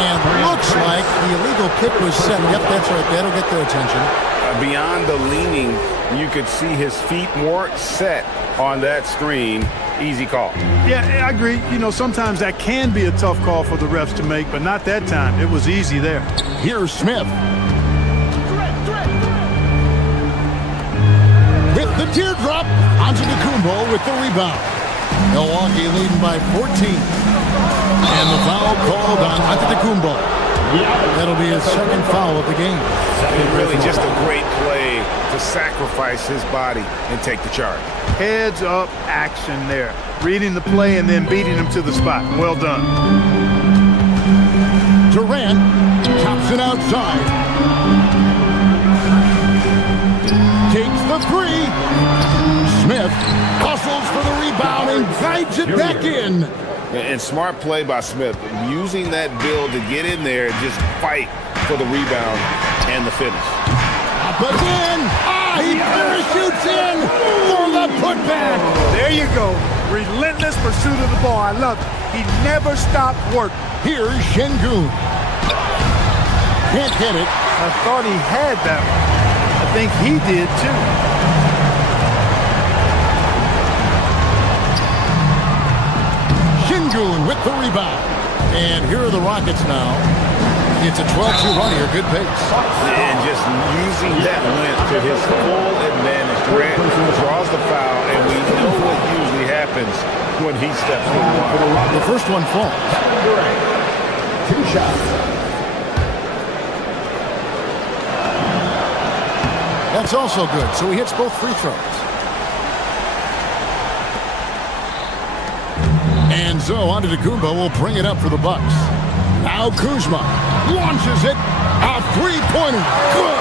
And looks like the illegal kick was set. Yep, that's right. That'll get their attention. Beyond the leaning, you could see his feet more set on that screen. Easy call. Yeah, I agree. You know, sometimes that can be a tough call for the refs to make, but not that time. It was easy there. Here's Smith. With the teardrop, Antetokounmpo with the rebound. Milwaukee leading by 14. And the foul called on Antetokounmpo. That'll be his second foul of the game. Really just a great play to sacrifice his body and take the charge. Heads up action there. Reading the play and then beating him to the spot. Well done. Durant chops it outside. Takes the 3. Smith hustles for the rebound and guides it back in. And smart play by Smith, using that build to get in there and just fight for the rebound and the finish. Up again! He parachutes in for the putback! There you go. Relentless pursuit of the ball. I love it. He never stopped working. Here's Şengün. Can't get it. I thought he had that one. I think he did too. Şengün with the rebound. And here are the Rockets now. It's a 12-2 run here. Good pace. And just using that length to his full advantage. Durant draws the foul, and we know what usually happens when he steps to the line. The first one falls. 2 shots. That's also good. So he hits both free throws. And so Antetokounmpo will bring it up for the Bucks. Now Kuzma launches it. A three-pointer. Good.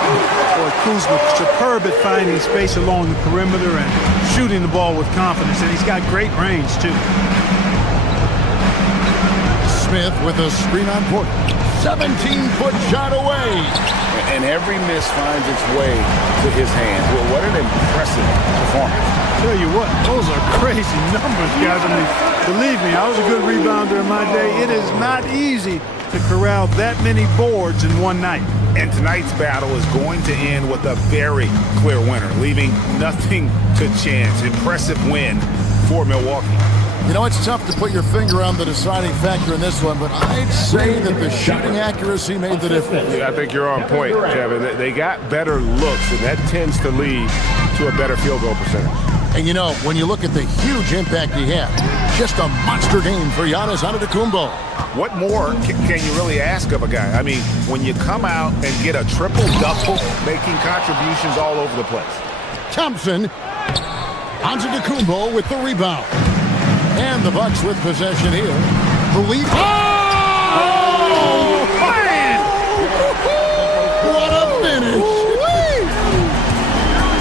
Boy, Kuzma superb at finding space along the perimeter and shooting the ball with confidence. And he's got great range, too. Smith with a screen on Porter. 17-foot shot away. And every miss finds its way to his hands. Well, what an impressive performance. Tell you what, those are crazy numbers, guys. I mean, believe me, I was a good rebounder in my day. It is not easy to corral that many boards in one night. And tonight's battle is going to end with a very clear winner, leaving nothing to chance. Impressive win for Milwaukee. You know, it's tough to put your finger on the deciding factor in this one, but I'd say that the shooting accuracy made the difference. Yeah, I think you're on point, Kevin. They got better looks, and that tends to lead to a better field goal percentage. And you know, when you look at the huge impact he had, just a monster game for Giannis Antetokounmpo. What more can you really ask of a guy? I mean, when you come out and get a triple-double, making contributions all over the place. Thompson, Antetokounmpo with the rebound. And the Bucks with possession here. The lead. Oh! Man! What a finish!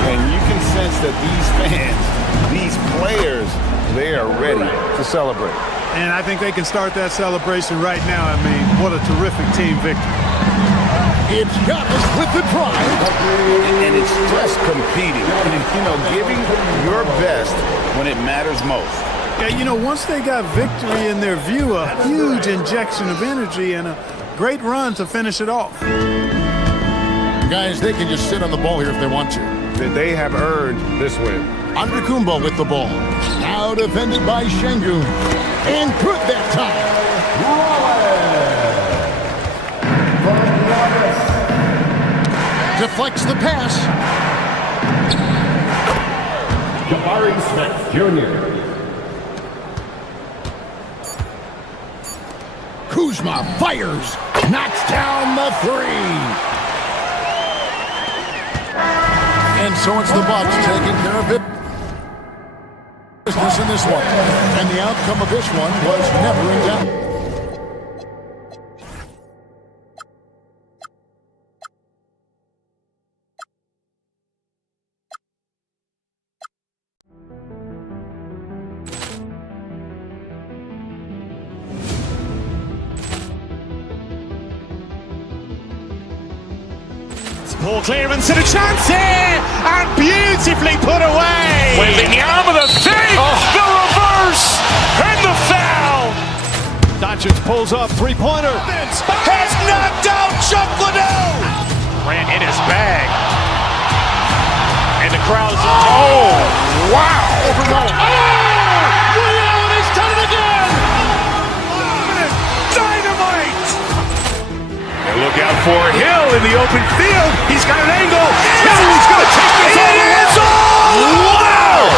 And you can sense that these fans, these players, they are ready to celebrate. And I think they can start that celebration right now. I mean, what a terrific team victory. It's Giannis with the drive. And it's just competing. And, you know, giving your best when it matters most. Yeah, you know, once they got victory in their view, a huge injection of energy and a great run to finish it off. Guys, they can just sit on the ball here if they want to. They have earned this win. Antetokounmpo with the ball. Now defended by Şengün. And good that time. Deflects the pass. Jabari Smith Jr. Kuzma fires. Knocks down the three. And so it's the Bucks taking care of it. Business in this one. And the outcome of this one was never in doubt. Ball clearance and a chance here, and beautifully put away. Wembanyama with a save, the reverse, and the foul. Doncic pulls up, three-pointer. Has knocked out Chuck Liddell. Ran in his bag. And the crowd is, oh, wow. Allen has done it again. Dynamite. And look out for Hill in the open field. He's got an angle. He's going to take this all the way. Wow.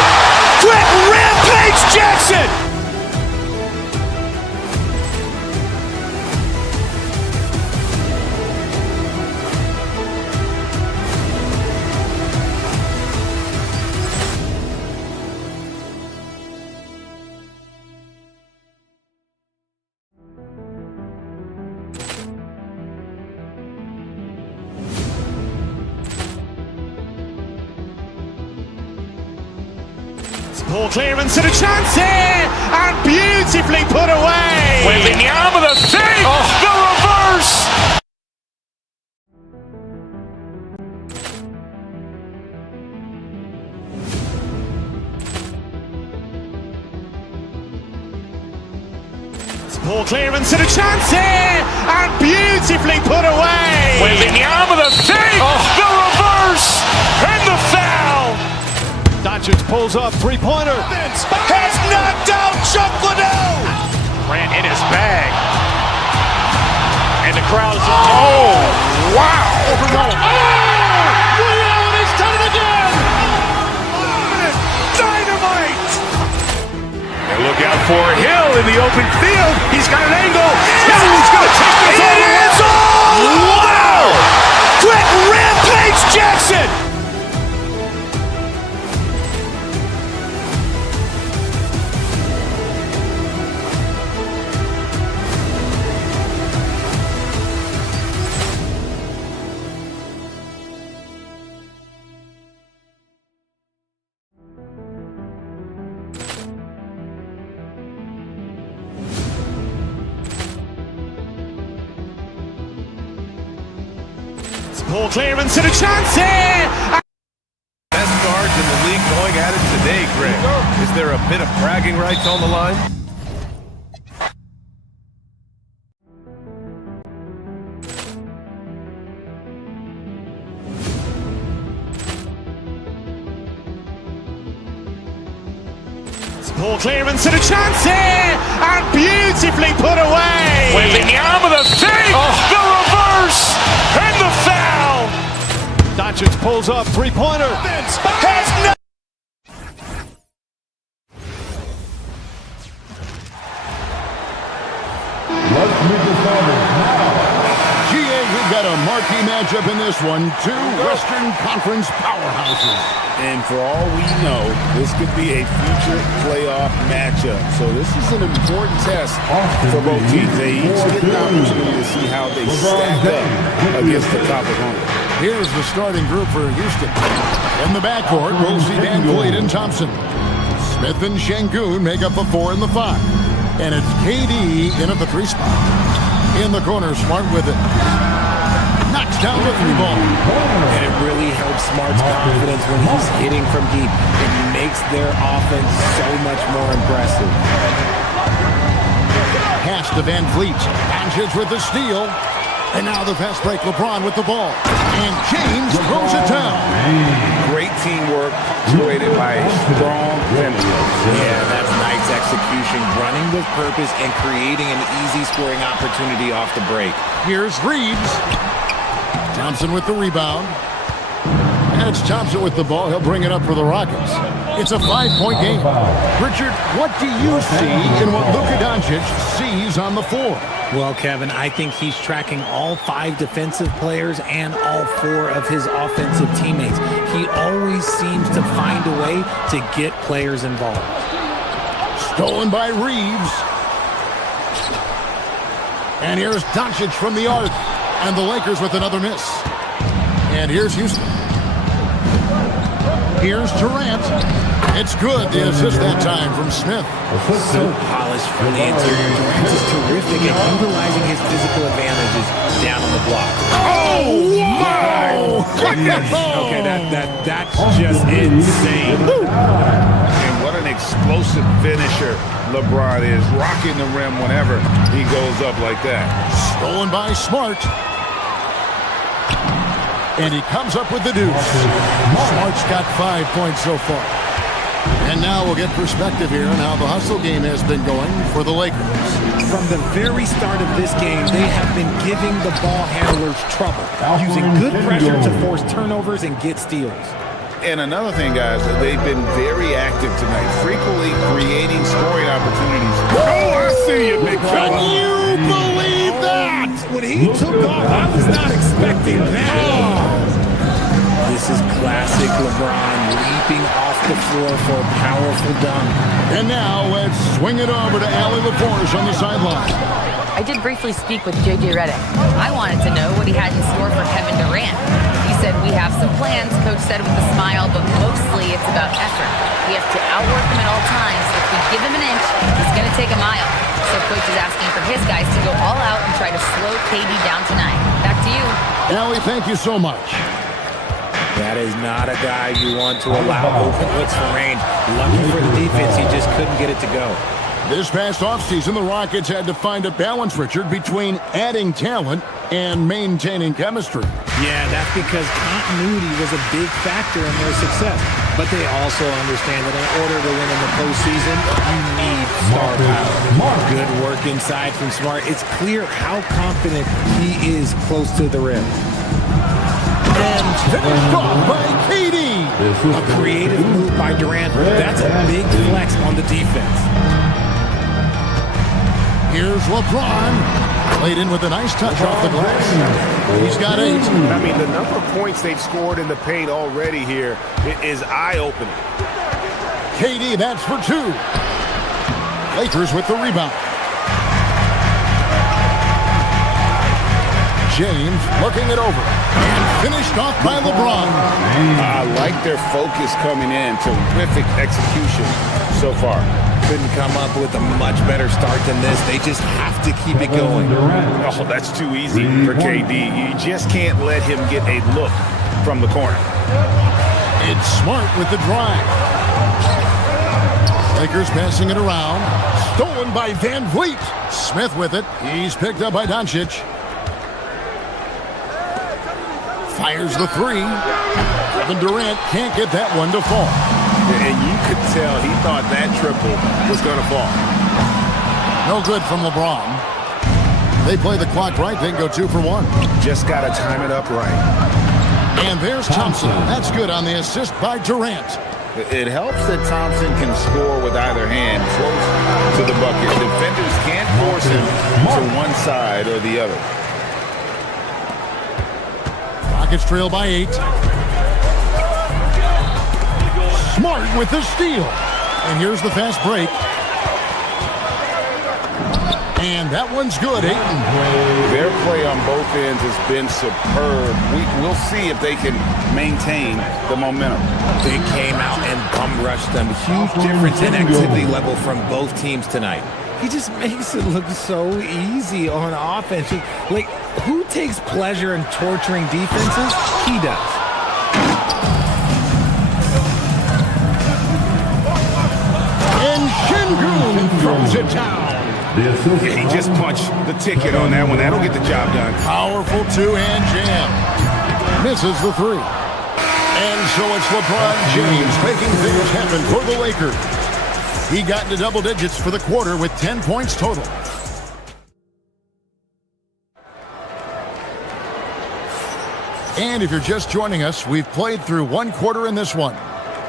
Quick Rampage Jackson. Ball clearance and a chance here, and beautifully put away. Wembanyama with a save, the reverse. Ball clearance and a chance here, and beautifully put away. Wembanyama with a save, the reverse, and the foul. Doncic pulls up, three-pointer. Has knocked out Chuck Liddell. Ran in his bag. And the crowd is, oh, wow. Allen has done it again. Dynamite. And look out for Hill in the open field. He's got an angle. He's going to take this all the way. Wow. Quick Rampage Jackson. Ball clearance and a chance here. Best guards in the league going at it today, Greg. Is there a bit of bragging rights on the line? Ball clearance and a chance here, and beautifully put away. Wembanyama with a save, the reverse, and the foul. Doncic pulls up, three-pointer. Has We've got a marquee matchup in this one. Two Western Conference powerhouses. And for all we know, this could be a future playoff matchup. So this is an important test for both teams. They each get an opportunity to see how they stack up against the top opponent. Here's the starting group for Houston. In the backcourt, we'll see Van Vliet and Thompson. Smith and Şengün make up the 4 and the 5. And it's KD in at the 3 spot. In the corner, Smart with it. Knocks down the 3 ball. And it really helps Smart's confidence when he's hitting from deep. It makes their offense so much more impressive. Pass to Van Vliet. Doncic with the steal. And now the fast break, LeBron with the ball. And James throws it down. Great teamwork, punctuated by a strong finish. Yeah, that's nice execution, running with purpose and creating an easy scoring opportunity off the break. Here's Reeves. Thompson with the rebound. And it's Thompson with the ball. He'll bring it up for the Rockets. It's a 5-point game. Richard, what do you see in what Luka Doncic sees on the floor? Well, Kevin, I think he's tracking all 5 defensive players and all 4 of his offensive teammates. He always seems to find a way to get players involved. Stolen by Reeves. And here's Doncic from the arc. And the Lakers with another miss. And here's Houston. Here's Durant. It's good. The assist that time from Smith. So polished from the interior. Durant is terrific at utilizing his physical advantages down on the block. Oh, wow! Okay, that's just insane. And what an explosive finisher LeBron is, rocking the rim whenever he goes up like that. Stolen by Smart. And he comes up with the deuce. Smart's got 5 points so far. And now we'll get perspective here on how the hustle game has been going for the Lakers. From the very start of this game, they have been giving the ball handlers trouble, using good pressure to force turnovers and get steals. And another thing, guys, they've been very active tonight, frequently creating scoring opportunities. Oh, I see you, big fella. Can you believe that? When he took off, I was not expecting that. This is classic LeBron leaping off the floor for a powerful dunk. And now let's swing it over to Allie LaForge on the sideline. I did briefly speak with J.J. Redick. I wanted to know what he had in store for Kevin Durant. He said, we have some plans, Coach said with a smile, but mostly it's about effort. We have to outwork him at all times. If we give him an inch, he's going to take a mile. So Coach is asking for his guys to go all out and try to slow KD down tonight. Back to you. Allie, thank you so much. That is not a guy you want to allow open looks for range. Lucky for the defense, he just couldn't get it to go. This past offseason, the Rockets had to find a balance, Richard, between adding talent and maintaining chemistry. Yeah, that's because continuity was a big factor in their success. But they also understand that in order to win in the postseason, you need star power. Good work inside from Smart. It's clear how confident he is close to the rim. And finished off by KD. A creative move by Durant. That's a big flex on the defense. Here's LeBron. Played in with a nice touch off the glass. He's got 8. I mean, the number of points they've scored in the paint already here is eye-opening. KD, that's for 2. Lakers with the rebound. James looking it over. And finished off by LeBron. I like their focus coming in. Terrific execution so far. Couldn't come up with a much better start than this. They just have to keep it going. Oh, that's too easy for KD. You just can't let him get a look from the corner. It's Smart with the drive. Lakers passing it around. Stolen by Van Vliet. Smith with it. He's picked up by Doncic. Fires the 3. Kevin Durant can't get that one to fall. And you could tell he thought that triple was going to fall. No good from LeBron. They play the clock right. They can go 2 for 1. Just got to time it up right. And there's Thompson. That's good on the assist by Durant. It helps that Thompson can score with either hand close to the bucket. Defenders can't force him to one side or the other. Rockets trail by 8. Smart with the steal. And here's the fast break. And that one's good, Ayton. Their play on both ends has been superb. We'll see if they can maintain the momentum. They came out and bum rushed them. Huge difference in activity level from both teams tonight. He just makes it look so easy on offense. Like, who takes pleasure in torturing defenses? He does. And Şengün throws it down. Yeah, he just punched the ticket on that one. That'll get the job done. Powerful two-hand jam. Misses the three. And so it's LeBron James making things happen for the Lakers. He got into double digits for the quarter with 10 points total. And if you're just joining us, we've played through one quarter in this one.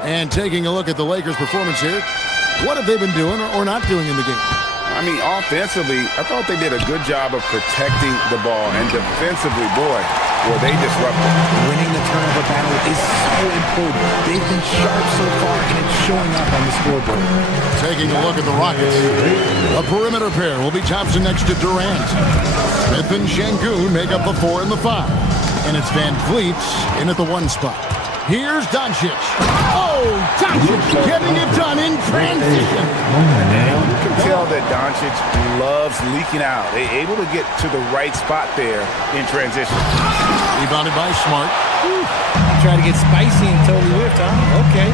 And taking a look at the Lakers' performance here, what have they been doing or not doing in the game? I mean, offensively, I thought they did a good job of protecting the ball. And defensively, boy, were they disruptive. Winning the turnover battle is so important. They've been sharp so far, and it's showing up on the scoreboard. Taking a look at the Rockets. A perimeter pair will be Thompson next to Durant. Smith and Şengün make up the 4 and the 5. And it's Van Vliet in at the 1 spot. Here's Doncic. Oh, Doncic getting it done in transition. You can tell that Doncic loves leaking out. They're able to get to the right spot there in transition. Rebounded by Smart. Trying to get spicy and totally whipped, huh? Okay.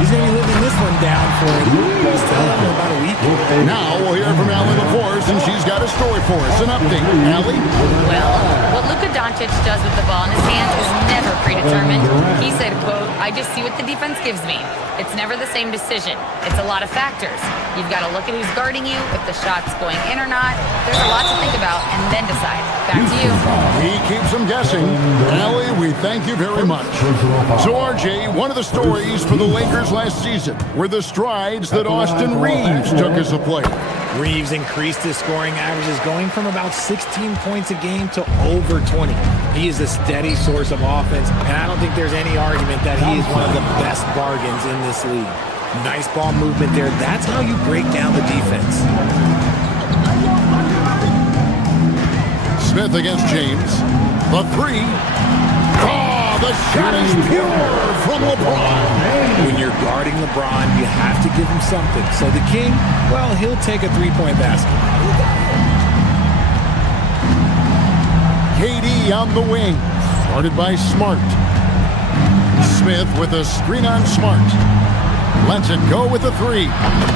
He's going to be living this one down for about a week. Now we'll hear from Allie LaForce, and she's got a story for us. An update. Allie? Well, what Luka Doncic does with the ball in his hands is never predetermined. He said, quote, "I just see what the defense gives me. It's never the same decision. It's a lot of factors. You've got to look at who's guarding you, if the shot's going in or not. There's a lot to think about, and then decide. Back to you." He keeps them guessing. Allie, we thank you very much. So, RJ, one of the stories for the Lakers last season were the strides that Austin Reeves took as a player. Reeves increased his scoring averages, going from about 16 points a game to over 20. He is a steady source of offense, and I don't think there's any argument that he is one of the best bargains in this league. Nice ball movement there. That's how you break down the defense. Smith against James. The 3. Oh, the shot is pure from LeBron. When you're guarding LeBron, you have to give him something. So the King, well, he'll take a three-point basket. KD on the wing. Guarded by Smart. Smith with a screen on Smart. Lets it go with a 3.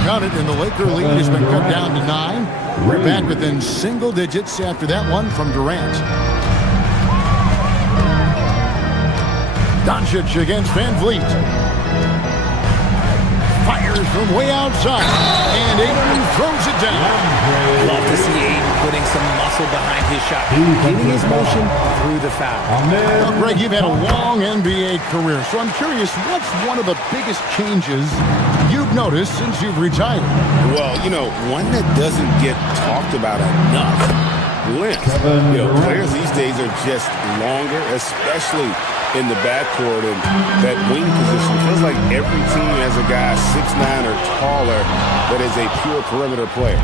Got it, and the Laker lead has been cut down to 9. We're back within single digits after that one from Durant. Doncic against Van Vliet. Fires from way outside. And Ayton throws it down. Love to see Ayton putting some muscle behind his shot. Getting his motion through the foul. Well, Greg, you've had a long NBA career, so I'm curious, what's one of the biggest changes you've noticed since you've retired? Well, one that doesn't get talked about enough. Length. Players these days are just longer, especially in the backcourt, and that wing position. Feels like every team has a guy 6'9" or taller that is a pure perimeter player.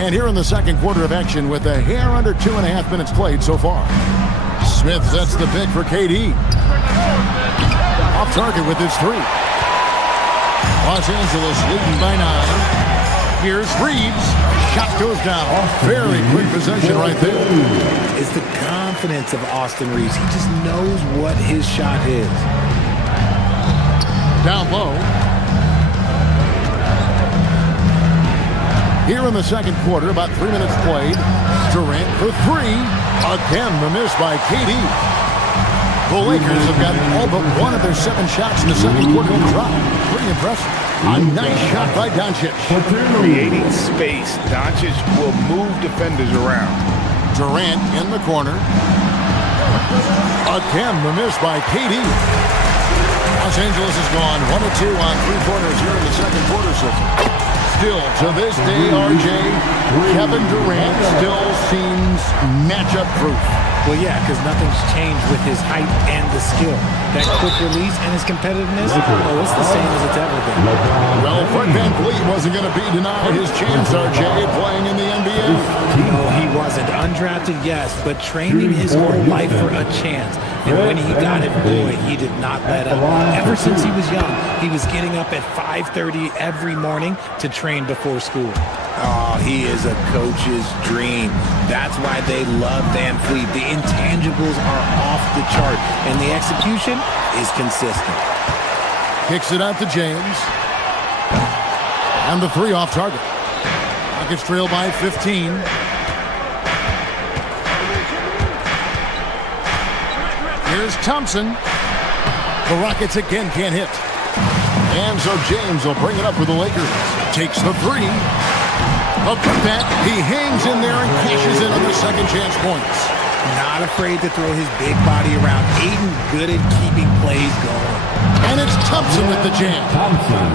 And here in the second quarter of action with a hair under 2.5 minutes played so far. Smith sets the pick for KD. Off target with his 3. Los Angeles leading by 9. Here's Reeves. Shot goes down. Very quick possession right there. It's the confidence of Austin Reeves. He just knows what his shot is. Down low. Here in the second quarter, about 3 minutes played. Durant for 3. Again, the miss by KD. The Lakers have gotten all but one of their 7 shots in the second quarter to drop. Pretty impressive. A nice shot by Doncic. Creating space. Doncic will move defenders around. Durant in the corner. Again, the miss by KD. Los Angeles has gone 1 of 2 on 3 quarters here in the second quarter. Still, to this day, RJ, Kevin Durant still seems matchup-proof. Well, yeah, because nothing's changed with his height and the skill. That quick release and his competitiveness, it's the same as it's ever been. Well, Fred VanVleet wasn't going to be denied his chance, RJ, playing in the NBA. No, he wasn't. Undrafted, yes, but training his whole life for a chance. And when he got it, boy, he did not let up. Ever since he was young, he was getting up at 5:30 every morning to train before school. Oh, he is a coach's dream. That's why they love VanVleet. The intangibles are off the chart, and the execution is consistent. Kicks it out to James. And the three off target. Rockets trail by 15. Here's Thompson. The Rockets again can't hit. And so James will bring it up for the Lakers. Takes the three. A putback. He hangs in there and cashes in on the second chance points. Not afraid to throw his big body around. Aiden good at keeping plays going. And it's Thompson with the jam.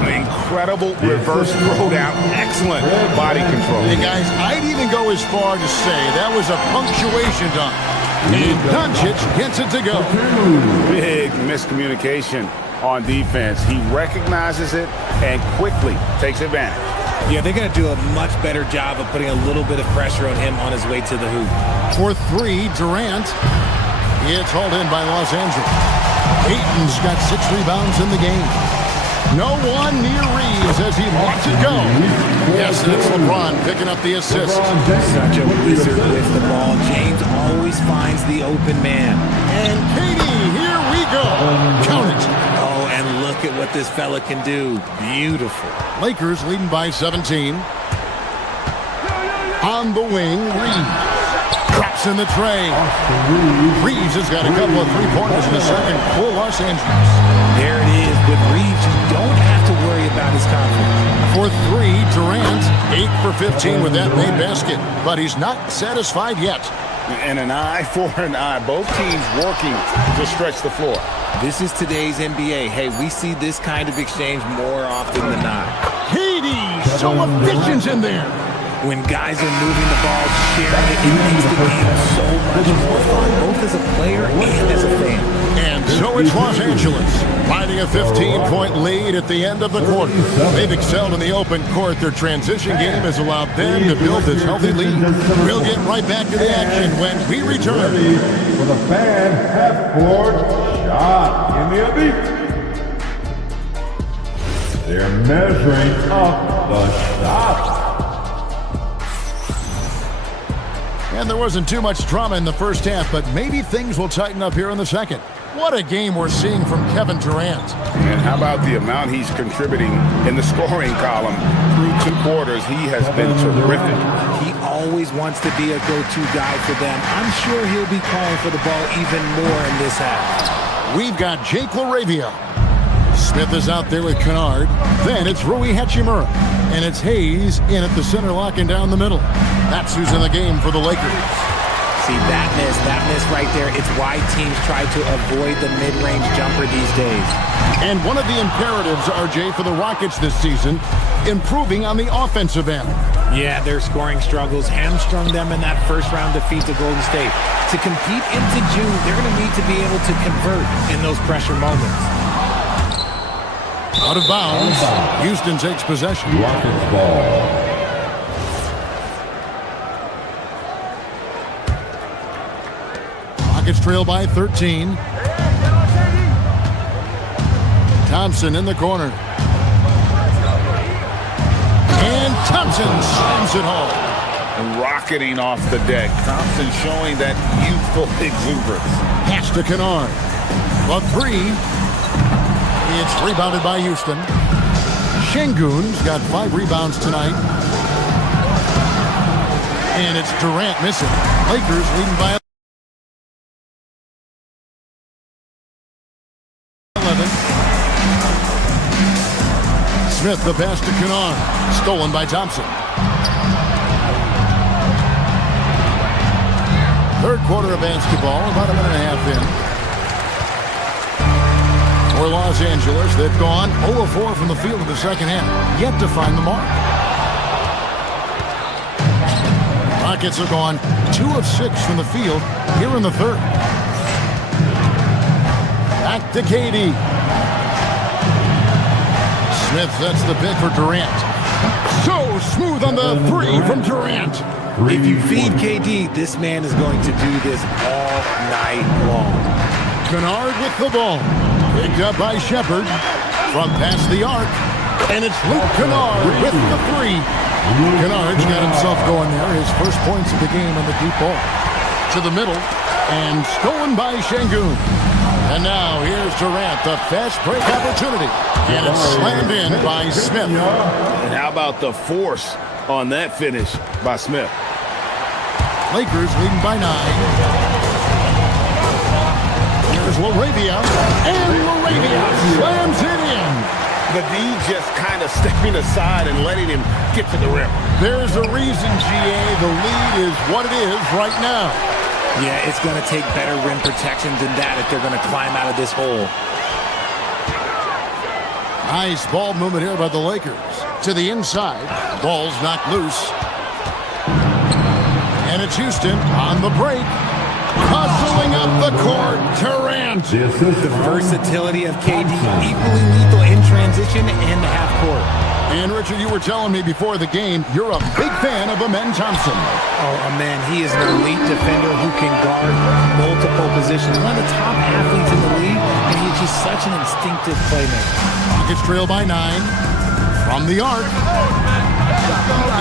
Incredible reverse throwdown. Excellent body control. Hey, guys, I'd even go as far to say that was a punctuation dunk. And Doncic gets it to go. Big miscommunication on defense. He recognizes it and quickly takes advantage. Yeah, they're going to do a much better job of putting a little bit of pressure on him on his way to the hoop. For three, Durant. It's hauled in by Los Angeles. Ayton's got 6 rebounds in the game. No one near Reeves as he lets it go. Yes, it's LeBron picking up the assist. Such a wizard with the ball. James always finds the open man. And Katie, here we go. Count it. Oh, and look at what this fella can do. Beautiful. Lakers leading by 17. On the wing, Reeves. Drops in the tray. Reeves has got a couple of three-pointers in the second for Los Angeles. There it is. With Reeves, you don't have to worry about his confidence. For three, Durant, 8 for 15 with that made basket. But he's not satisfied yet. And an eye for an eye. Both teams working to stretch the floor. This is today's NBA. Hey, we see this kind of exchange more often than not. Katie, so efficient in there. When guys are moving the ball, sharing it makes the game so much more fun, both as a player and as a fan. And so it's Los Angeles, finding a 15-point lead at the end of the quarter. They've excelled in the open court. Their transition game has allowed them to build this healthy lead. We'll get right back to the action when we return. For the fan half-court shot in the elite. They're measuring up the shot. And there wasn't too much drama in the first half, but maybe things will tighten up here in the second. What a game we're seeing from Kevin Durant. And how about the amount he's contributing in the scoring column through 2 quarters? He has been terrific. He always wants to be a go-to guy for them. I'm sure he'll be calling for the ball even more in this half. We've got Jake LaRavia. Smith is out there with Kennard. Then it's Rui Hachimura. And it's Hayes in at the center, locking down the middle. That's who's in the game for the Lakers. See, that miss right there, it's why teams try to avoid the mid-range jumper these days. And one of the imperatives, RJ, for the Rockets this season, improving on the offensive end. Yeah, their scoring struggles hamstrung them in that first-round defeat to Golden State. To compete into June, they're going to need to be able to convert in those pressure moments. Out of bounds. Houston takes possession. Rockets ball. Rockets trail by 13. Thompson in the corner. And Thompson slams it home. Rocketing off the deck. Thompson showing that youthful exuberance. Pass to Kennard. The three. It's rebounded by Houston. Şengün's got 5 rebounds tonight. And it's Durant missing. Lakers leading by 11. Smith the pass to Kennard. Stolen by Thompson. Third quarter of basketball, about a minute and a half in. For Los Angeles, they've gone 0-4 from the field in the second half, yet to find the mark. Rockets have gone 2 of 6 from the field here in the third. Back to KD. Smith sets the pick for Durant. So smooth on the three from Durant. If you feed KD, this man is going to do this all night long. Kennard with the ball. Picked up by Shepard from past the arc. And it's Luke Kennard with the three. Kennard's got himself going there. His first points of the game on the deep ball. To the middle. And stolen by Şengün. And now here's Durant, the fast break opportunity. And it's slammed in by Smith. And how about the force on that finish by Smith? Lakers leading by 9. Here's LaRavia. And LaRavia slams it in. The D just kind of stepping aside and letting him get to the rim. There's a reason, GA. The lead is what it is right now. Yeah, it's going to take better rim protection than that if they're going to climb out of this hole. Nice ball movement here by the Lakers. To the inside. Ball's knocked loose. And it's Houston on the break. Hustling up the court. Durant. The versatility of KD, equally lethal in transition and the half court. And Richard, you were telling me before the game, you're a big fan of Amen Thompson. Oh, Amen, he is an elite defender who can guard multiple positions. One of the top athletes in the league, and he's just such an instinctive playmaker. Rockets trail by 9. From the arc.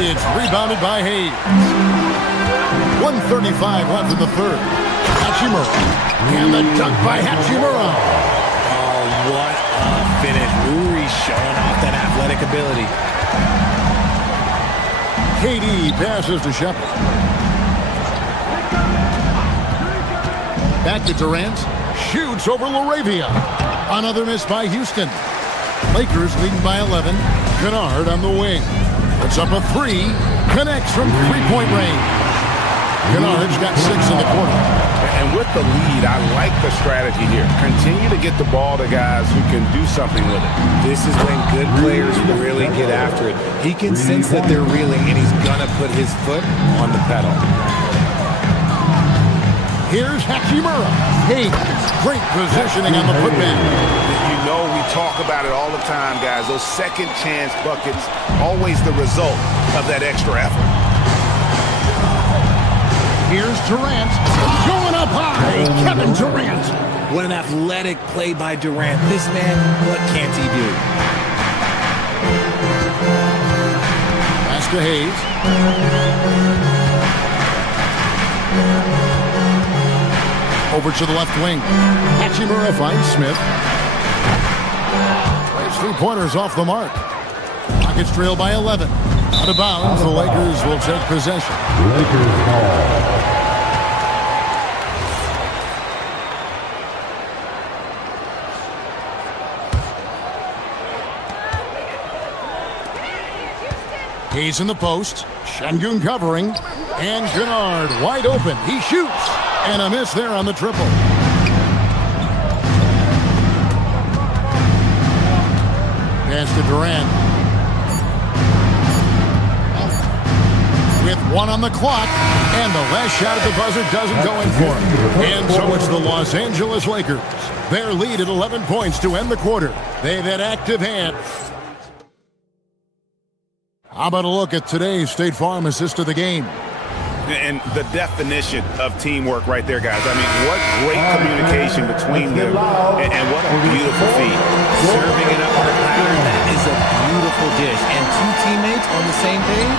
It's rebounded by Hayes. 1:35 left in the third. Hachimura. And the dunk by Hachimura. Oh, what a finish. Uri's showing off that athletic ability. KD passes to Shepard. Back to Durant. Shoots over LaRavia. Another miss by Houston. Lakers leading by 11. Kennard on the wing. Puts up a 3. Connects from three-point range. Kennard's got 6 in the quarter. And with the lead, I like the strategy here. Continue to get the ball to guys who can do something with it. This is when good players really get after it. He can sense that they're reeling, and he's going to put his foot on the pedal. Here's Hachimura. Hey, great positioning on the putback. You know we talk about it all the time, guys. Those second chance buckets, always the result of that extra effort. Here's Durant. Going up high. Kevin Durant. What an athletic play by Durant. This man, what can't he do? Pass to Hayes. Over to the left wing. Hachimura finds Smith. Plays 3-pointers off the mark. Rockets trail by 11. Out of bounds, the Lakers will take possession. Lakers ball. Hayes in the post. Şengün covering. And Kennard wide open. He shoots. And a miss there on the triple. Pass to Durant. With 1 on the clock. And the last shot at the buzzer doesn't go in for him. And so it's the Los Angeles Lakers. Their lead at 11 points to end the quarter. They've had active hands. How about a look at today's State Farm assist of the game? And the definition of teamwork right there, guys. I mean, what great communication between them, and what a beautiful feat. Serving it up on a platter, that is a beautiful dish. And 2 teammates on the same page.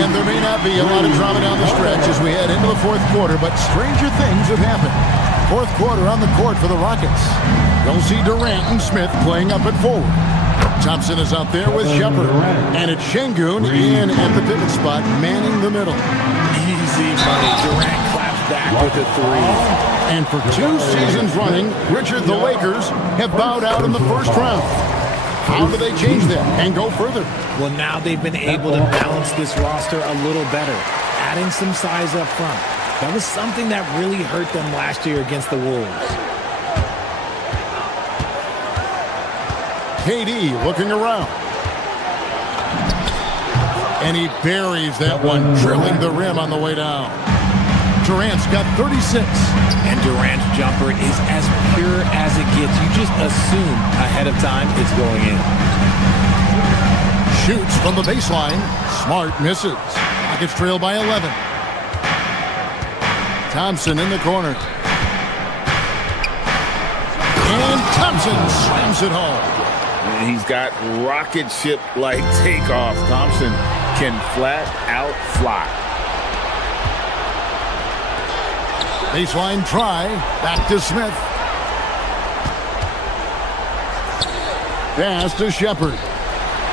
And there may not be a lot of drama down the stretch as we head into the fourth quarter, but stranger things have happened. Fourth quarter on the court for the Rockets. You'll see Durant and Smith playing up at forward. Thompson is out there with Shepard. And it's Şengün in at the pivot spot, manning the middle. Easy money. Durant claps back with a 3. And for 2 seasons running, Richard, the Lakers have bowed out in the first round. How do they change that and go further? Well, now they've been able to balance this roster a little better, adding some size up front. That was something that really hurt them last year against the Wolves. KD looking around. And he buries that one, drilling the rim on the way down. Durant's got 36. And Durant's jumper is as pure as it gets. You just assume ahead of time it's going in. Shoots from the baseline. Smart misses. Rockets trail by 11. Thompson in the corner. And Thompson slams it home. And he's got rocket ship-like takeoff. Thompson can flat out fly. Baseline try. Back to Smith. Pass to Shepard.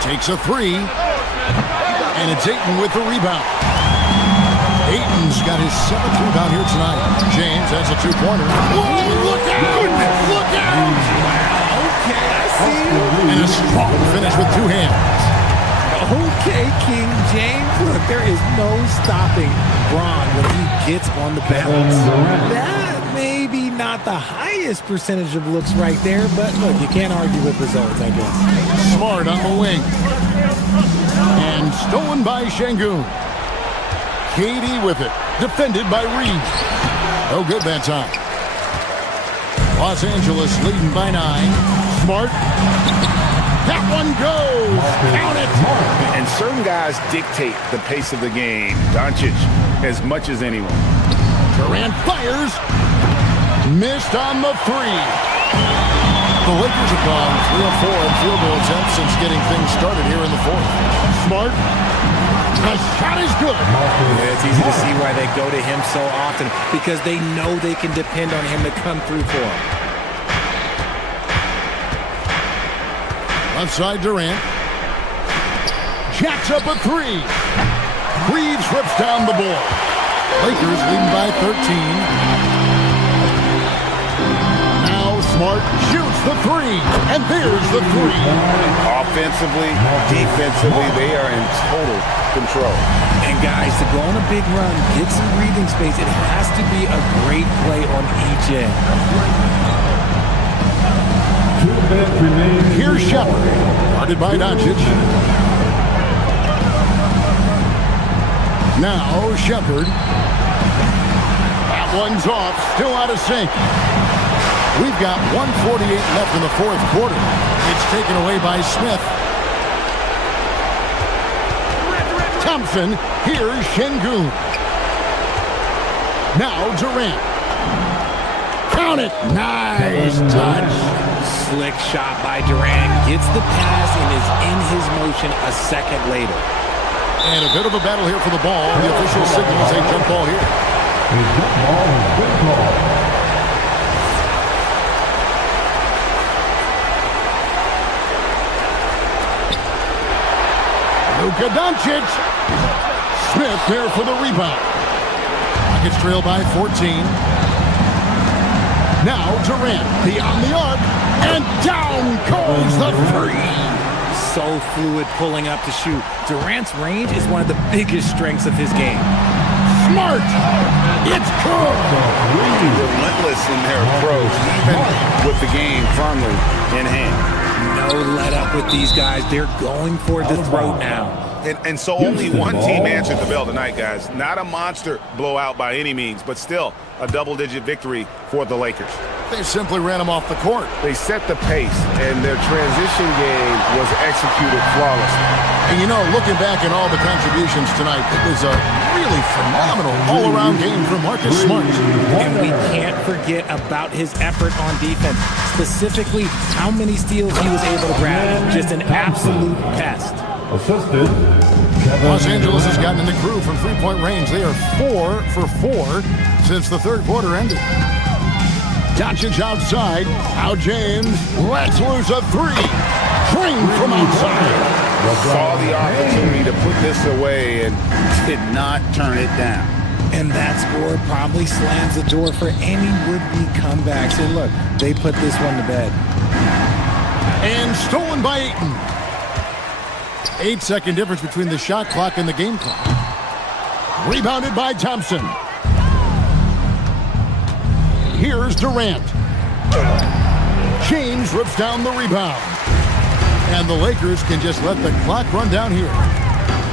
Takes a three. And it's Ayton with the rebound. Ayton's got his 7th rebound here tonight. James has a two-pointer. Whoa, look out! Look out! Wow, okay, I see you. And a strong finish with two hands. Okay, King James. Look, there is no stopping Bron when he gets on the balance. That may be not the highest percentage of looks right there, but look, you can't argue with results, I guess. Smart on the wing. And stolen by Şengün. Katie with it. Defended by Reed. No good that time. Los Angeles leading by 9. Smart. That one goes. Count it. And certain guys dictate the pace of the game. Doncic as much as anyone. Durant fires. Missed on the three. The Lakers have gone 3 of 4 in field goal attempts since getting things started here in the fourth. Smart. The shot is good. Yeah, it's easy to see why they go to him so often, because they know they can depend on him to come through for them. Left side Durant. Jacks up a three. Reeves rips down the ball. Lakers leading by 13. Smart shoots the three, and there's the three. Offensively, defensively, they are in total control. And guys, to go on a big run, get some breathing space, it has to be a great play on each end. 2 minutes remaining. Here's Shepard, guarded by Doncic. Now Shepard. That one's off, still out of sync. We've got 1:48 left in the fourth quarter. It's taken away by Smith. Thompson, here's Şengün. Now Durant. Count it. Nice touch. Slick shot by Durant. Gets the pass and is in his motion a second later. And a bit of a battle here for the ball. The official signals a jump ball here. A jump ball has been called. Luka Doncic. Smith there for the rebound. Rockets trail by 14. Now Durant beyond the arc. And down goes the three. So fluid pulling up to shoot. Durant's range is one of the biggest strengths of his game. Smart. It's good. Relentless in their approach, even with the game firmly in hand. No let up with these guys. They're going for the throat now. And so only one team answered the bell tonight, guys. Not a monster blowout by any means, but still a double-digit victory for the Lakers. They simply ran them off the court. They set the pace, and their transition game was executed flawlessly. And you know, looking back at all the contributions tonight, it was a really phenomenal all-around game from Marcus Smart. And we can't forget about his effort on defense, specifically how many steals he was able to grab. Just an absolute pest. Assisted. Los Angeles has gotten in the groove from three-point range. They are 4 for 4 since the third quarter ended. Doncic outside. Now James lets loose a three. Trained from outside. Saw the opportunity to put this away and did not turn it down. And that score probably slams the door for any would-be comebacks. And look, they put this one to bed. And stolen by Ayton. 8-second difference between the shot clock and the game clock. Rebounded by Thompson. Here's Durant. James rips down the rebound. And the Lakers can just let the clock run down here.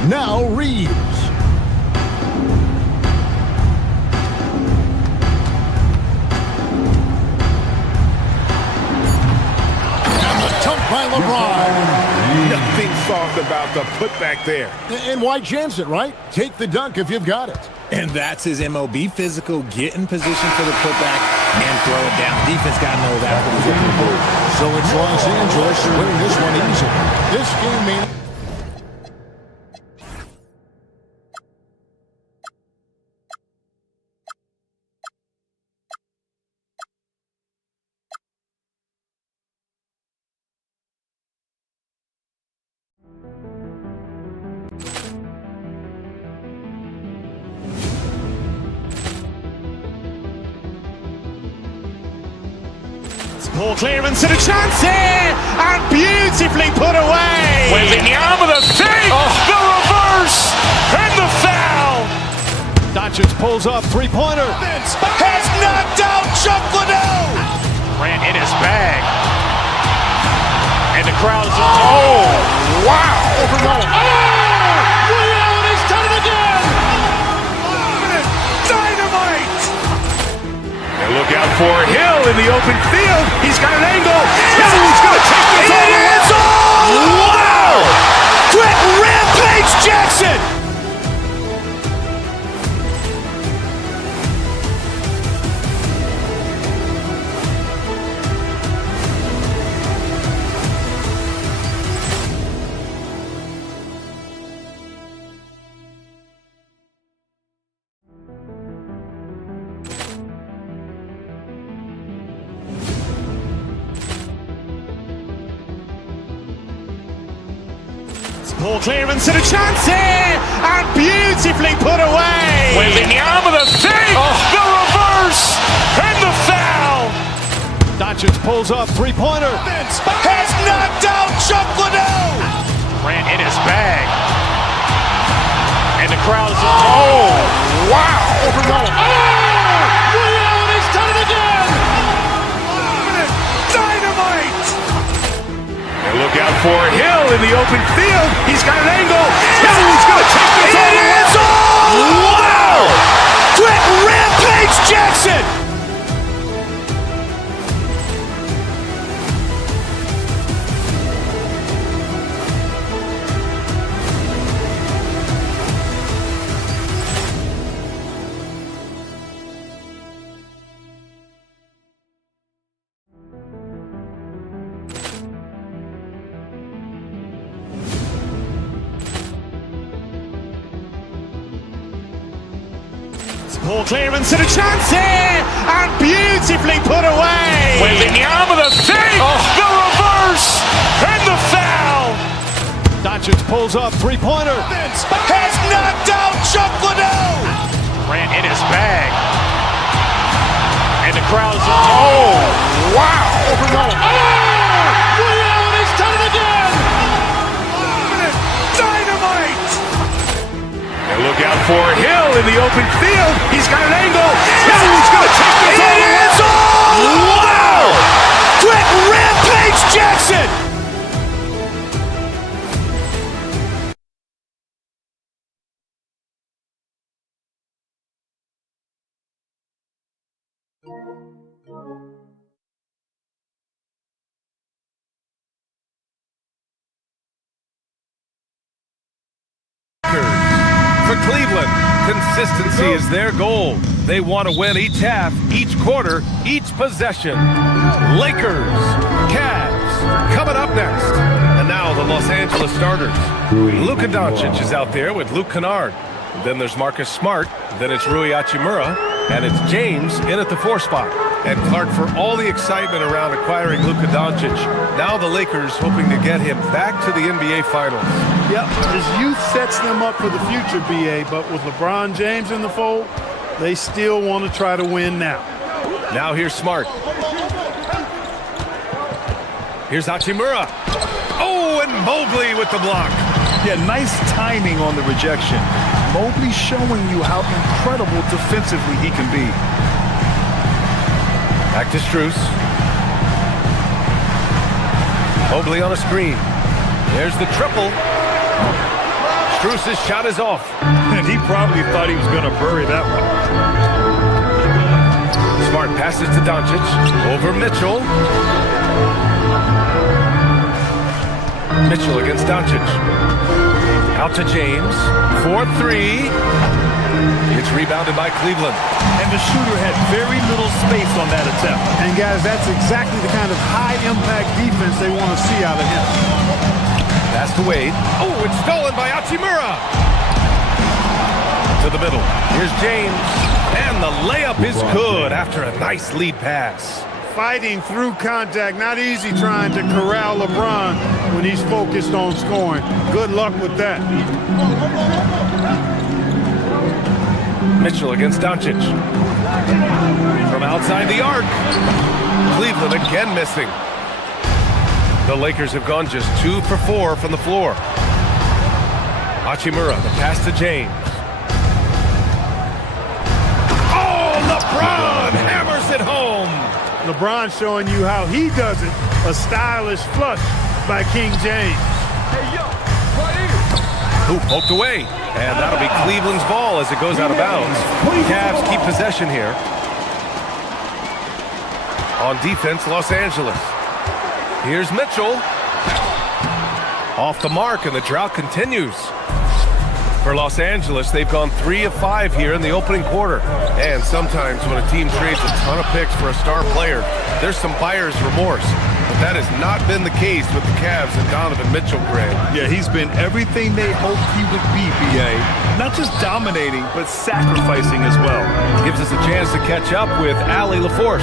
Now Reeves. And the dunk by LeBron. Nothing soft about the putback there. And why chance it, right? Take the dunk if you've got it. And that's his MO. Be physical, get in position for the putback, and throw it down. Defense got to know that. So it's Los Angeles winning this one easily. This game may Ball clearance and a chance here, and beautifully put away. Wembanyama the fake, the reverse, and the foul. Doncic pulls up, three-pointer. Has knocked out Chuck Liddell. Ran in his bag. And the crowd is, oh, wow. Ray Allen has done it again. Dynamite. And look out for Hill in the open field. He's got an angle. He's going to take this all the way. Wow. Quick Rampage Jackson. Ball clearance and a chance here, and beautifully put away. Wembanyama the fake, the reverse, and the foul. Doncic pulls up, three-pointer. Has knocked out Chuck Liddell. Ran in his bag. And the crowd is, oh, wow. Ray Allen has done it again. Dynamite. And look out for Hill in the open field. He's got an angle. He's going to take this all the way. Wow. Quick Rampage Jackson. Ball clearance and a chance here, and beautifully put away. Wembanyama the fake, the reverse, and the foul. Doncic pulls up, three-pointer. Has knocked out Chuck Liddell. Ran in his bag. And the crowd is, oh, wow. Ray Allen has done it again. Dynamite. And look out for Hill in the open field. He's got an angle. He's going to take this all the way. Wow. Quick Rampage Jackson. For Cleveland, consistency is their goal. They want to win each half, each quarter, each possession. Lakers, Cavs, coming up next. And now the Los Angeles starters. Luka Doncic is out there with Luke Kennard. Then there's Marcus Smart. Then it's Rui Hachimura. And it's James in at the 4 spot. And Clark, for all the excitement around acquiring Luka Doncic, now the Lakers hoping to get him back to the NBA Finals. Yep, his youth sets them up for the future, B.A., but with LeBron James in the fold, they still want to try to win now. Now here's Smart. Here's Hachimura. Oh, and Mobley with the block. Yeah, nice timing on the rejection. Mobley showing you how incredible defensively he can be. Back to Strus. Mobley on a screen. There's the triple. Strus' shot is off. And he probably thought he was going to bury that one. Smart passes to Doncic. Over Mitchell. Mitchell against Doncic. Out to James. 4-3. It's rebounded by Cleveland. And the shooter had very little space on that attempt. And guys, that's exactly the kind of high-impact defense they want to see out of him. Pass to Wade. Oh, it's stolen by Hachimura. To the middle. Here's James. And the layup is good after a nice lead pass. Fighting through contact. Not easy trying to corral LeBron when he's focused on scoring. Good luck with that. Mitchell against Doncic. From outside the arc. Cleveland again missing. The Lakers have gone just 2 for 4 from the floor. Hachimura, the pass to James. Oh, LeBron hammers it home. LeBron showing you how he does it. A stylish flush by King James. Who poked away. And that'll be Cleveland's ball as it goes out of bounds. Cavs keep possession here. On defense, Los Angeles. Here's Mitchell. Off the mark, and the drought continues. For Los Angeles, they've gone 3 of 5 here in the opening quarter. And sometimes when a team trades a ton of picks for a star player, there's some buyer's remorse. But that has not been the case with the Cavs and Donovan Mitchell, Greg. Yeah, he's been everything they hoped he would be, B.A. Not just dominating, but sacrificing as well. Gives us a chance to catch up with Allie LaForce.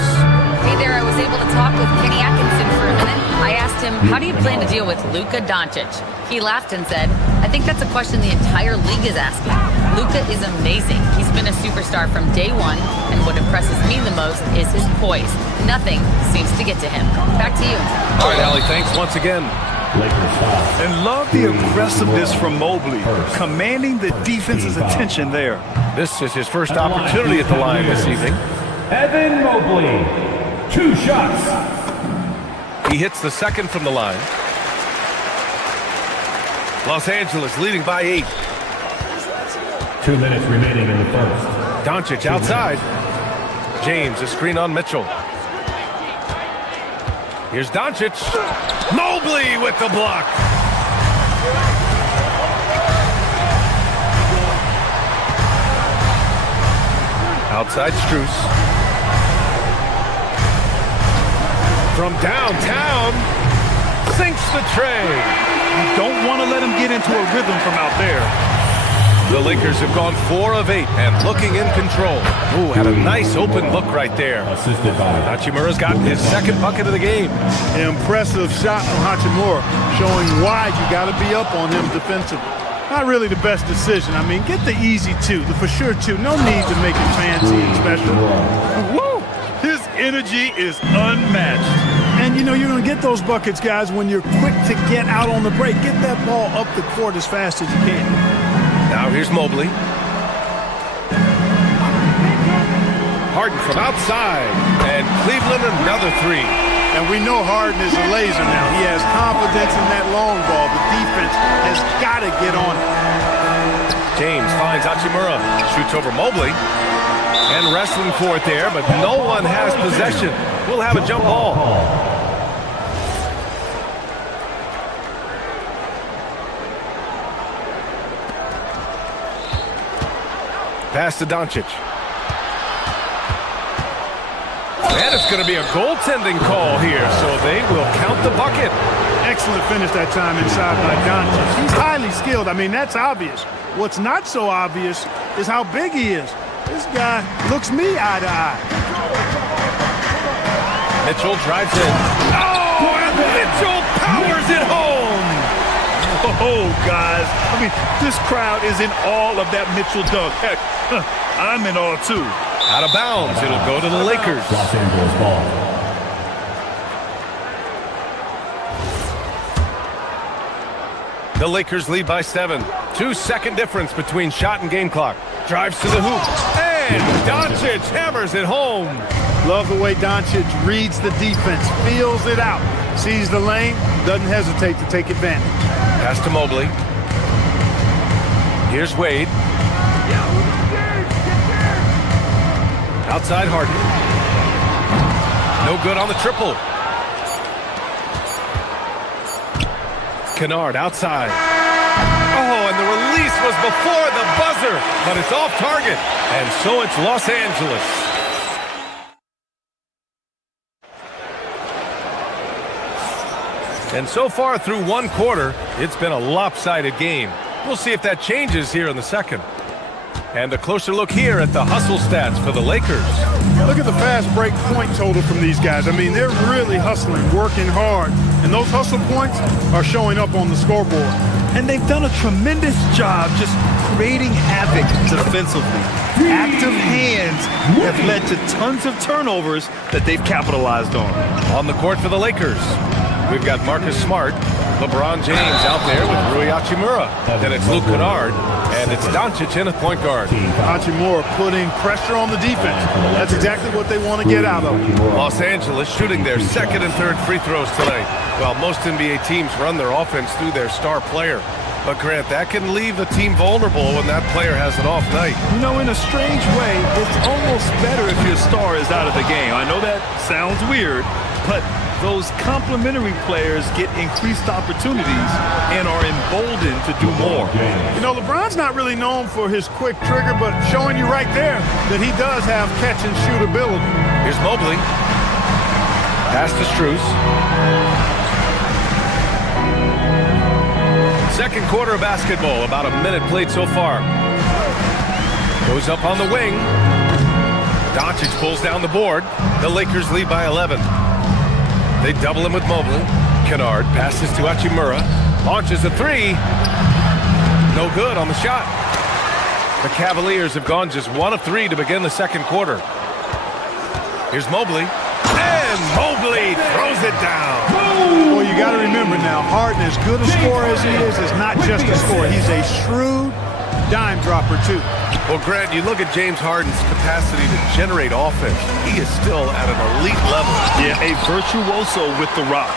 Hey there, I was able to talk with Kenny Atkinson for a minute. I asked him, how do you plan to deal with Luka Doncic? He laughed and said, I think that's a question the entire league is asking. Luka is amazing. He's been a superstar from day one, and what impresses me the most is his poise. Nothing seems to get to him. Back to you. All right, Allie, thanks once again. And love the aggressiveness from Mobley, commanding the defense's attention there. This is his first opportunity at the line this evening. Evan Mobley, 2 shots. He hits the second from the line. Los Angeles leading by 8. 2 minutes remaining in the first. Doncic outside. James, a screen on Mitchell. Here's Doncic. Mobley with the block. Outside Strus. From downtown, sinks the tray. You don't want to let him get into a rhythm from out there. The Lakers have gone 4 of 8 and looking in control. Ooh, had a nice open look right there. Assisted by Hachimura's got his second bucket of the game. An impressive shot from Hachimura, showing why you got to be up on him defensively. Not really the best decision. I mean, get the easy 2, the for sure 2. No need to make it fancy and special. Woo! His energy is unmatched. And, you know, you're going to get those buckets, guys, when you're quick to get out on the break. Get that ball up the court as fast as you can. Now here's Mobley. Harden from outside. And Cleveland another 3. And we know Harden is a laser now. He has confidence in that long ball. The defense has got to get on it. James finds Hachimura. Shoots over Mobley. And wrestling for it there, but no one has possession. We'll have a jump ball. Pass to Doncic. And it's going to be a goaltending call here, so they will count the bucket. Excellent finish that time inside by Doncic. He's highly skilled. I mean, that's obvious. What's not so obvious is how big he is. This guy looks me eye to eye. Mitchell drives in. Oh, and Mitchell powers it home. Oh, guys. I mean, this crowd is in awe of that Mitchell dunk. Heck, I'm in awe, too. Out of bounds. It'll go to the Lakers. Los Angeles ball. The Lakers lead by 7. 2-second difference between shot and game clock. Drives to the hoop. And Doncic hammers it home. Love the way Doncic reads the defense, feels it out, sees the lane, doesn't hesitate to take advantage. Pass to Mobley. Here's Wade. Outside Harden. No good on the triple. Kennard outside. Oh, and the release was before the buzzer, but it's off target. And so it's Los Angeles. And so far through one quarter, it's been a lopsided game. We'll see if that changes here in the second. And a closer look here at the hustle stats for the Lakers. Look at the fast break point total from these guys. I mean, they're really hustling, working hard. And those hustle points are showing up on the scoreboard. And they've done a tremendous job just creating havoc defensively. Active hands have led to tons of turnovers that they've capitalized on. On the court for the Lakers, we've got Marcus Smart, LeBron James out there with Rui Hachimura. Then it's Luke Kennard, and it's Doncic in at point guard. Hachimura putting pressure on the defense. That's exactly what they want to get out of it. Los Angeles shooting their second and third free throws tonight. While most NBA teams run their offense through their star player. But Grant, that can leave a team vulnerable when that player has an off night. You know, in a strange way, it's almost better if your star is out of the game. I know that sounds weird, but those complementary players get increased opportunities and are emboldened to do more. You know, LeBron's not really known for his quick trigger, but showing you right there that he does have catch and shoot ability. Here's Mobley. Pass to Strus. Second quarter of basketball, about a minute played so far. Goes up on the wing. Doncic pulls down the board. The Lakers lead by 11. They double him with Mobley. Kennard passes to Hachimura. Launches a three. No good on the shot. The Cavaliers have gone just 1 of 3 to begin the second quarter. Here's Mobley. And Mobley throws it down. Well, you got to remember now, Harden, as good a scorer as he is not just a scorer. He's a shrewd dime dropper, too. Well, Grant, you look at James Harden's capacity to generate offense. He is still at an elite level. Yeah, a virtuoso with the rock.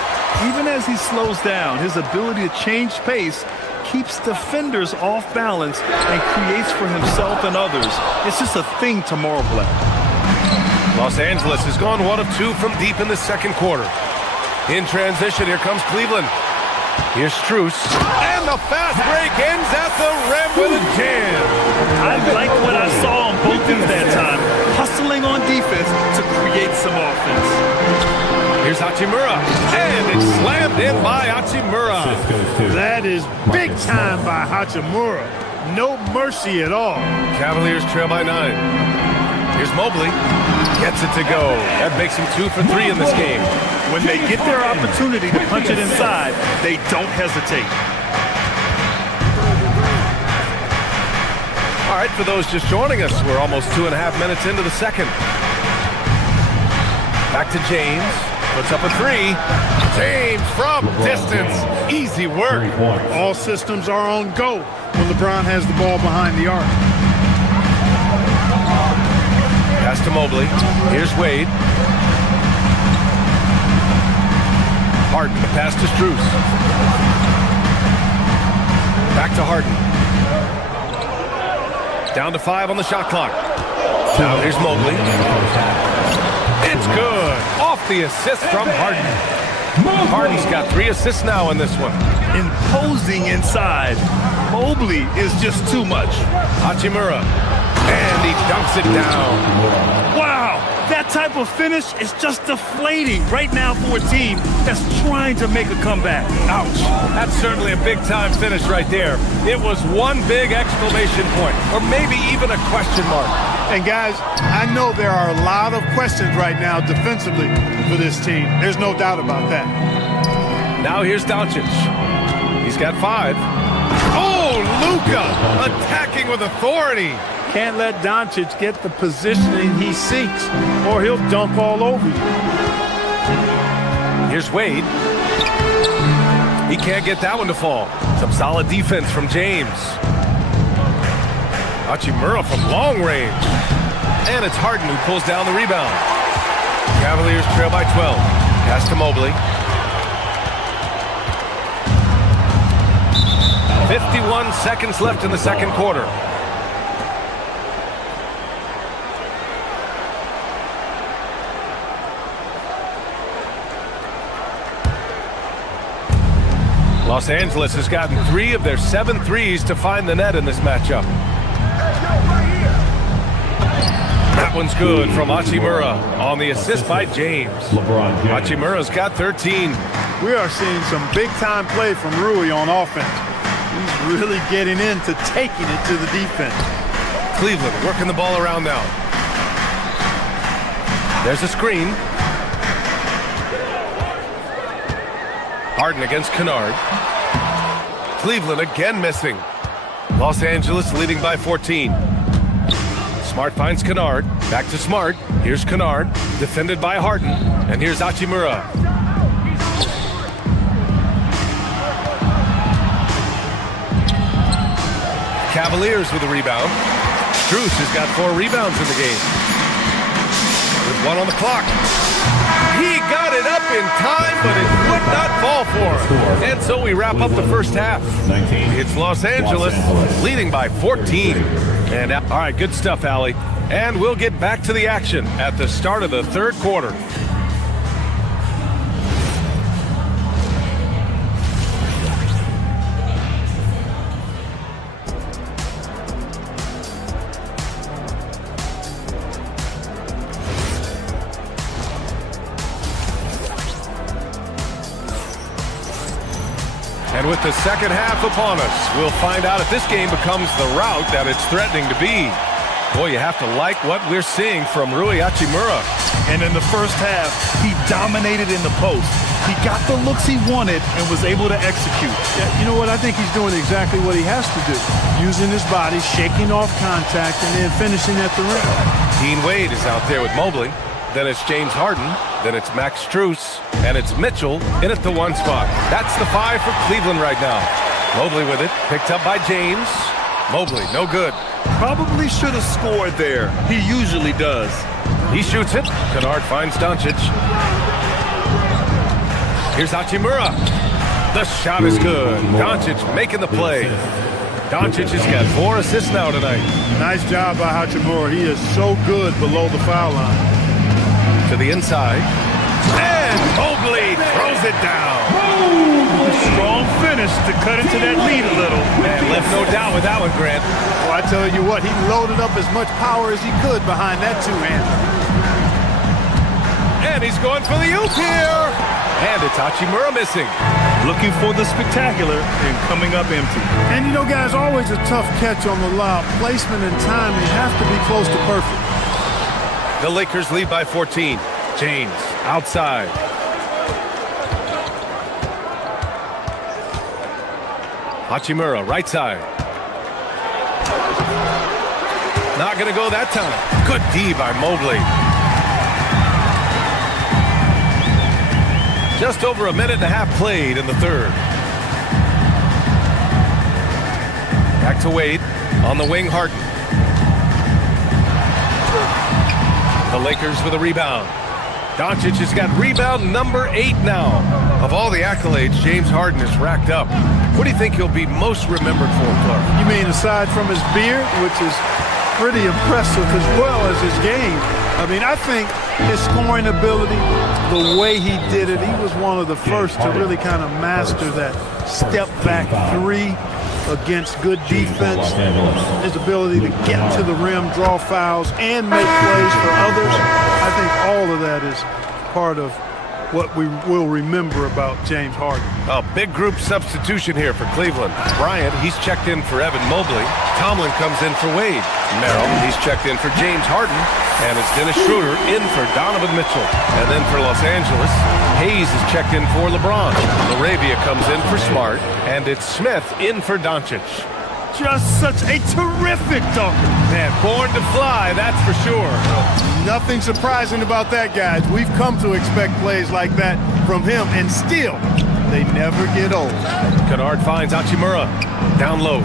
Even as he slows down, his ability to change pace keeps defenders off balance and creates for himself and others. It's just a thing to marvel at. Los Angeles has gone 1 of 2 from deep in the second quarter. In transition, here comes Cleveland. Here's Strus. And the fast break ends at the rim with a jam. I like what I saw on both ends that time. Hustling on defense to create some offense. Here's Hachimura. And it's slammed in by Hachimura. That is big time by Hachimura. No mercy at all. Cavaliers trail by 9. Here's Mobley. Gets it to go. That makes him 2 for 3 in this game. When they get their opportunity to punch it inside, they don't hesitate. All right, for those just joining us, we're almost 2.5 minutes into the second. Back to James. Puts up a 3. James from distance. Easy work. All systems are on go when LeBron has the ball behind the arc. Pass to Mobley. Here's Wade. Harden, the pass to Strus. Back to Harden. Down to 5 on the shot clock. Now here's Mobley. It's good. Off the assist from Harden. Harden's got 3 assists now in this one. Imposing inside. Mobley is just too much. Hachimura. And he dunks it down. Wow, that type of finish is just deflating right now for a team that's trying to make a comeback. Ouch. That's certainly a big-time finish right there. It was one big exclamation point, or maybe even a question mark. And guys, I know there are a lot of questions right now defensively for this team. There's no doubt about that. Now here's Doncic. He's got 5. Oh, Luka attacking with authority. Can't let Doncic get the positioning he seeks, or he'll dunk all over you. Here's Wade. He can't get that one to fall. Some solid defense from James. Hachimura from long range. And it's Harden who pulls down the rebound. Cavaliers trail by 12. Pass to Mobley. 51 seconds left in the second quarter. Los Angeles has gotten 3 of their 7 threes to find the net in this matchup. That one's good from Hachimura on the assist by James. Hachimura's got 13. We are seeing some big-time play from Rui on offense. He's really getting into taking it to the defense. Cleveland working the ball around now. There's a screen. Harden against Kennard. Cleveland again missing. Los Angeles leading by 14. Smart finds Kennard. Back to Smart. Here's Kennard. Defended by Harden. And here's Hachimura. Cavaliers with a rebound. Strus has got 4 rebounds in the game. With 1 on the clock. He got it up in time, but it would not fall for him. And so we wrap up the first half. It's Los Angeles leading by 14. And all right, good stuff, Allie. And we'll get back to the action at the start of the third quarter. And with the second half upon us, we'll find out if this game becomes the route that it's threatening to be. Boy, you have to like what we're seeing from Rui Hachimura. And in the first half, he dominated in the post. He got the looks he wanted and was able to execute. Yeah, you know what? I think he's doing exactly what he has to do. Using his body, shaking off contact, and then finishing at the rim. Dean Wade is out there with Mobley. Then it's James Harden. Then it's Max Strus. And it's Mitchell in at the 1 spot. That's the 5 for Cleveland right now. Mobley with it. Picked up by James. Mobley, no good. Probably should have scored there. He usually does. He shoots it. Kennard finds Doncic. Here's Hachimura. The shot is good. Doncic making the play. Doncic has got 4 assists now tonight. Nice job by Hachimura. He is so good below the foul line. To the inside. And Mobley throws it down. Strong finish to cut into that lead a little. Man, left no doubt with that one, Grant. Well, I tell you what, he loaded up as much power as he could behind that 2-hander. And he's going for the oop here. And it's Hachimura missing. Looking for the spectacular and coming up empty. And you know, guys, always a tough catch on the lob. Placement and timing have to be close to perfect. The Lakers lead by 14. James outside. Hachimura right side. Not going to go that time. Good D by Mobley. Just over a minute and a half played in the third. Back to Wade. On the wing, Harden. The Lakers with a rebound. Doncic has got rebound number 8 now. Of all the accolades James Harden has racked up, what do you think he'll be most remembered for, Clark? You mean aside from his beard, which is pretty impressive, as well as his game? I mean, I think his scoring ability, the way he did it, he was one of the first to really kind of master that step-back 3 against good defense. His ability to get to the rim, draw fouls, and make plays for others. I think all of that is part of what we will remember about James Harden. A big group substitution here for Cleveland. Bryant, he's checked in for Evan Mobley. Tomlin comes in for Wade. Merrill, he's checked in for James Harden. And it's Dennis Schroeder in for Donovan Mitchell. And then for Los Angeles, Hayes is checked in for LeBron. Laravia comes in for Smart. And it's Smith in for Doncic. Just such a terrific dunker. Man, born to fly, that's for sure. Nothing surprising about that, guys. We've come to expect plays like that from him, and still, they never get old. Kennard finds Hachimura. Down low.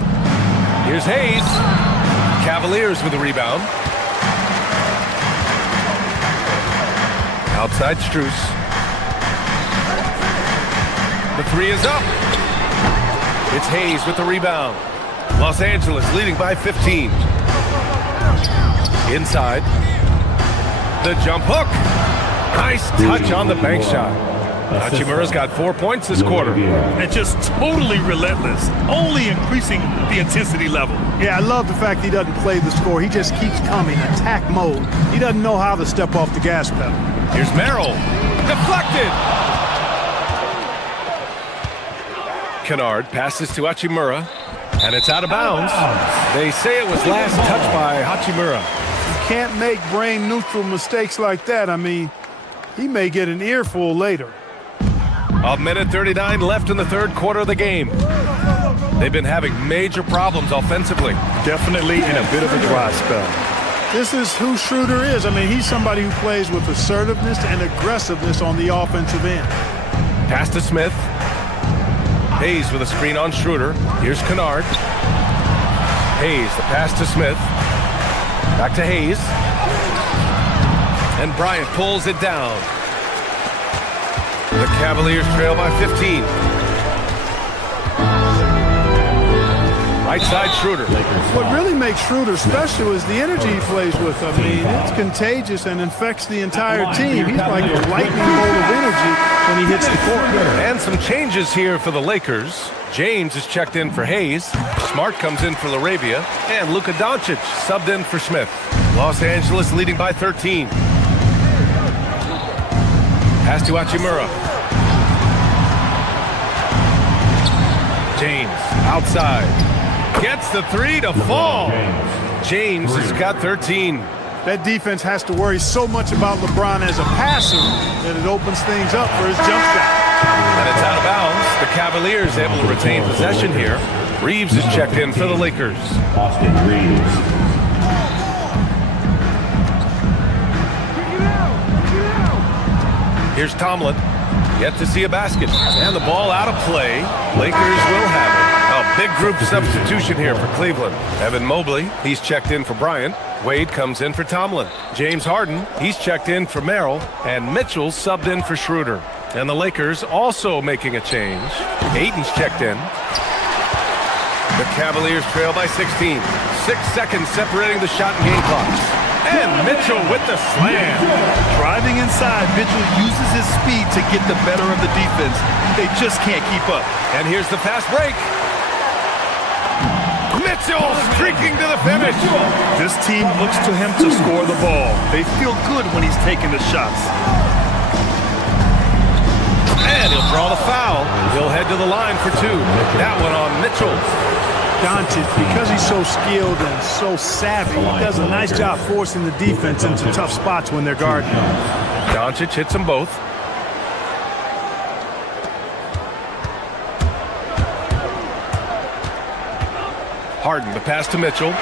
Here's Hayes. Cavaliers with the rebound. Outside Strus. The 3 is up. It's Hayes with the rebound. Los Angeles leading by 15. Inside. The jump hook. Nice touch on the bank shot. Hachimura's got 4 points this quarter. And just totally relentless, only increasing the intensity level. Yeah, I love the fact he doesn't play the score. He just keeps coming, attack mode. He doesn't know how to step off the gas pedal. Here's Merrill. Deflected. Kennard passes to Hachimura. And it's out of bounds. They say it was last touched by Hachimura. You can't make brain-neutral mistakes like that. I mean, he may get an earful later. A minute 39 left in the third quarter of the game. They've been having major problems offensively. Definitely in a bit of a dry spell. This is who Schroeder is. I mean, he's somebody who plays with assertiveness and aggressiveness on the offensive end. Pass to Smith. Hayes with a screen on Schroeder. Here's Kennard. Hayes, the pass to Smith. Back to Hayes. And Bryant pulls it down. The Cavaliers trail by 15. Right side Schroeder. What really makes Schroeder special is the energy he plays with. I mean, it's contagious and infects the entire team. He's like a lightning bolt of energy when he hits the court. And some changes here for the Lakers. James is checked in for Hayes. Smart comes in for LaRavia. And Luka Doncic subbed in for Smith. Los Angeles leading by 13. Pass to Hachimura. James outside. Gets the three to fall. James has got 13. That defense has to worry so much about LeBron as a passer that it opens things up for his jump shot. And it's out of bounds. The Cavaliers able to retain possession here. Reeves is checked in for the Lakers. Austin Reeves. Here's Tomlin. Yet to see a basket. And the ball out of play. Lakers will have it. A big group substitution here for Cleveland. Evan Mobley, he's checked in for Bryant. Wade comes in for Tomlin. James Harden, he's checked in for Merrill. And Mitchell subbed in for Schroeder. And the Lakers also making a change. Ayton's checked in. The Cavaliers trail by 16. 6 seconds separating the shot and game clocks. And Mitchell with the slam. Driving inside, Mitchell uses his speed to get the better of the defense. They just can't keep up. And here's the fast break. Mitchell streaking to the finish. This team looks to him to score the ball. They feel good when he's taking the shots. And he'll draw the foul. He'll head to the line for two. That one on Mitchell. Doncic, because he's so skilled and so savvy, he does a nice job forcing the defense into tough spots when they're guarding. Doncic hits them both. Harden, the pass to Mitchell.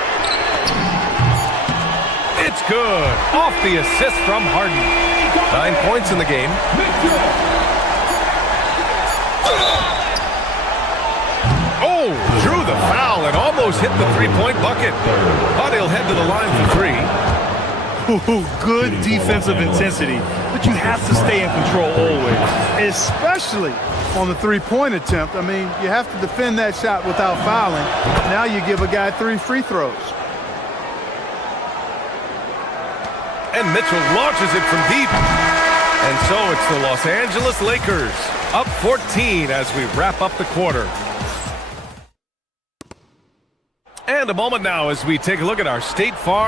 It's good. Off the assist from Harden. 9 points in the game. Oh, drew the foul and almost hit the three-point bucket. But he'll head to the line for three. Ooh, good defensive intensity, but you have to stay in control always. Especially on the three-point attempt. I mean, you have to defend that shot without fouling. Now you give a guy 3 free throws. And Mitchell launches it from deep. And so it's the Los Angeles Lakers up 14 as we wrap up the quarter. And a moment now as we take a look at our State Farm